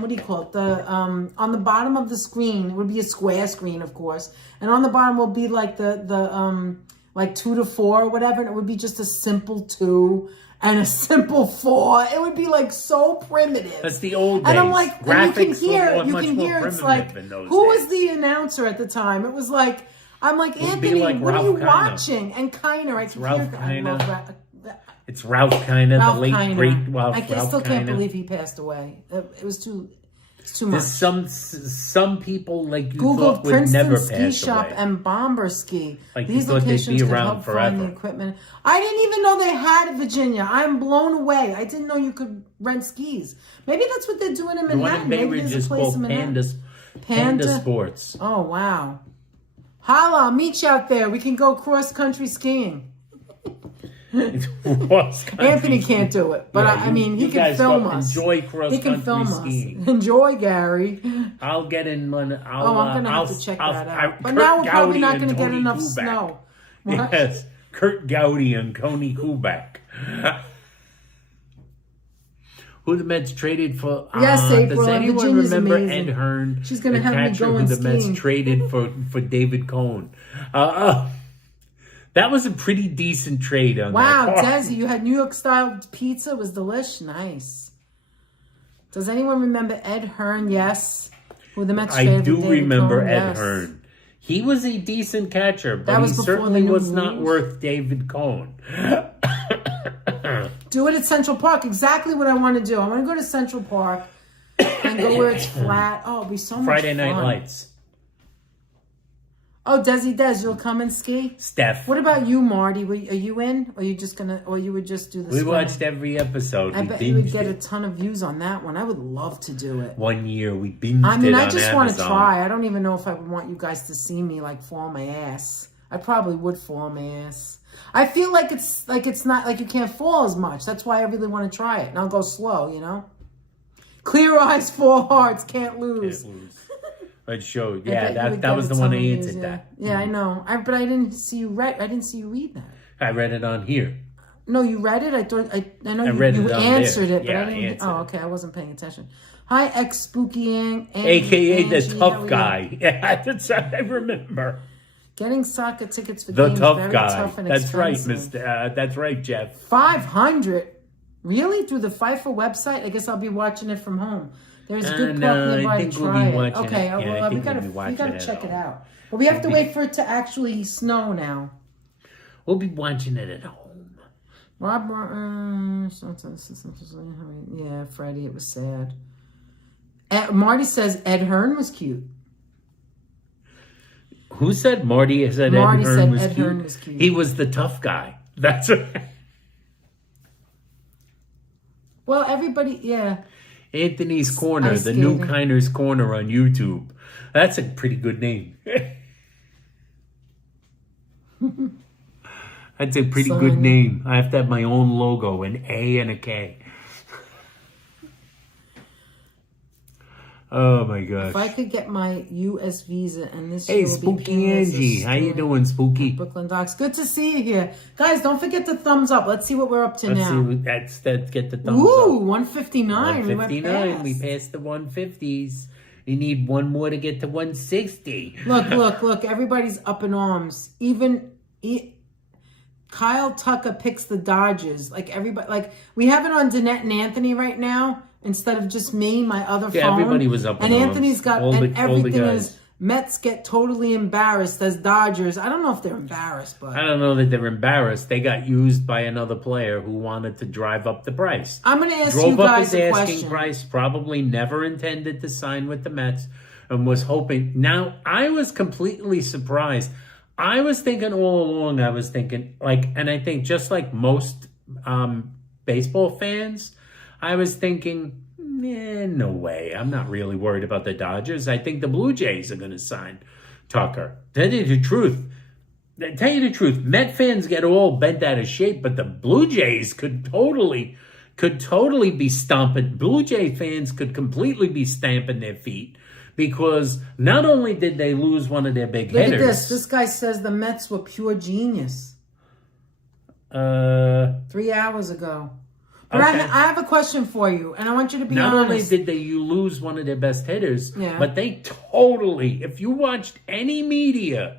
what do you call it? On the bottom of the screen, it would be a square screen, of course, and on the bottom will be like the like 2 to 4 or whatever, and it would be just a simple 2 and a simple 4. It would be like so primitive. That's the old days. And I'm like, graphics you can hear it's like, who was the announcer at the time? It was like, I'm like, Anthony, what are you watching? And Kiner, it's Ralph Kiner. It's Ralph Kiner, the late great Ralph Kiner. I still can't believe he passed away. It was too much. Some people like you Google thought would Princeton never Ski pass Shop away. and Bomber Ski. Like these locations could help find the equipment. I didn't even know they had Virginia. I'm blown away. I didn't know you could rent skis. Maybe that's what they're doing in Manhattan. The one in Bay Ridge is called Panda Sports. Oh, wow. Holla, I'll meet you out there. We can go cross-country skiing. Anthony can't do it, but I mean, he can film us. Enjoy cross-country skiing. Enjoy, Gary. I'll get in one. I'm gonna have to check that out. But now we're probably not gonna get enough snow. What? Yes, Kurt Gowdy and Coney Kubak. Who the Mets traded for? Yes, April. Does anyone Virginia's remember amazing. Ed Hearn? She's gonna have me going who the skiing. Mets traded for David Cohn. That was a pretty decent trade on that. Wow, Desi, you had New York style pizza. It was delish. Nice. Does anyone remember Ed Hearn? Yes. Who the Mets traded? I do remember Cohn? Ed Yes. Hearn. He was a decent catcher, but he certainly was not worth David Cohn. Do it at Central Park. Exactly what I want to do. I want to go to Central Park and go where it's flat. Oh, it'll be so much fun. Friday Night Lights. Oh, Desi Des, you'll come and ski? Steph. What about you, Marty? Are you in? Or you would just do the We watched every episode. I bet you would get a ton of views on that one. I would love to do it. One year we binged it on I just want to Amazon. try. I don't even know if I would want you guys to see me like fall on my ass. I probably would fall on my ass. I feel like it's not like you can't fall as much. That's why I really want to try it. And I'll go slow, you know? Clear eyes, full hearts, can't lose. Can't lose. It showed. Yeah, that was the one I answered that. Yeah, I know. But I didn't see you read. I didn't see you read that. I read it on here. No, you read it. I know read you it on answered there. it, but Yeah, I didn't. I answered Oh, okay. I wasn't paying attention. Hi, ex Spooky Angie, AKA the Angie, tough guy. Yeah, that's I remember. Getting soccer tickets for The games tough very guy. tough and That's right, expensive. That's right, Jeff. 500. Really? Through the FIFA website? I guess I'll be watching it from home. There's a good park nearby I to think try we'll be it. watching Okay, it. Yeah, we gotta check it out. But we have to wait for it to actually snow now. We'll be watching it at home. Yeah, Freddie, it was sad. Marty says Ed Hearn was cute. Who said Marty said Marty Ed Hearn said was Ed cute? Hearn was cute. He was the tough guy. That's right. Well, everybody, yeah. Anthony's Corner, the new Kiner's Corner on YouTube. That's a pretty good name. That's a pretty good name. I have to have my own logo, an A and a K. Oh my gosh. If I could get my U.S. visa and this Hey, year will be Spooky painless as Angie. How you story. doing, Spooky? Brooklyn Docs. Good to see you here. Guys, don't forget to thumbs up. Let's see what we're up to Let's now. see. Let's get the thumbs Ooh, up. 159. 159. We We passed the 150s. We need one more to get to 160. Look. Everybody's up in arms. Even Kyle Tucker picks the Dodgers. Like everybody, like we have it on Danette and Anthony right now instead of just me, my other phone. Everybody was up in and arms. Anthony's got, all and the everything guys. is Mets get totally embarrassed as Dodgers. I don't know if they're embarrassed, but I don't know that they're embarrassed. They got used by another player who wanted to drive up the price. I'm going to ask you Drove up guys his a asking question. price, probably never intended to sign with the Mets, and was hoping. Now, I was completely surprised. I was thinking all along, and I think just like most baseball fans, I was thinking, no way. I'm not really worried about the Dodgers. I think the Blue Jays are going to sign Tucker. Tell you the truth, Met fans get all bent out of shape, but the Blue Jays could totally be stomping. Blue Jay fans could completely be stamping their feet because not only did they lose one of their big Look hitters. at this. This guy says the Mets were pure genius. 3 hours ago. But Okay. I have a question for you, and I want you to be Not only honest. did they lose one of their best hitters, Yeah. but they totally, if you watched any media,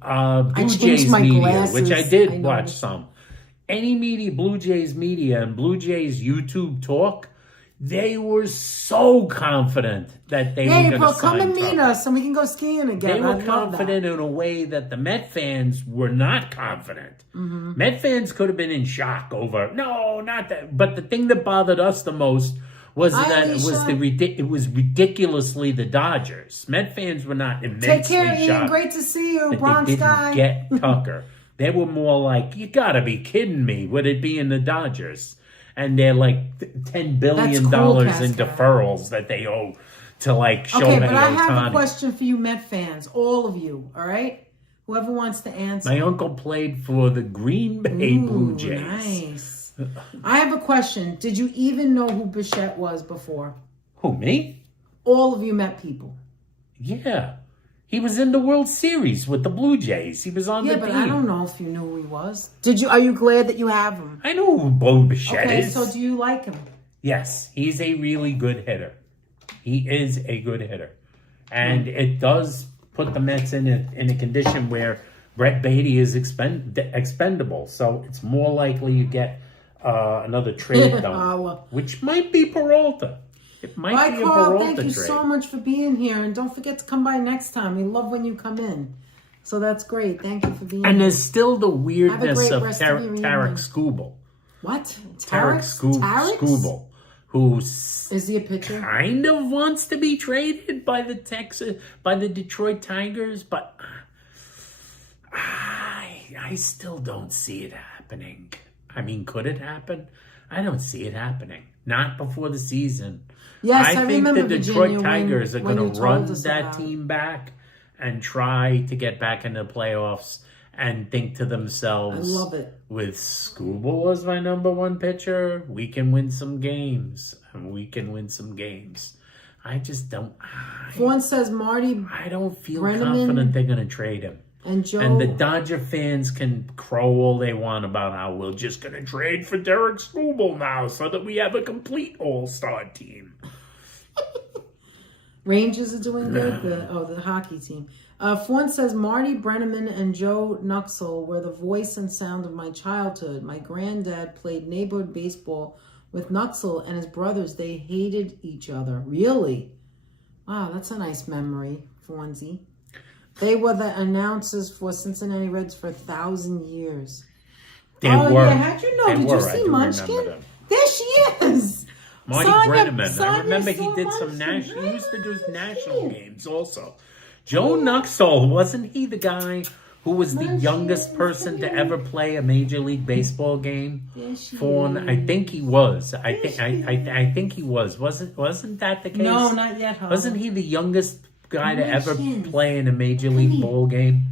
Blue changed Jays my media, glasses. which I I did know. watch some, any media, Blue Jays media and Blue Jays YouTube talk, they were so confident that they were Hey, going to bro, sign come and meet Tucker. us, and we can go skiing again. They were I love confident that. in a way that the Met fans were not confident. Mm-hmm. Met fans could have been in shock over, no, not that. But the thing that bothered us the most was that it was ridiculously the Dodgers. Met fans were not immensely Take care, Ian. shocked Great to see you, that Bronx they didn't guy. get Tucker. They were more like, you gotta be kidding me, would it be in the Dodgers? And they're like $10 billion That's cool, in Cascade. deferrals that they owe to like Shohei Okay, but I have a Ohtani. question for you, Met fans, all of you. All right, whoever wants to answer. My uncle played for the Green Bay Blue Jays. Nice. I have a question. Did you even know who Bichette was before? Who, me? All of you Met people. Yeah. He was in the World Series with the Blue Jays. He was on the Yeah, team. but I don't know if you knew who he was. Did you? Are you glad that you have him? I know who Bo Bichette Okay, is. so do you like him? Yes, he's a really good hitter. He is a good hitter. And it does put the Mets in a condition where Brett Beatty is expendable. So it's more likely you get another trade done, which might be Peralta. It might be a Carl, Peralta thank you trade. so much for being here. And don't forget to come by next time. We love when you come in. So that's great. Thank you for being And here. there's still the weirdness great of rest of your evening. Tarek Skubal. What? Tarek Skubal, who Is he a pitcher? kind of wants to be traded by the Detroit Tigers, but I still don't see it happening. I mean, could it happen? I don't see it happening. Not before the season. Yes, I think remember the Detroit Virginia Tigers are when going you to told run us that about it. team back and try to get back into the playoffs and think to themselves, I love it. With Skubal as my number one pitcher, we can win some games. And we can win some games. I just don't. One says Marty I don't feel Brenneman confident they're going to trade him. and Joe. And the Dodger fans can crow all they want about how we're just going to trade for Derek Skubal now so that we have a complete all-star team. Rangers are doing good. The hockey team. Fawn says Marty Brenneman and Joe Nuxel were the voice and sound of my childhood. My granddad played neighborhood baseball with Nuxel and his brothers. They hated each other. Really? Wow, that's a nice memory, Fawnsy. They were the announcers for Cincinnati Reds for 1,000 years. They were. were. Yeah, how'd you know? They Did were. you I see do Munchkin? remember them. There she is. Marty Brenneman. I remember he saw did some Munchkin. national. He used to do Really? national games also. Joe Nuxel, wasn't he the guy who was the youngest person to ever play a Major League Baseball game? I think he was. I think he was. Wasn't that the case? No, not yet, huh? Wasn't he the youngest guy to ever play in a Major League ball game?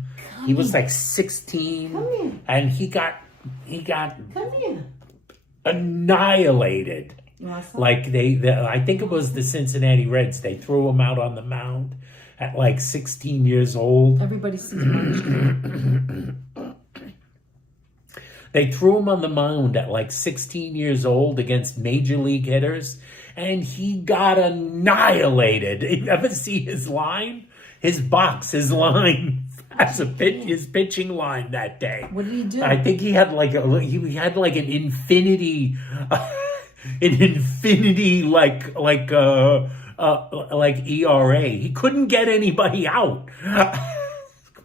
He was like 16, and he got Come here. annihilated Like I think it was the Cincinnati Reds. They threw him out on the mound at like 16 years old. Everybody sees Munchkin. They threw him on the mound at like 16 years old against major league hitters, and he got annihilated. You ever see his line? His line as his pitching line that day. What did he do? I think he had like an infinity, like ERA. He couldn't get anybody out.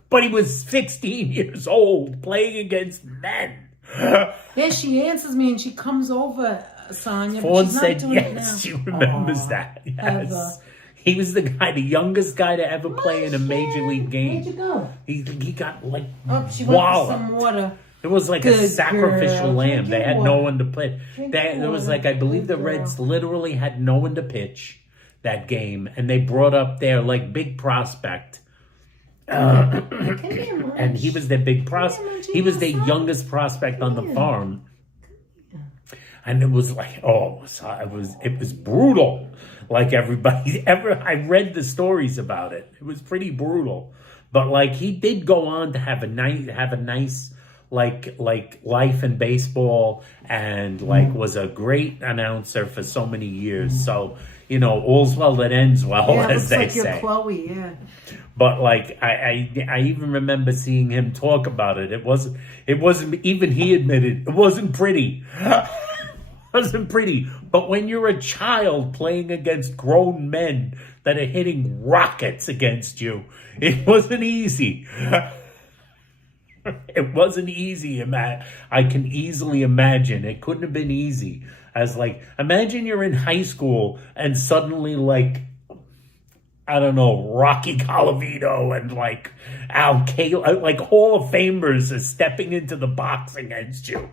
But he was 16 years old playing against men. Yeah, she answers me and she comes over, Sonia. Fawn but she's said not doing yes, it now. she remembers that. Yes. He was the youngest guy to ever play in a major league game. Where'd you go? He got like she went for walloped. some water. It was like a sacrificial girl. lamb. They had no one to play. Drink There was water. like, I believe the Reds literally had no one to pitch that game, and they brought up their like big prospect. And he was their big prospect. He was the youngest prospect on the farm. And it was like, it was brutal. Like I read the stories about it. It was pretty brutal. But like he did go on to have a nice like life in baseball, and like was a great announcer for so many years. So, all's well that ends well, as they say. You're Chloe, yeah. But like I even remember seeing him talk about it. It wasn't even he admitted it wasn't pretty. Wasn't pretty. But when you're a child playing against grown men that are hitting rockets against you, it wasn't easy. It wasn't easy. I can easily imagine. It couldn't have been easy. As like, imagine you're in high school and suddenly like, I don't know, Rocky Colavito and like Al Kayla, like Hall of Famers are stepping into the box against you.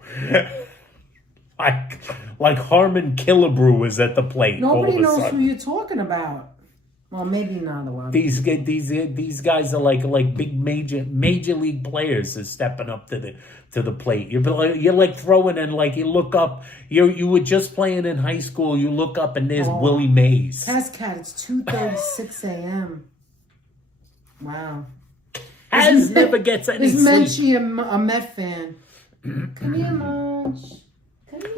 Like Harmon Killebrew is at the plate. Nobody knows who you're talking about. Well, maybe not the one. These guys are like big major league players are stepping up to the plate. You're like throwing, and like you look up. You were just playing in high school. You look up and there's Willie Mays. Cascat, it's 2:36 a.m. Wow. As never gets any sleep. Is Menchie a Met fan? Come here, Munch.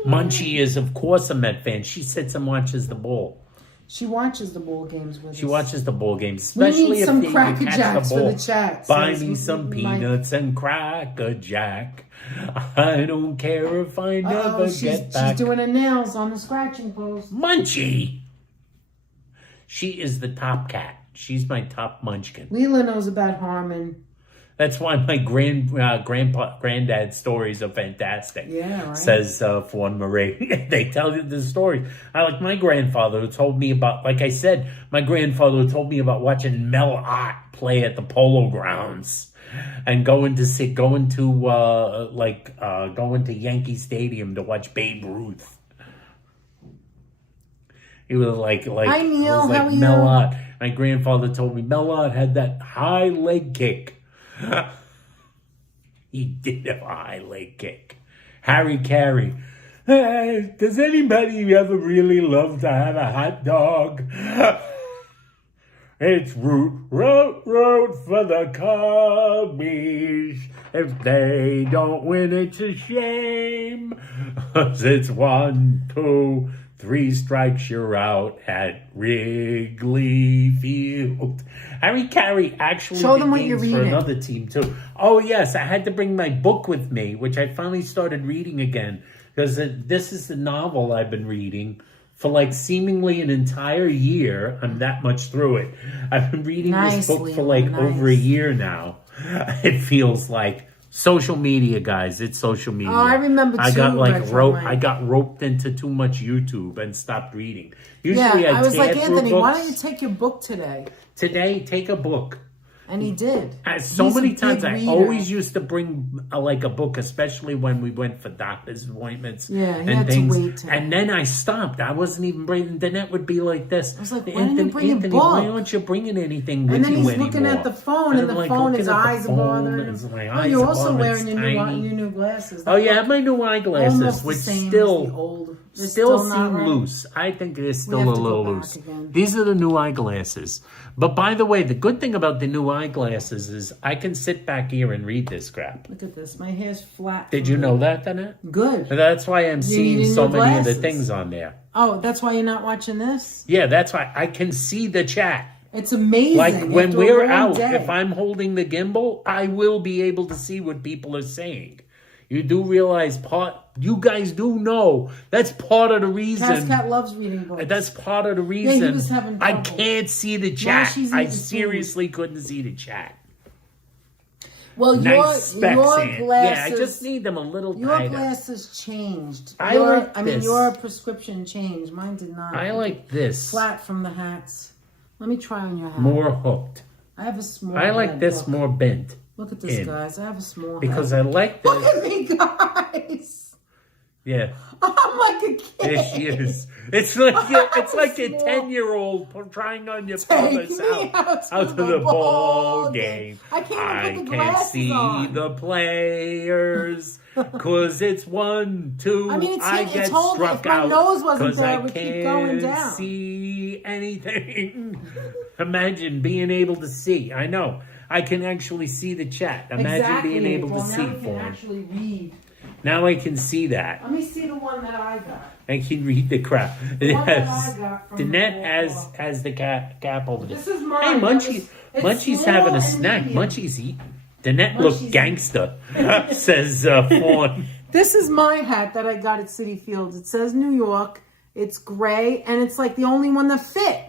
Munchie is, of course, a Met fan. She sits and watches the ball. She watches the ball games with us. She watches the ball games, especially we need if some you Cracker catch Jacks the ball. for the chat. Buy me some peanuts and Cracker Jack. I don't care if I never get back. She's doing her nails on the scratching post. Munchie. She is the top cat. She's my top munchkin. Leela knows about Harmon. That's why my granddad's stories are fantastic. Yeah, right. Says Fawn Marie. They tell you the story. I like my grandfather who told me about, like I said, my grandfather told me about watching Mel Ott play at the Polo Grounds and going to Yankee Stadium to watch Babe Ruth. He was like Hi, Neil. How are you? Mel Ott. My grandfather told me Mel Ott had that high leg kick. He did have a high leg kick. Harry Carey. Does anybody ever really love to have a hot dog? It's root for the Cubbies. If they don't win, it's a shame. It's 1, 2, 3 strikes, you're out at Wrigley Field. Harry Carey actually show them what you're reading for another team too. Oh yes, I had to bring my book with me, which I finally started reading again because this is the novel I've been reading for like seemingly an entire year. I'm that much through it. I've been reading this book for like over a year now. It feels like. Social media, guys. It's social media. Oh, I remember too. I got roped into too much YouTube and stopped reading. Usually I was like, Anthony, why don't you take your book today? Today, take a book. And he did. So many times, I always used to bring a book, especially when we went for doctor's appointments and things. To wait today. And then I stopped. I wasn't even bringing. The net would be like this. I was like, why didn't you bring a book? Why aren't you bringing anything with you anymore? And then he's looking at the phone, and the phone, his eyes are bothering him. You're also wearing your new glasses. Oh, yeah, my new eyeglasses, which still... Still not seem right? loose. I think it is We still have a to go little back loose. again. These are the new eyeglasses. But by the way, the good thing about the new eyeglasses is I can sit back here and read this crap. Look at this. My hair's flat. Did you know that, Dana? Good. That's why I'm seeing need so new many of the glasses. things on there. Oh, that's why you're not watching this? Yeah, that's why I can see the chat. It's amazing. Like when After a we're long out, day. if I'm holding the gimbal, I will be able to see what people are saying. You do realize you guys do know that's part of the reason. Cat loves reading books. That's part of the he reason was having I trouble. can't see the chat. she's I eating seriously couldn't see the chat. Well, Nice specs your in. glasses. Yeah, I just need them a little Your tighter. glasses changed. I like I mean, this. your prescription changed. Mine did not. I like this. Flat from the hats. Let me try on your hat. More hooked. I have a small I like head. this Look. more bent. Look at this, in. guys. I have a small Because head. I like Look this. at me, guys. Yeah. I'm like a kid. There she is. It's like it's like a Small. 10-year-old trying on your Take promise me out to the ball game. I can't even put the can't glasses see on. the players because it's 1, 2. I mean, it's I it's get hold- struck if my out nose wasn't 'cause there, I it would keep going can't down. see anything. Imagine being able to see. I know. I can actually see the chat. Imagine being able to see now we for can me. actually read. Now I can see that. Let me see the one that I got. I can read the crap. It one that has I got from Danette the ball. has the cap over there. This is mine. Hey, Munchie, It's Munchie's small having a and snack. medium. Munchie's eating. Danette look Munchie's gangster, says Fawn. This is my hat that I got at City Field. It says New York. It's gray, and it's like the only one that fit.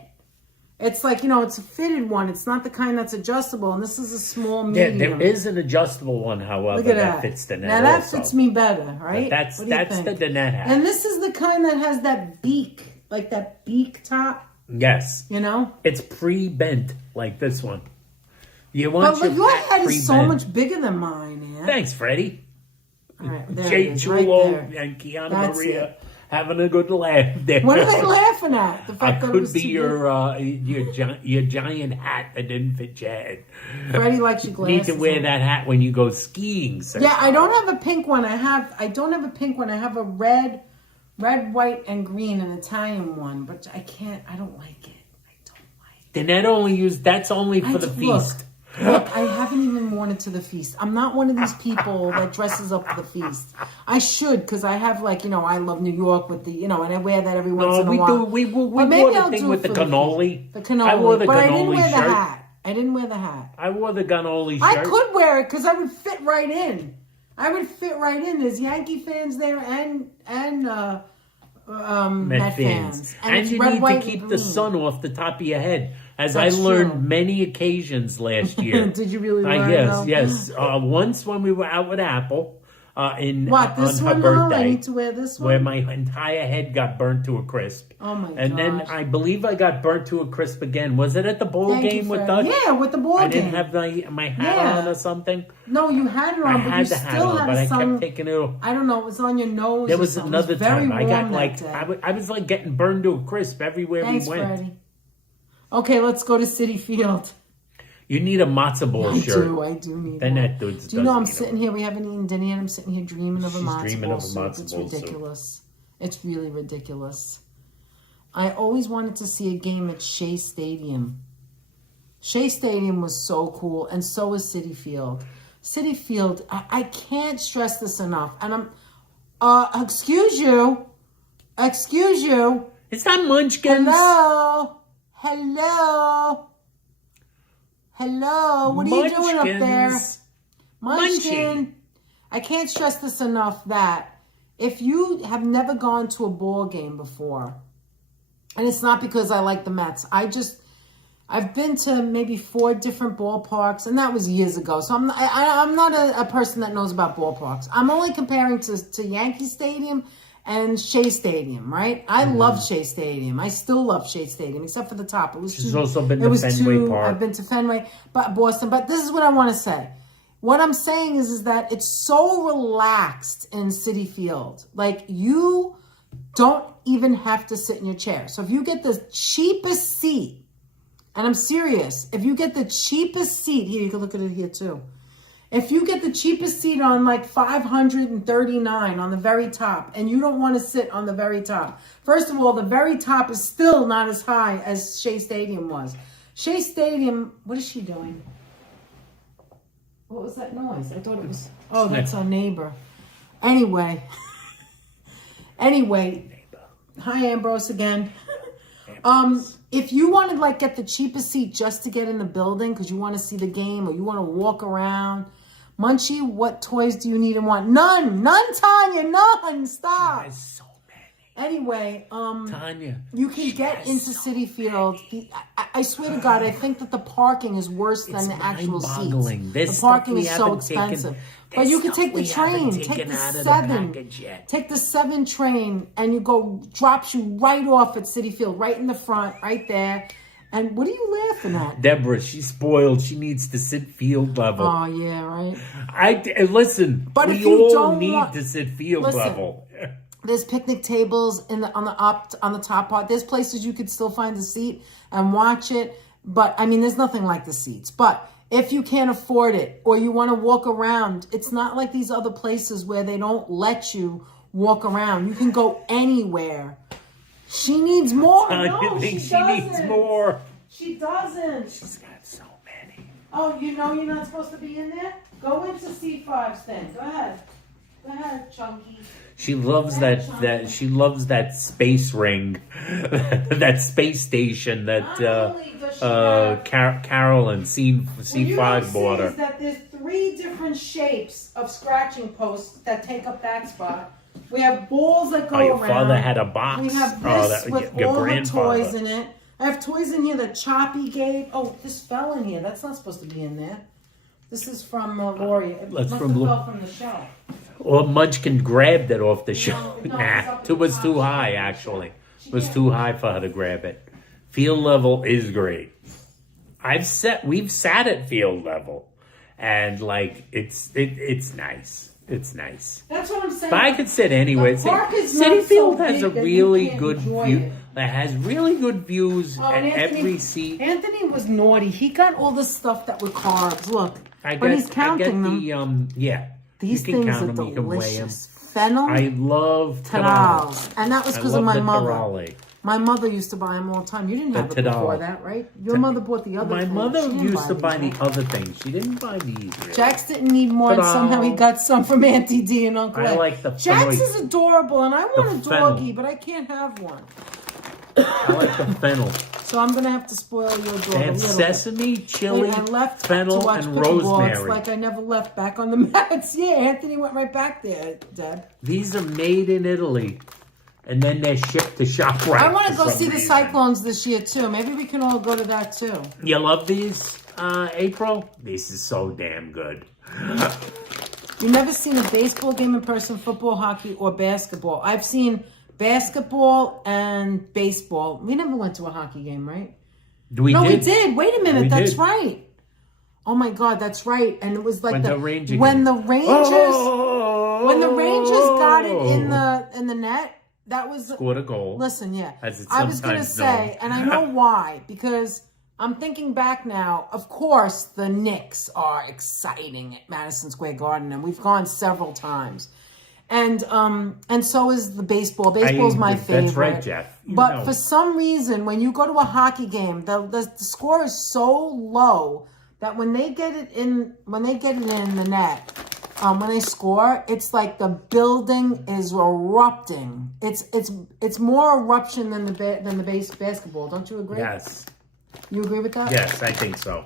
It's like, it's a fitted one. It's not the kind that's adjustable, and this is a small Yeah, medium. there is an adjustable one, however, Look at that that. fits Danette. Now that also. fits me better, right? But that's What do you the think? Danette hat. And this is the kind that has that beak, like that beak top, Yes, it's pre-bent like this one. You want But your hat head is so pre-bent. much bigger than mine, yeah? Thanks, Freddie. All right, there Jay it is, right Chulo there. and Kiana That's Maria it. having a good laugh there. What are they laughing at? The I fact that it could was be too your giant hat that didn't fit your head. big. Freddie likes your glasses. Need to wear on. that hat when you go skiing, sir. Yeah, I don't have a pink one. I don't have a pink one. I have a red, white, and green, an Italian one, but I don't like it. I don't like it. Then that's only for the feast. Look, I haven't even worn it to the feast. I'm not one of these people that dresses up for the feast. I should, because I have I love New York with the, and I wear that every once in a while. No, we But wore maybe the I'll thing do with it the for cannoli. The cannoli. I wore the but I didn't cannoli wear the shirt. hat. I didn't wear the hat. I wore the cannoli shirt. I could wear it because I would fit right in. I would fit right in. There's Yankee fans there and Met fans. And it's you red, need white, to keep and the green. sun off the top of your head. As That's I learned true. many occasions last year. Did you really learn? Yes. Once when we were out with Apple This on her one, birthday, I need to wear this one. where my entire head got burnt to a crisp. Oh my And then gosh. I believe I got burnt to a crisp again. Was it at the ball Thank you, game with Fred. Dutch? Yeah, with the ball I game. didn't have my hat Yeah. on or something. No, you had it I on, but you had the hat still on, had but I some. kept taking it off. I don't know. It was on your nose. There or was something. another It was very time I got warm like that day. I was like getting burned to a crisp everywhere Thanks, we went. Freddie. Okay, let's go to City Field. You need a matzo ball shirt. I do need Then one. that dude's Do you know I'm doesn't need sitting here? We haven't eaten dinner yet. I'm sitting here dreaming of a She's matzo dreaming ball of a soup. matzo It's ball soup. ridiculous. It's really ridiculous. I always wanted to see a game at Shea Stadium. Shea Stadium was so cool, and so was City Field. City Field, I can't stress this enough. And I'm, excuse you. It's not Munchkins. Hello. What are you doing up there? Munchkins. Munchkin. I can't stress this enough that if you have never gone to a ball game before, and it's not because I like the Mets, I've been to maybe 4 different ballparks, and that was years ago. So I'm not a person that knows about ballparks. I'm only comparing to Yankee Stadium and Shea Stadium, right? I love Shea Stadium. I still love Shea Stadium, except for the top. She's also been to Fenway Park. I've been to Fenway, Boston. But this is what I want to say. What I'm saying is that it's so relaxed in Citi Field. Like, you don't even have to sit in your chair. So if you get the cheapest seat, and I'm serious, if you get the cheapest seat, here, you can look at it here too. If you get the cheapest seat on like 539 on the very top, and you don't want to sit on the very top, first of all, the very top is still not as high as Shea Stadium was. Shea Stadium, what is she doing? What was that noise? I thought it was, oh, that's our neighbor. Anyway, hi Ambrose again. If you want to like get the cheapest seat just to get in the building because you want to see the game or you want to walk around, Munchie, what toys do you need and want? None, Tanya, none. Stop. She has so many. Anyway, Tanya, you can get into Citi Field. I swear to God, I think that the parking is worse than the actual seats. The parking is so expensive. But you can take the train, take the 7 train, and drops you right off at Citi Field, right in the front, right there. And what are you laughing at? Deborah, she's spoiled. She needs to sit field level. Oh yeah, right. Listen. But we all need to sit field level. There's picnic tables on the top part. There's places you could still find a seat and watch it. But I mean, there's nothing like the seats. But if you can't afford it or you want to walk around, it's not like these other places where they don't let you walk around. You can go anywhere. She needs more. No, she needs more. She doesn't. She's got so many. Oh, you know you're not supposed to be in there? Go into C5's then. Go ahead, Chunky. She loves that she loves that space ring, that space station that Carolyn C5 bought her. Is that there's 3 different shapes of scratching posts that take up that spot. We have balls that go around. Your father had a box. We have this with all the toys in it. I have toys in here that Choppy gave. Oh, this fell in here. That's not supposed to be in there. This is from Lori. It must have fell from the shelf. Or Munchkin grabbed it off the shelf. Nah, it was too high, actually. It was too high for her to grab it. Field level is great. We've sat at field level, and like it's nice. It's nice. That's what I'm saying. But I could sit anywhere. Citi Field has a really good view. That has really good views at every seat. Anthony was naughty. He got all the stuff that were carbs. Look, but he's counting them. These things are delicious. Fennel. I love Tadals. And that was because of my mother. My mother used to buy them all the time. You didn't have it before that, right? Your mother bought the other My mother used to buy the other things. She didn't buy these. Really. Jax didn't need more, and somehow he got some from Auntie D and Uncle Ed. I like the Jax is adorable, and I want a doggy, but I can't have one. I like the fennel. So I'm going to have to spoil your dog and sesame, chili, fennel, and rosemary. It's like I never left back on the mats. Yeah, Anthony went right back there, Deb. These are made in Italy. And then they're shipped to ShopRite. I want to go see the Cyclones this year, too. Maybe we can all go to that, too. You love these, April? This is so damn good. You've never seen a baseball game in person, football, hockey, or basketball. I've seen basketball and baseball. We never went to a hockey game, right? We did. We did. Wait a minute. That's right. Oh, my God. That's right. And it was like when the Rangers got it in the net. That was scored a goal. Listen, I was going to say, and I know why, because I'm thinking back now. Of course, the Knicks are exciting at Madison Square Garden, and we've gone several times. And so is the baseball. Baseball's my favorite. That's right, Jeff. But for some reason, when you go to a hockey game, the score is so low that when they get it in the net. When they score, it's like the building is erupting. It's more eruption than the base basketball. Don't you agree? Yes. You agree with that? Yes, I think so.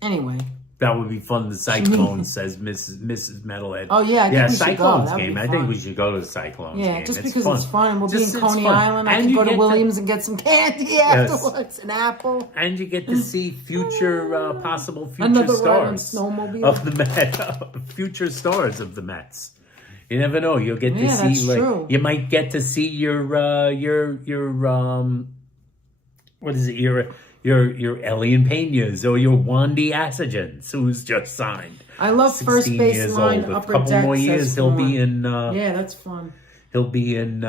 Anyway. That would be fun. The Cyclones, says Mrs. Metalhead. Oh, yeah. I think we Cyclones should go. game. I think we should go to the Cyclones game. Yeah, just because it's fun. We'll be in Coney Island. I can go to Williams and get some candy afterwards, an apple. And you get to see possible future Another stars snowmobile. of the Mets. Future stars of the Mets. You never know. You'll get to see. That's true. You might get to see your what is it? Your Elian Peñas or your Wandy Assagens, who's just signed. I love first baseline upper deck. A couple more years, he'll be in. Yeah, that's fun. He'll be in.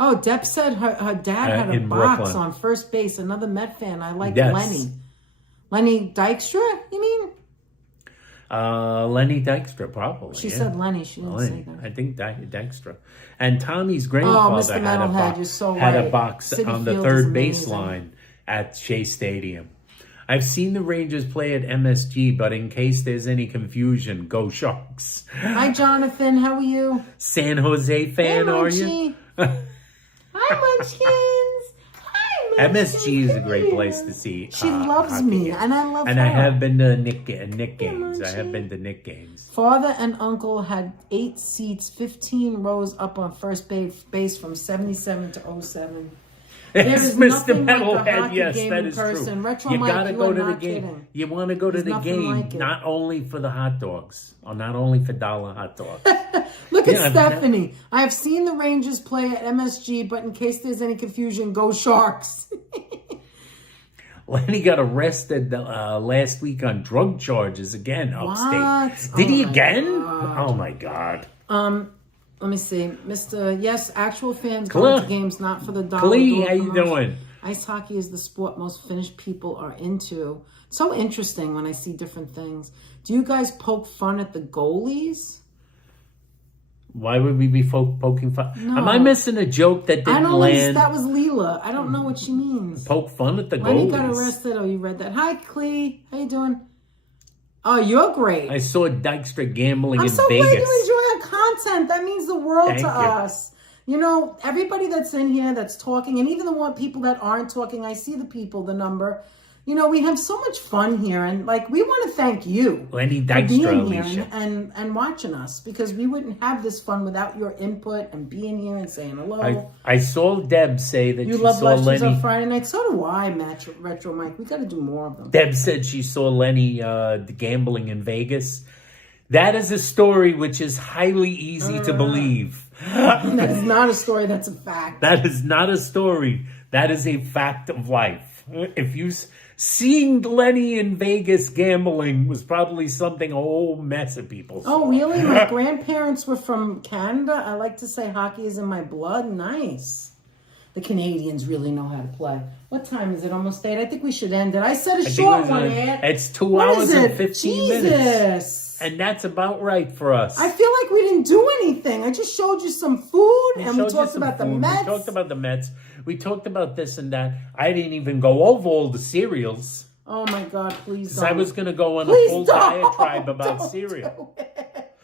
Oh, Deb said her dad had a in box Brooklyn. on first base. Another Met fan. I like Yes. Lenny. Lenny Dykstra, you mean? Lenny Dykstra, probably. She said Lenny. She didn't say that. I think Dykstra. And Tommy's grandfather Mr. had, Metalhead, you're so had a right. box Citi on the Field third is amazing. baseline at Shea Stadium. I've seen the Rangers play at MSG, but in case there's any confusion, go Sharks. Hi, Jonathan. How are you? San Jose fan, Hey, are you? Munchie. Hi, Munchkins. Hi, Munchkins. MSG is a great place to see. She loves hockey me, games. and I love And her. I have been to Nick games. I have Munchie. been to Nick games. Father and uncle had 8 seats, 15 rows up on first base from 77 to 07. There Yes, is Mr. nothing like a Metalhead. hockey Yes, game that in is person. true. Retro You Mike, gotta you go are to the not game. kidding. You want to go to There's the nothing game, like it. not only for the hot dogs, or not only for dollar hot dogs. Look Yeah, at Stephanie. I have seen the Rangers play at MSG, but in case there's any confusion, go Sharks. Lenny got arrested last week on drug charges again upstate. What? Did he Oh my again? God. Oh my God. Let me see. Mr. Yes, actual fans Cla- go to games not for the dollar. Clee, door how you promotion. doing? Ice hockey is the sport most Finnish people are into. So interesting when I see different things. Do you guys poke fun at the goalies? Why would we be poking fun? No. Am I missing a joke that I didn't don't land? know. That was Leela. I don't know what she means. Poke fun at the Lenny goalies. got arrested. Oh, you read that. Hi, Clee. How you doing? Oh, you're great. I saw Dykstra gambling I'm in so Vegas. glad you enjoy our content. That means the world Thank to you. us. You know, everybody that's in here that's talking, and even the one people that aren't talking, I see the people, the number. You know, we have so much fun here, and like we want to thank you Lenny for Dykstra, being here Alicia. and watching us, because we wouldn't have this fun without your input and being here and saying hello. I saw Deb say that You she love saw lectures Lenny. on Friday night. So do I, Retro Mike. We got to do more of them. Deb said she saw Lenny gambling in Vegas. That is a story which is highly easy to believe. That is not a story. That's a fact. That is not a story. That is a fact of life. If you seeing Lenny in Vegas gambling was probably something a whole mess of people saw. Oh, really? My grandparents were from Canada. I like to say hockey is in my blood. Nice. The Canadians really know how to play. What time is it? Almost 8. I think we should end it. I said a I think short it was one, a- Ed. It's 2 What hours is and it? 15 Jesus. minutes. And that's about right for us. I feel like we didn't do anything. I just showed you some food, and we showed you talked some about the food. Mets. We talked about the Mets. We talked about this and that. I didn't even go over all the cereals. Oh, my God, please Because don't. I was going to go on Please a full don't. diatribe about Don't cereal. do it.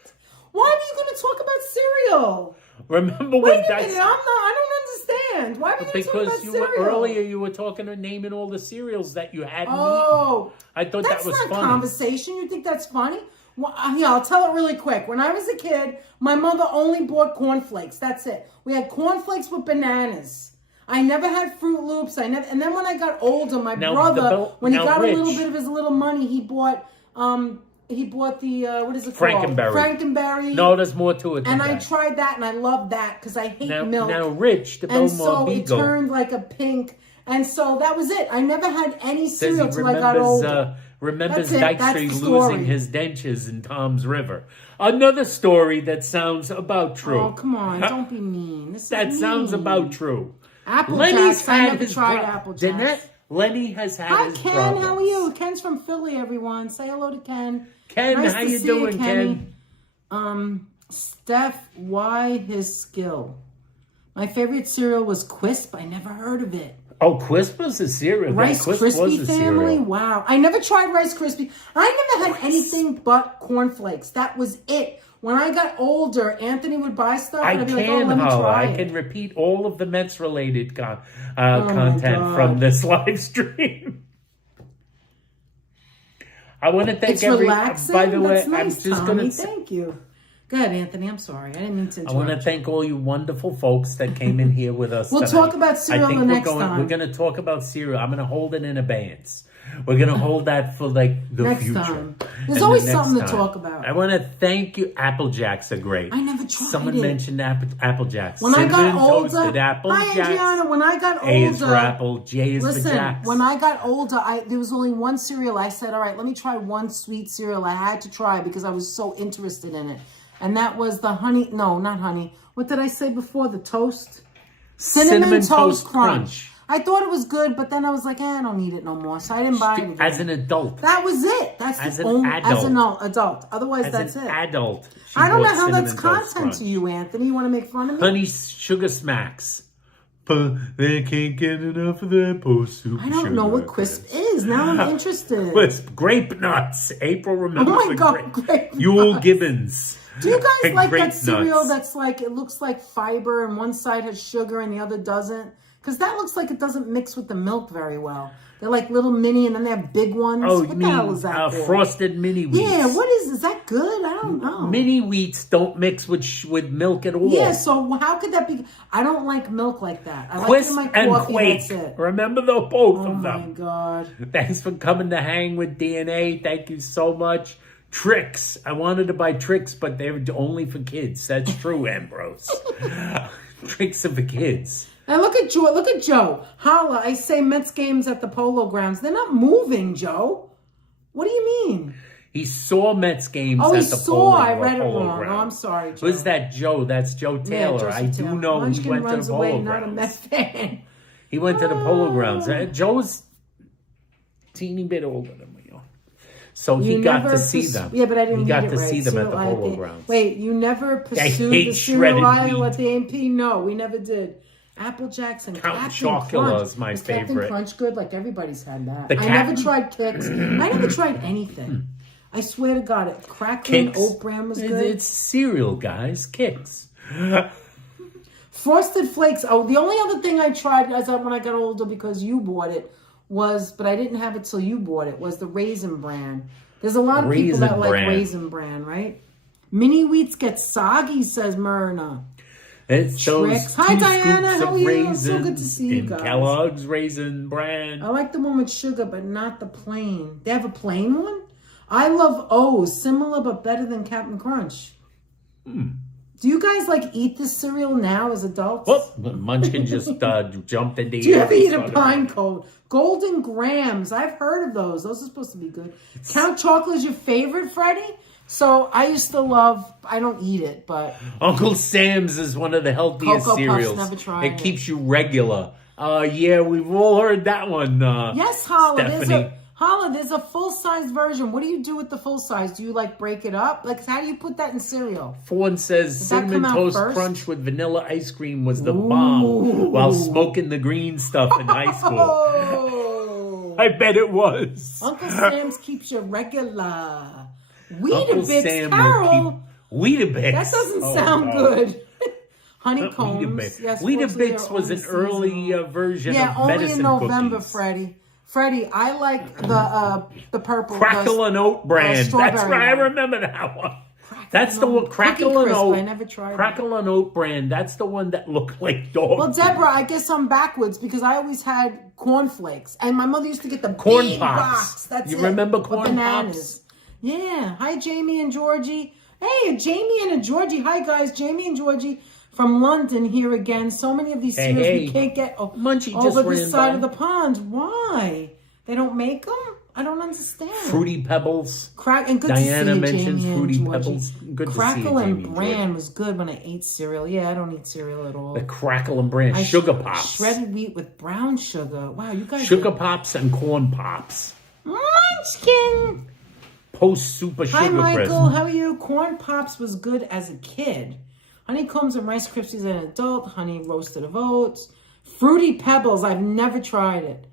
Why are you going to talk about cereal? Remember Wait when a minute. Dice... I don't understand. Why are we going to talk about Because cereal? earlier you were talking and naming all the cereals that you hadn't Oh. eaten. I thought That's that was not funny. conversation. You think that's funny? Well, yeah, I'll tell it really quick. When I was a kid, my mother only bought cornflakes. That's it. We had cornflakes with bananas. I never had Fruit Loops. And then when I got older, my brother, when he got Rich, a little bit of his little money, he bought the what is it called? Frankenberry. Frankenberry. No, there's more to it than And I that. tried that, and I loved that because I hate milk. Now, Rich, the And Belmont so it Beagle, turned like a pink. And so that was it. I never had any says he cereal till I got older. remembers That's it. That's Dykstra the story. losing his dentures in Tom's River. Another story that sounds about true. Oh, come on. Don't be mean. This is That sounds mean. about true. Apple Lenny's Jacks. I had never his tried pro- Apple Jacks. Jeanette, Lenny has had Hi, his Ken. problems. How are you? Ken's from Philly, everyone. Say hello to Ken. Ken, Nice how to you see doing, Kenny. Ken? Steph, why his skill? My favorite cereal was Quisp. I never heard of it. Oh, Quisp was a cereal. Rice Quisp was Krispie a family? cereal. Wow. I never tried Rice Krispie. I never had anything but cornflakes. That was it. When I got older, Anthony would buy stuff, and I'd be like, oh, let me try I it. can repeat all of the Mets-related my content God. from this live stream. I want to thank It's relaxing. By the way, That's nice, I'm just Tommy. going to. Thank you. Go ahead, Anthony. I'm sorry. I didn't mean to I interrupt. want to thank all you wonderful folks that came in here with us. We'll tonight. talk about cereal I think the we're next time. We're going to talk about cereal. I'm going to hold it in abeyance. We're going to hold that for like the Next future. time. There's And always the next something to time. talk about. I want to thank you. Apple Jacks are great. I never tried Someone it. mentioned Apple Jacks. When I got Cinnamon older, toasted Apple hi, Jacks. Adriana. When I got older, A is for Apple, J is for listen, Jacks. when I got older, there was only one cereal. I said, all right, let me try one sweet cereal. I had to try because I was so interested in it. And that was the honey, no, not honey. What did I say before? The toast? Cinnamon Toast Crunch. I thought it was good, but then I was like, I don't need it no more, so I didn't buy it again. As an adult. That was it. That's as the an only, adult. as an adult. Otherwise, that's it. Adult. I don't know how that's content to you, Anthony. You want to make fun of me? Honey Sugar Smacks. But they can't get enough of that post super I don't know what Crisp is. Now I'm interested. Crisp. Grape Nuts. April remembers Oh my God, grape Yule nuts. Gibbons. Do you guys like Grape that cereal nuts. that's like, it looks like fiber and one side has sugar and the other doesn't? Because that looks like it doesn't mix with the milk very well. They're like little mini and then they have big ones. Oh, what the hell is that called? Frosted Mini Wheats. Yeah, what is that good? I don't know. Mini Wheats don't mix with milk at all. Yeah, so how could that be? I don't like milk like that. I Quisp like it in and my coffee, Quake. that's it. Remember both of Oh them. my God. Thanks for coming to hang with DNA. Thank you so much. Tricks. I wanted to buy Tricks, but they're only for kids. That's true, Ambrose. Tricks are for kids. Now look at Joe. Look at Joe. Holla, I say Mets games at the Polo Grounds. They're not moving, Joe. What do you mean? He saw Mets games Oh, at he the saw. I Polo read it Polo wrong. Grounds. Oh, I'm sorry, Joe. Who's that Joe? That's Joe Taylor. Yeah, I do Taylor. know Munchkin he went to runs the away, Polo not a Grounds. Mets fan. He went to the Polo Grounds. Joe's a teeny bit older than we are. So he got to see them. Yeah, but I didn't He got read it to right. see them at the Cereal Polo IP. Grounds. Wait, you never pursued hate the shredded cereal aisle wheat. at the AP? No, we never did. Apple Jacks and Count Captain Chocula Crunch. is my Was Captain favorite. Crunch good? Like everybody's had that. The I never tried Kix. I never tried anything. I swear to God, it crackling Kix. oat bran was good. It's cereal, guys. Kicks. Frosted Flakes. Oh, the only other thing I tried when I got older because you bought it was, but I didn't have it till you bought it, was the Raisin Bran. There's a lot of people that like Raisin Bran, right? Mini Wheats get soggy, says Myrna. It's Tricks. those Hi, two Diana. scoops How of are you? raisins So good to see you in guys. Kellogg's Raisin Bran. I like the one with sugar, but not the plain. They have a plain one? I love O's, similar but better than Captain Crunch. Do you guys like eat this cereal now as adults? Whoop! Munchkin just jumped into Do you ever eat a pine cone? Golden Grams. I've heard of those. Those are supposed to be good. Count Chocolate is your favorite, Freddie? So I used to love, I don't eat it, but Uncle Sam's is one of the healthiest Cocoa Puffs, cereals. never tried It it. keeps you regular. Yeah, we've all heard that one. yes, Holla, Stephanie. there's a full-size version. What do you do with the full size? Do you like break it up? Like, how do you put that in cereal? Fawn says that Cinnamon come out Toast first? Crunch with vanilla ice cream was the bomb while smoking the green stuff in high school. Oh, I bet it was. Uncle Sam's keeps you regular. Uncle Weetabix, Sam Carol. Weetabix. That doesn't Oh, sound God. good. Honeycombs. Weetabix. Yes, Weetabix was an early version yeah, of only medicine in November, cookies. Freddie. Freddie, I like the purple. Crackle and Oat brand. strawberry That's right. I one. remember that one. That's the one. Crackle Cookie and Crisp, Oat. I never tried Crackle and Oat brand. That's the one that looked like dog. Well, food. Deborah, I guess I'm backwards because I always had cornflakes, and my mother used to get the Corn big Pops. box. That's You it. remember With Corn bananas. Pops? Yeah. Hi, Jamie and Georgie. Hey, Jamie and a Georgie. Hi, guys. Jamie and Georgie from London here again. So many of these Hey, cereals hey. we can't get Munchie just over ran this side by. of the pond. Why? They don't make them? I don't understand. Fruity Pebbles. And good Diana to see you, mentions Jamie Fruity and Georgie. Pebbles. Good to see you, Crackle Jamie and and Bran Georgie. was good when I ate cereal. Yeah, I don't eat cereal at all. The Crackle and Bran. Sugar Pops. Shredded wheat with brown sugar. Wow, you guys. Sugar Pops and Corn Pops. Munchkin. Post Super Hi, Sugar Michael. Crisp. How are you? Corn Pops was good as a kid. Honeycombs and Rice Krispies as an adult. Honey roasted of oats. Fruity Pebbles. I've never tried it.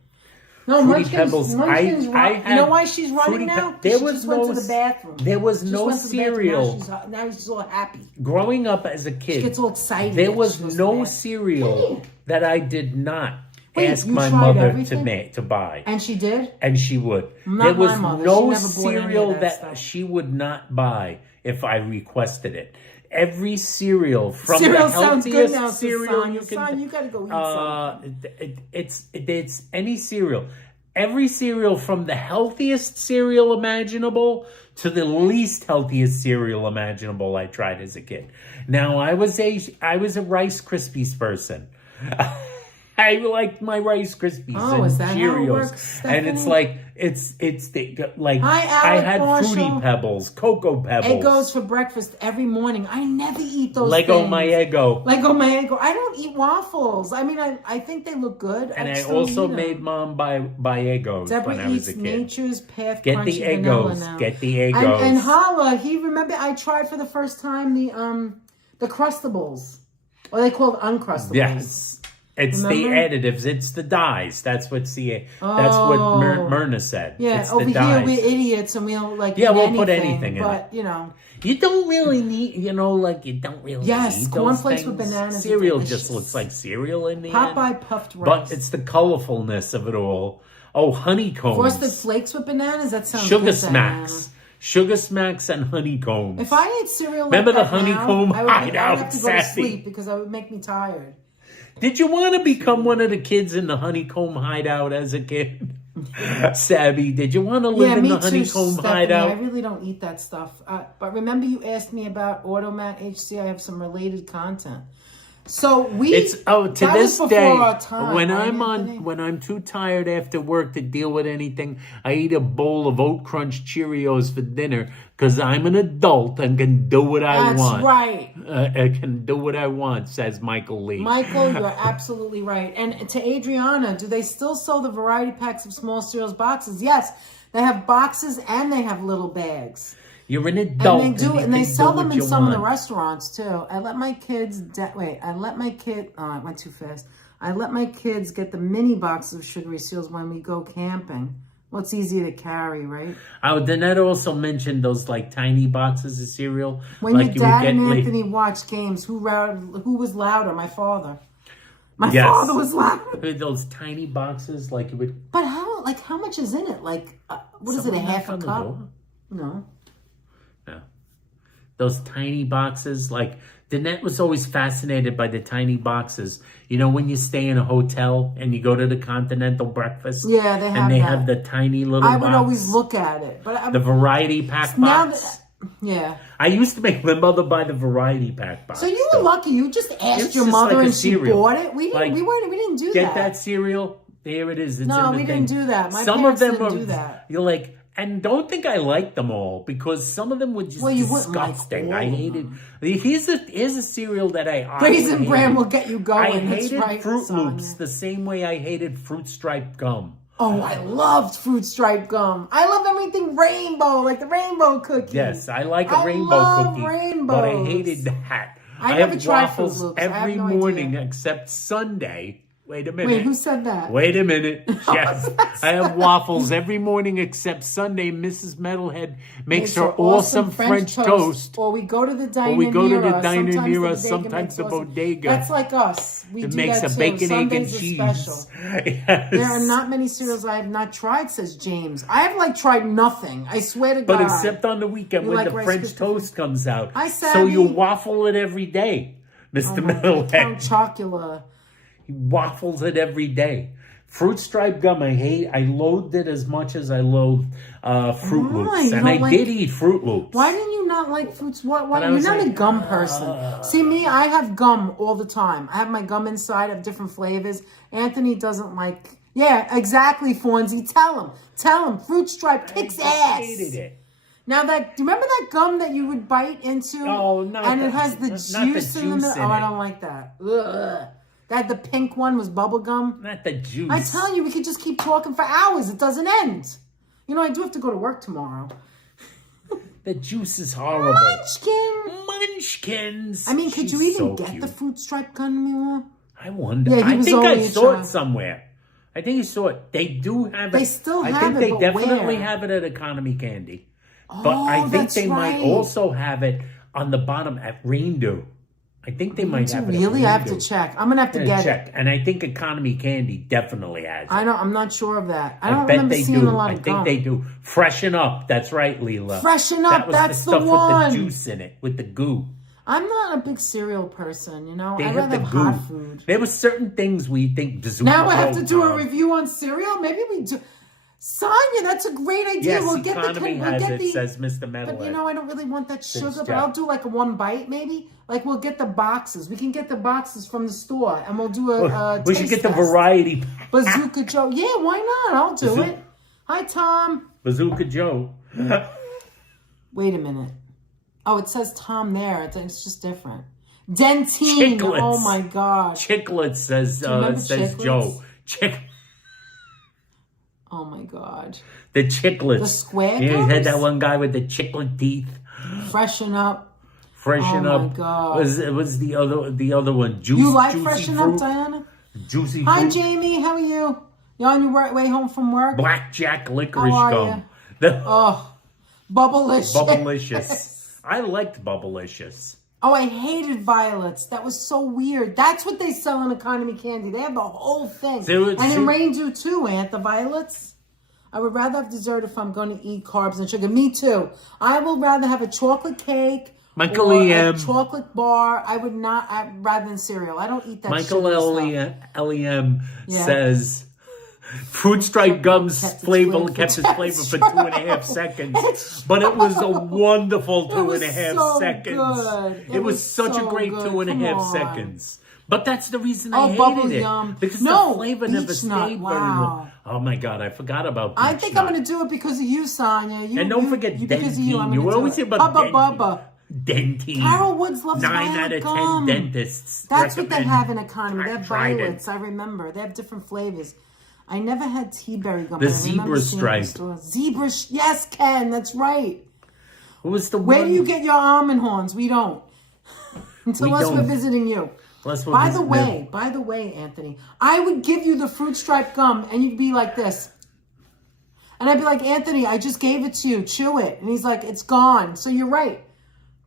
No, Fruity Munchkin's, Pebbles. Munchkin's I run- You know had why she's running Fruity now? There She was just no went to the bathroom. There was Just no went to the bathroom. cereal. Now she's all happy. Growing up as a She kid, gets all excited. there that was she goes to the no bathroom. cereal that I did not Wait, ask you my tried mother everything? to buy. And she did? And she would. Not there was my mother. no She never bought any of cereal that that stuff. she would not buy if I requested it. Every cereal from Cereal the sounds good healthiest now, cereal Son. you can. Son, you gotta go eat something. It's any cereal. Every cereal from the healthiest cereal imaginable to the least healthiest cereal imaginable I tried as a kid. Now I was a Rice Krispies person. I like my Rice Krispies and is that how it Cheerios, works, and it's Stephanie? like it's like Hi, I Alec had Marshall. Fruity Pebbles, Cocoa Pebbles, Eggos for breakfast every morning. I never eat those Lego things. my Eggo, Lego my Eggo. I don't eat waffles. I mean, I think they look good. and I just don't also eat 'em. made Mom buy Eggos Deborah when I was eats a kid. Nature's Path Get crunchy the vanilla Eggos, now. get the Eggos, And Hala, he remember I tried for the first time the Crustables, or they called Uncrustables. yes. It's Remember? the additives. It's the dyes. That's what Myrna said. Yeah, it's over the here dyes. we're idiots and we'll like Yeah, eat we'll put anything in but you know. You don't really need, you don't really Yes, need those cornflakes things. with bananas are Cereal delicious. just looks like cereal in the end. Popeye puffed rice. But it's the colorfulness of it all. Oh, honeycombs. Frosted Flakes with bananas. That sounds Sugar good, Smacks. Sugar Smacks and honeycombs. If I ate cereal like Remember the that honeycomb now, I would hideout, have to go to Sassy? sleep because I would make me tired. Did you want to become one of the kids in the honeycomb hideout as a kid? Sabby, did you want to live in me the too, honeycomb Stephanie. hideout? I really don't eat that stuff. But remember you asked me about Automat HC. I have some related content. So to to this day our time, when right, I'm Anthony? when I'm too tired after work to deal with anything, I eat a bowl of Oat Crunch Cheerios for dinner because I'm an adult and can do what I want. That's right. I can do what I want, says Michael Lee. Michael, you're absolutely right. And to Adriana, do they still sell the variety packs of small cereals boxes? Yes, they have boxes and they have little bags. You're an adult, And they do, and they you sell can do them what in you some of the want. restaurants too. I let my kids. Oh, I went too fast. I let my kids get the mini boxes of sugary cereals when we go camping. Well, it's easy to carry, right? Oh, Danette also mentioned those like tiny boxes of cereal. When like your dad and like- Anthony watched games, who was louder? My father. My Yes. father was louder. those tiny boxes, like it would. But how much is in it? Like, what is it? A Someone half knock a on the cup? door? No. Yeah. Those tiny boxes, like Danette was always fascinated by the tiny boxes. You know, when you stay in a hotel and you go to the continental breakfast, Yeah, they have and they that. have the tiny little I box, would always look at it, but the variety pack now box. yeah. I used to make my mother buy the variety pack box. So you were lucky. You just asked It's your just mother like a and she cereal. bought it. We didn't. Like, We didn't do Get that cereal. There it is. It's No, in the we thing. didn't do that. My some parents of them didn't are. do that. You're like, and don't think I liked them all because some of them were just Well, you wouldn't like disgusting. all I of hated. Here's a cereal that I Raisin hated. Bran will get you going. I That's hated right, Fruit Sonia. Loops the same way I hated Fruit Stripe gum. Oh, I loved Fruit Stripe gum. I love everything rainbow, like the rainbow cookie. Yes, I like a I rainbow love cookie, rainbows. but I hated that. I never have tried Fruit waffles Loops. I have every no morning idea. except Sunday. Wait a minute. Wait, who said that? Wait a minute. Yes. I have waffles every morning except Sunday. Mrs. Metalhead makes her awesome French toast. Or we go to the diner Or we go to the near diner us. near us, Sometimes sometimes the the bodega makes bodega. That's like us. We It do makes that a too. bacon, egg, and Sundays are cheese. special. Yes. There are not many cereals I have not tried, says James. I have tried nothing. I swear to God. But except on the weekend You when like the Rice French Krispies? toast comes out. I So savvy. you waffle it every day, Mr. Count Metalhead. Chocula. He waffles it every day. Fruit Stripe gum, I hate. I loathed it as much as I loathe Fruit Why? Loops. You And I don't did eat Fruit Loops. Why didn't you not like fruits? Why? I You're was not a like, gum person. See, me, I have gum all the time. I have my gum inside of different flavors. Anthony doesn't like. Yeah, exactly, Fonzie. Tell him. Fruit Stripe kicks ass. I hated it. Now do you remember that gum that you would bite into? Oh, not and the- it has the not the juice in the juice middle. in Oh, I it. don't like that. Ugh. That the pink one was bubble gum. Not the juice. I tell you, we could just keep talking for hours. It doesn't end. You know, I do have to go to work tomorrow. The juice is horrible. Munchkin. Munchkins. I mean, could She's you even so get cute. the fruit stripe gun anymore? I wonder. Yeah, he I was think I only a saw child. it somewhere. I think I saw it. They do have it. They still I have think it, they but definitely where? have it at Economy Candy. Oh, But I think that's they might right. also have it on the bottom at Reindeer. I think they might have it. Really? At I have to Reindeer. check. I'm gonna have to Yeah, get it. check. And I think Economy Candy definitely has it. I'm not sure of that. I I don't bet remember they seeing do. a lot I of think gum. they do. Freshen Up. That's right, Leela. Freshen Up, That was that's the the stuff one. with the juice in it, with the goo. I'm not a big cereal person, you know. They I have rather the have goo. hot food. There were certain things we think. Now I have to do a review on cereal. Maybe we do. Sonia, that's a great idea. Yes, we'll get economy says Mr. Metal. But you know, I don't really want that sugar, but Jeff. I'll do like a 1 bite maybe. Like we'll get the boxes. We can get the boxes from the store and we'll do a we should taste get the test. variety. Bazooka Joe. Yeah, why not? I'll do it. Hi, Tom. Bazooka Joe. Wait a minute. Oh, it says Tom there. It's just different. Dentine. Chiclets. Oh my gosh. Chiclets says Chiclets? Joe. Oh my god. The chiclets. The square Yeah, gums? he had that one guy with the chiclet teeth. Freshen up. Freshen Oh up. my god. Was the other one? You like Juicy Freshen fruit? Up, Diana? Juicy Hi, fruit. Jamie. How are you? You on your way home from work? Blackjack licorice How are gum. The Oh, Bubblicious. Bubblicious. I liked Bubblicious. Oh, I hated violets. That was so weird. That's what they sell in Economy Candy. They have the whole thing. And in Raindew too, Aunt, the violets. I would rather have dessert if I'm going to eat carbs and sugar. Me too. I would rather have a chocolate cake Michael or E.M. a chocolate bar. I would not, rather than cereal. I don't eat that Michael sugar stuff. L.E.M. Yeah. says Fruit Stripe Gums kept its flavor for 2.5 seconds. But it was a wonderful 2.5 so seconds. good. It was such a so great good. 2.5 Come on. seconds. But that's the reason I Bubble hated it. Yum. Because No, the flavor never beech stayed nut. very Wow. long. Oh my God, I forgot about beech I think nut. I'm going to do it because of you, Sonia. And don't forget because of you, I'm Dentine. You gonna always do hear it. about Bubba Dentine. Bubba. Dentine. Carol Woods loves 9 violet out of 10 gum. dentists That's what they recommend. have in Economy. They have tried it. violets. I remember. They have different flavors. I never had tea berry gum. The but I remember zebra seeing it in the stripe. store. Yes, Ken. That's right. What was the Where one? do you get your almond horns? We don't. Unless we're don't. visiting you. Unless we're By the visiting way, Anthony, I would give you the fruit stripe gum and you'd be like this. And I'd be like, Anthony, I just gave it to you. Chew it. And he's like, it's gone. So you're right.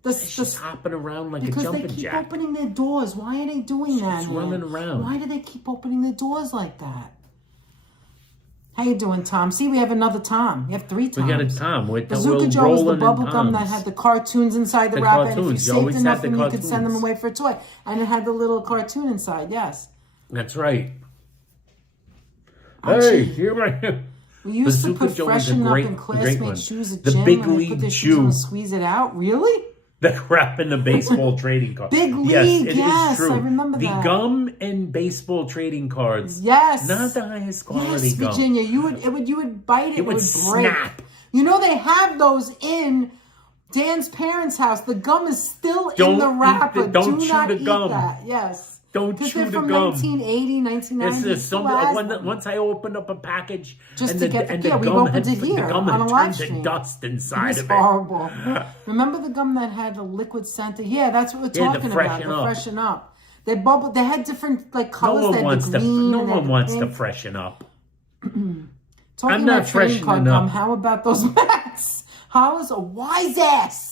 She's hopping around like a Because jumping they keep jack. opening their doors. Why are they doing that? She's running around. Why do they keep opening their doors like that? How you doing, Tom? See, we have another Tom. We have 3 Toms. We got a Tom. We're Bazooka Joe was the rolling in bubble gum that Toms. had the cartoons inside the The wrapper. And if you cartoons. You saved always enough had of the them, you could send them cartoons. away for a toy. And it had the little cartoon inside, yes. That's right. Archie. Hey, here I am. We used Bazooka to put Joe was a Freshen Up great- in great one. classmate shoes at The gym. Big and they League put their shoes on Chew. and squeeze it out. Really? The crap in the baseball trading card. Big Yes, League, it is yes, true. I remember the that. gum and baseball trading cards. Yes. Not the highest quality Yes, gum. Virginia, you would bite it. It would break. snap. You know they have those in Dan's parents' house. The gum is still in Don't the eat wrapper. don't Do chew not the eat gum. that. Yes. Don't Because chew they're the from gum. 1980, 1990. It's once I opened up a package Just and to the, get the and yeah, the we gum opened had, it here the gum on a had live turned to stream. dust It inside was of it. horrible. Remember the gum that had the liquid scent? Yeah, that's what we're Yeah, the talking about. Freshen The Up. Freshen Up. They bubbled. They had different like No colors. one They had wants the green. no and they one had wants the to pink. freshen up. Talking I'm not about trading card freshening gum, up. how about those Macs? Hollis a wise ass.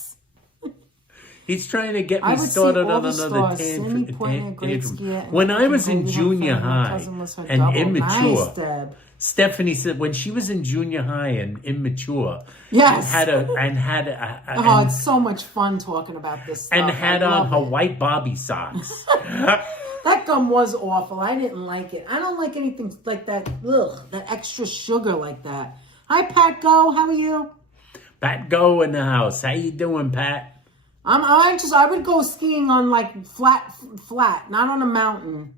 He's trying to get I me would see started all on the another stars. Simi Pointer, Great tantrum. Skier, and When I was Holy in One junior Friend, my high cousin was her and double. immature, Nice, Deb. Stephanie said when she was in junior high and immature, Yes. and Oh, it's so much fun talking about this stuff. had I on love her it. white Bobby socks. That gum was awful. I didn't like it. I don't like anything like that. Ugh, that extra sugar like that. Hi, Pat Go. How are you? Pat Go in the house. How you doing, Pat? I would go skiing on like flat, not on a mountain,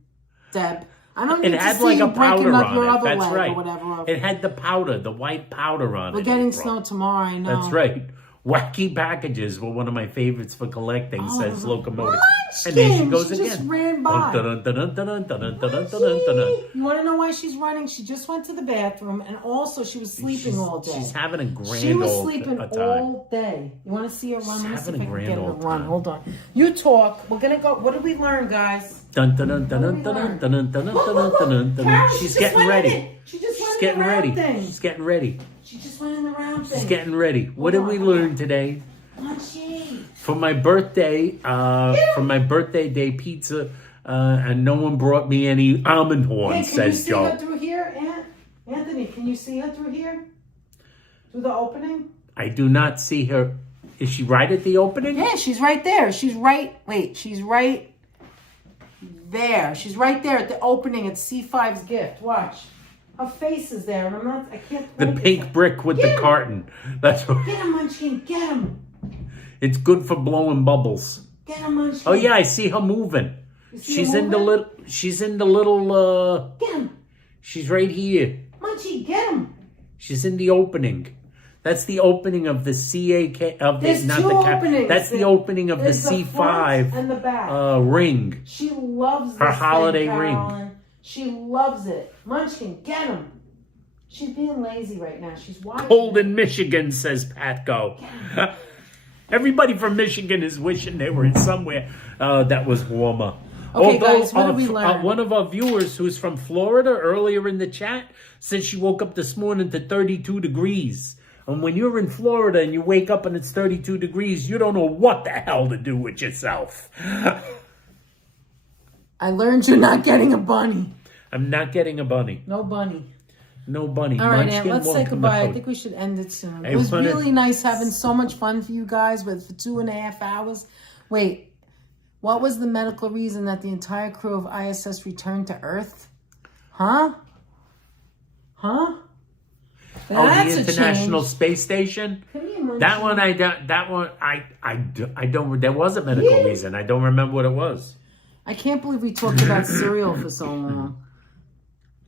Deb. I don't need It to had see like you a powder breaking up on your it. other That's leg right. or whatever. It had the powder, the white powder on it. We're getting April. snow tomorrow, I know. That's right. Wacky packages were one of my favorites for collecting, says Locomotive. Munchkin! And there she goes She again. just ran by. Dun, dun, dun, dun, dun, dun, dun, dun, dun, dun, dun. You want to know why she's running? She just went to the bathroom, and also she was sleeping all day. She's having a grand She was old sleeping time. all day. You want to see her run? Let me see having if a I can grand get her to old run. time. Hold on. You talk. We're gonna go. What did we learn, guys? Dun, dun, dun, dun, dun, dun, dun, dun, dun, dun, dun, dun, dun. Carol, She's she just getting went ready. in it. She just She's went in getting the round ready. thing. She's getting ready. She just went in the round thing. She's getting ready. What did we learn today? Munchie. For my birthday, day pizza, and no one brought me any almond horns, Hey, can you says see Joe. her through here, Anthony? Can you see her through here? Through the opening? I do not see her. Is she right at the opening? Yeah, she's right there. She's right. Wait, she's right there. She's right there at the opening at C5's gift. Watch. Her face is there, and I can't. The pink brick with the carton. That's what. Get him, Munchkin. Get him. It's good for blowing bubbles. Get him, Munchkin. Oh yeah, I see her moving. She's in the little. She's in the little. Get him. She's right here. Munchie, get him. She's in the opening. That's the opening of the CAK of the There's not two the cap. openings. That's the opening of the There's the front C5 and the back. ring. She loves this Her holiday thing, ring. Carolyn. She loves it. Munchkin, get him. She's being lazy right now. She's watching. Cold in Michigan, says Patco. Everybody from Michigan is wishing they were in somewhere that was warmer. Okay, guys, what did we learn? One of our viewers who's from Florida earlier in the chat said she woke up this morning to 32 degrees. And when you're in Florida and you wake up and it's 32 degrees, you don't know what the hell to do with yourself. I learned you're not getting a bunny. I'm not getting a bunny. No bunny. No bunny. All right, Munchkin Aunt, let's won't say come goodbye. out. I think we should end it soon. I It was wanna- really nice having so much fun for you guys for 2.5 hours. Wait, what was the medical reason that the entire crew of ISS returned to Earth? Huh? Huh? Oh, That's the a International change. Space Station. Come here, Munchie. That one I don't. That one I don't. There was a medical reason. I don't remember what it was. I can't believe we talked about cereal for so long.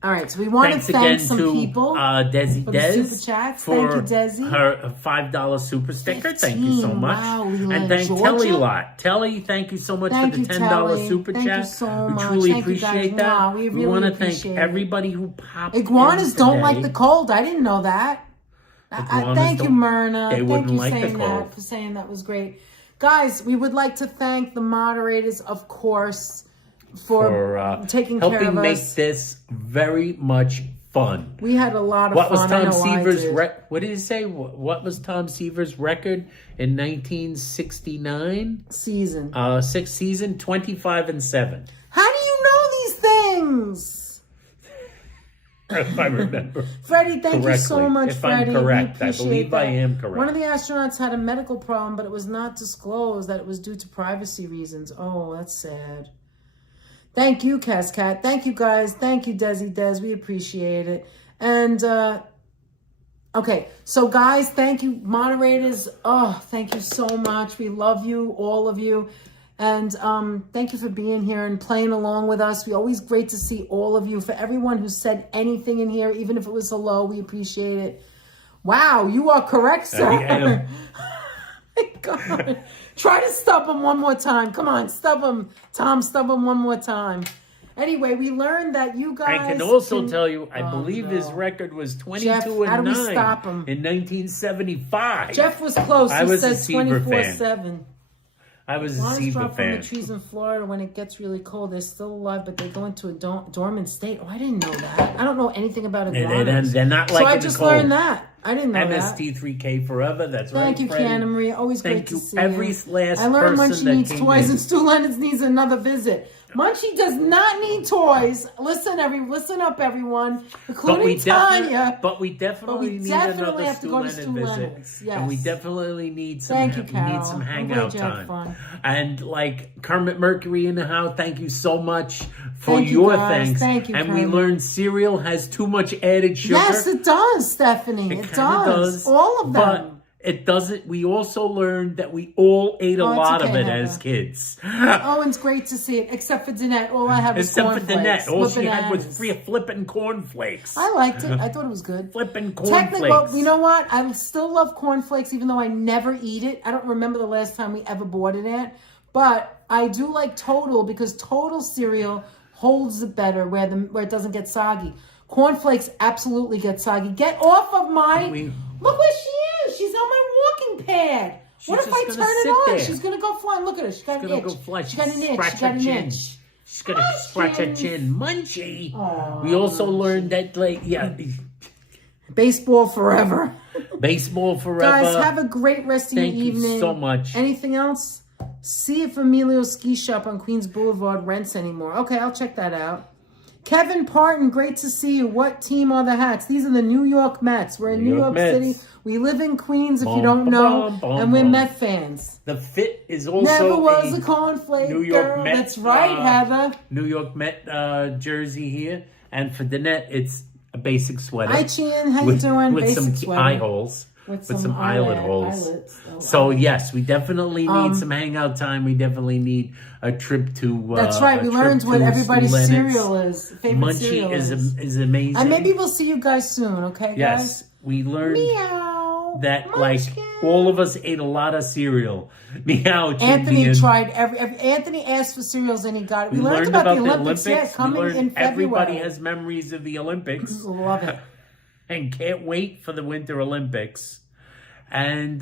All right, so we want Thanks to thank again some to people Desi for the Des super chats. for Thank you, Desi. her $5 super sticker. Thank you so 15. much. Wow, Leland, and thank Georgia? Telly Lot. Telly, thank you so much Thank for you, the $10 Telly. super Thank chat. you so we much. truly Thank you, guys. appreciate that. Wow, we really want to appreciate thank it. everybody who popped Iguanas in don't today. like the cold. I didn't know that. Iguanas Thank you, don't- Myrna. they Thank wouldn't you like the saying cold. that, for saying that was great. Guys, we would like to thank the moderators, of course, for taking care helping of make us. this very much fun. We had a lot of What fun. was I Tom know I Seaver's did. what did he say? What was Tom Seaver's record in 1969? season? 6th season, 25-7. How do you know these things? If I remember. Freddie, thank you so correctly. much, If I'm Freddie. correct. We I appreciate believe I that. am correct. One of the astronauts had a medical problem, but it was not disclosed that it was due to privacy reasons. Oh, that's sad. Thank you, Cascat. Thank you, guys. Thank you, Desi Des. We appreciate it. And, okay. So, guys, thank you, moderators. Oh, thank you so much. We love you, all of you. And thank you for being here and playing along with us. We always great to see all of you. For everyone who said anything in here, even if it was hello, we appreciate it. Wow, you are correct, sir. I am. My God. Try to stub him one more time. Come on, stub him. Tom, stub him one more time. Anyway, we learned that you guys... I can also tell you, I believe his record was 22-9 Jeff, how do we stop him? in 1975. Jeff was close. I He was a said Seaver fan. 24/7. I was a Iguanas Seaver drop from fan. the trees in Florida when it gets really cold. They're still alive, but they go into a dormant state. Oh, I didn't know that. I don't know anything about iguanas. They're not like so I in the just cold. learned that. I didn't know that. MST3K forever. That's right. Thank you, Freddie. Kiana Maria. Always great Thank to you, see every you. last I learned person Munchie that needs came toys in. and Stu Leonard needs another visit. Munchie does not need toys. Listen up, everyone, including Tanya. But we definitely need another have to go to Stu Stu Leonard Leonard's. visit. Yes. And we definitely need some, Thank you, Carol. need some I'm hangout glad you had time. fun. And like Kermit Mercury in the house, thank you so much for Thank you, your guys. thanks. Thank you, and we Kermit. learned cereal has too much added sugar. Yes, it does, Stephanie. It kinda does. All of them. But it doesn't. We also learned that we all ate a Oh, it's lot of okay, it Heather. as kids. Oh, it's great to see it. Except for Danette, all I had was Except for cornflakes. Danette, all with she had was bananas. flipping cornflakes. I liked it. I thought it was good. Flipping Technically, cornflakes. well, you know what? I still love cornflakes, even though I never eat it. I don't remember the last time we ever bought it at. But I do like Total because Total cereal holds it better where it doesn't get soggy. Cornflakes absolutely get soggy. Get off of my... Look where she is. She's on my walking pad. What if I turn it on? there. She's going to go flying. Look at her. She's got an itch. Go fly. She got an itch. Scratch She got her an chin. itch. She's gonna scratch her chin. Munchie. Aw, We also learned that, like, Baseball forever. baseball forever. Guys, have a great rest of your Thank you evening. so much. Anything else? See if Emilio's ski shop on Queens Boulevard rents anymore. Okay, I'll check that out. Kevin Parton, great to see you. What team are the hats? These are the New York Mets. We're in New York City. We live in Queens, if you don't know, and we're Met fans. The fit is also Never was a cornflake New York girl. Mets, That's right, Heather. New York Met jersey here. And for Danette, it's a basic sweater. Hi, Chin. How you doing? With Basic some sweater. eye holes. With some eyelid holes. So yes, we definitely need some hangout time. We definitely need a trip to. That's right. We learned what everybody's cereal is. Favorite Munchie cereal is amazing. And maybe we'll see you guys soon. Okay, guys. Yes, we learned Meow. that Munchkin. like all of us ate a lot of cereal. Meow. Anthony tried Anthony asked for cereals and he got it. We learned about the Olympics. Yeah, coming in February. Everybody has memories of the Olympics. Love it. And can't wait for the Winter Olympics. And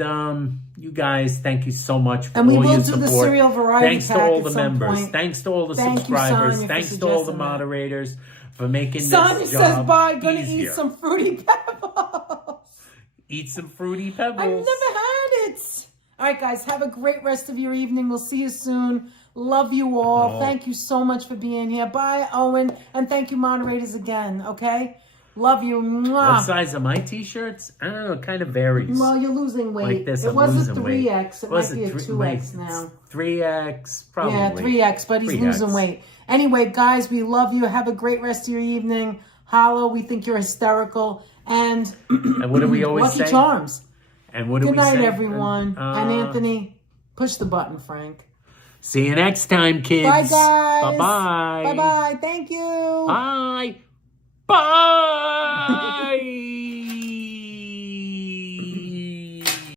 you guys, thank you so much for all your support. And we will do the cereal variety Thanks to all the members. Thanks to all the subscribers. Thanks to all the moderators for making this job Sonia says bye. Gonna easier. eat some Fruity Pebbles. Eat some Fruity Pebbles. I've never had it. All right, guys. Have a great rest of your evening. We'll see you soon. Love you all. Thank you so much for being here. Bye, Owen. And thank you, moderators, again. Okay? Love you. Mwah. What size are my t-shirts? I don't know. It kind of varies. Well, you're losing weight. Like this, it was a 3X. It might be a 2X now. 3X, probably. Yeah, 3X, but he's losing weight. Anyway, guys, we love you. Have a great rest of your evening. Hollow, we think you're hysterical. And what do we always say? Lucky Charms. And what do we say? Good night, everyone. And Anthony, push the button, Frank. See you next time, kids. Bye, guys. Bye-bye. Bye-bye. Thank you. Bye. Bye.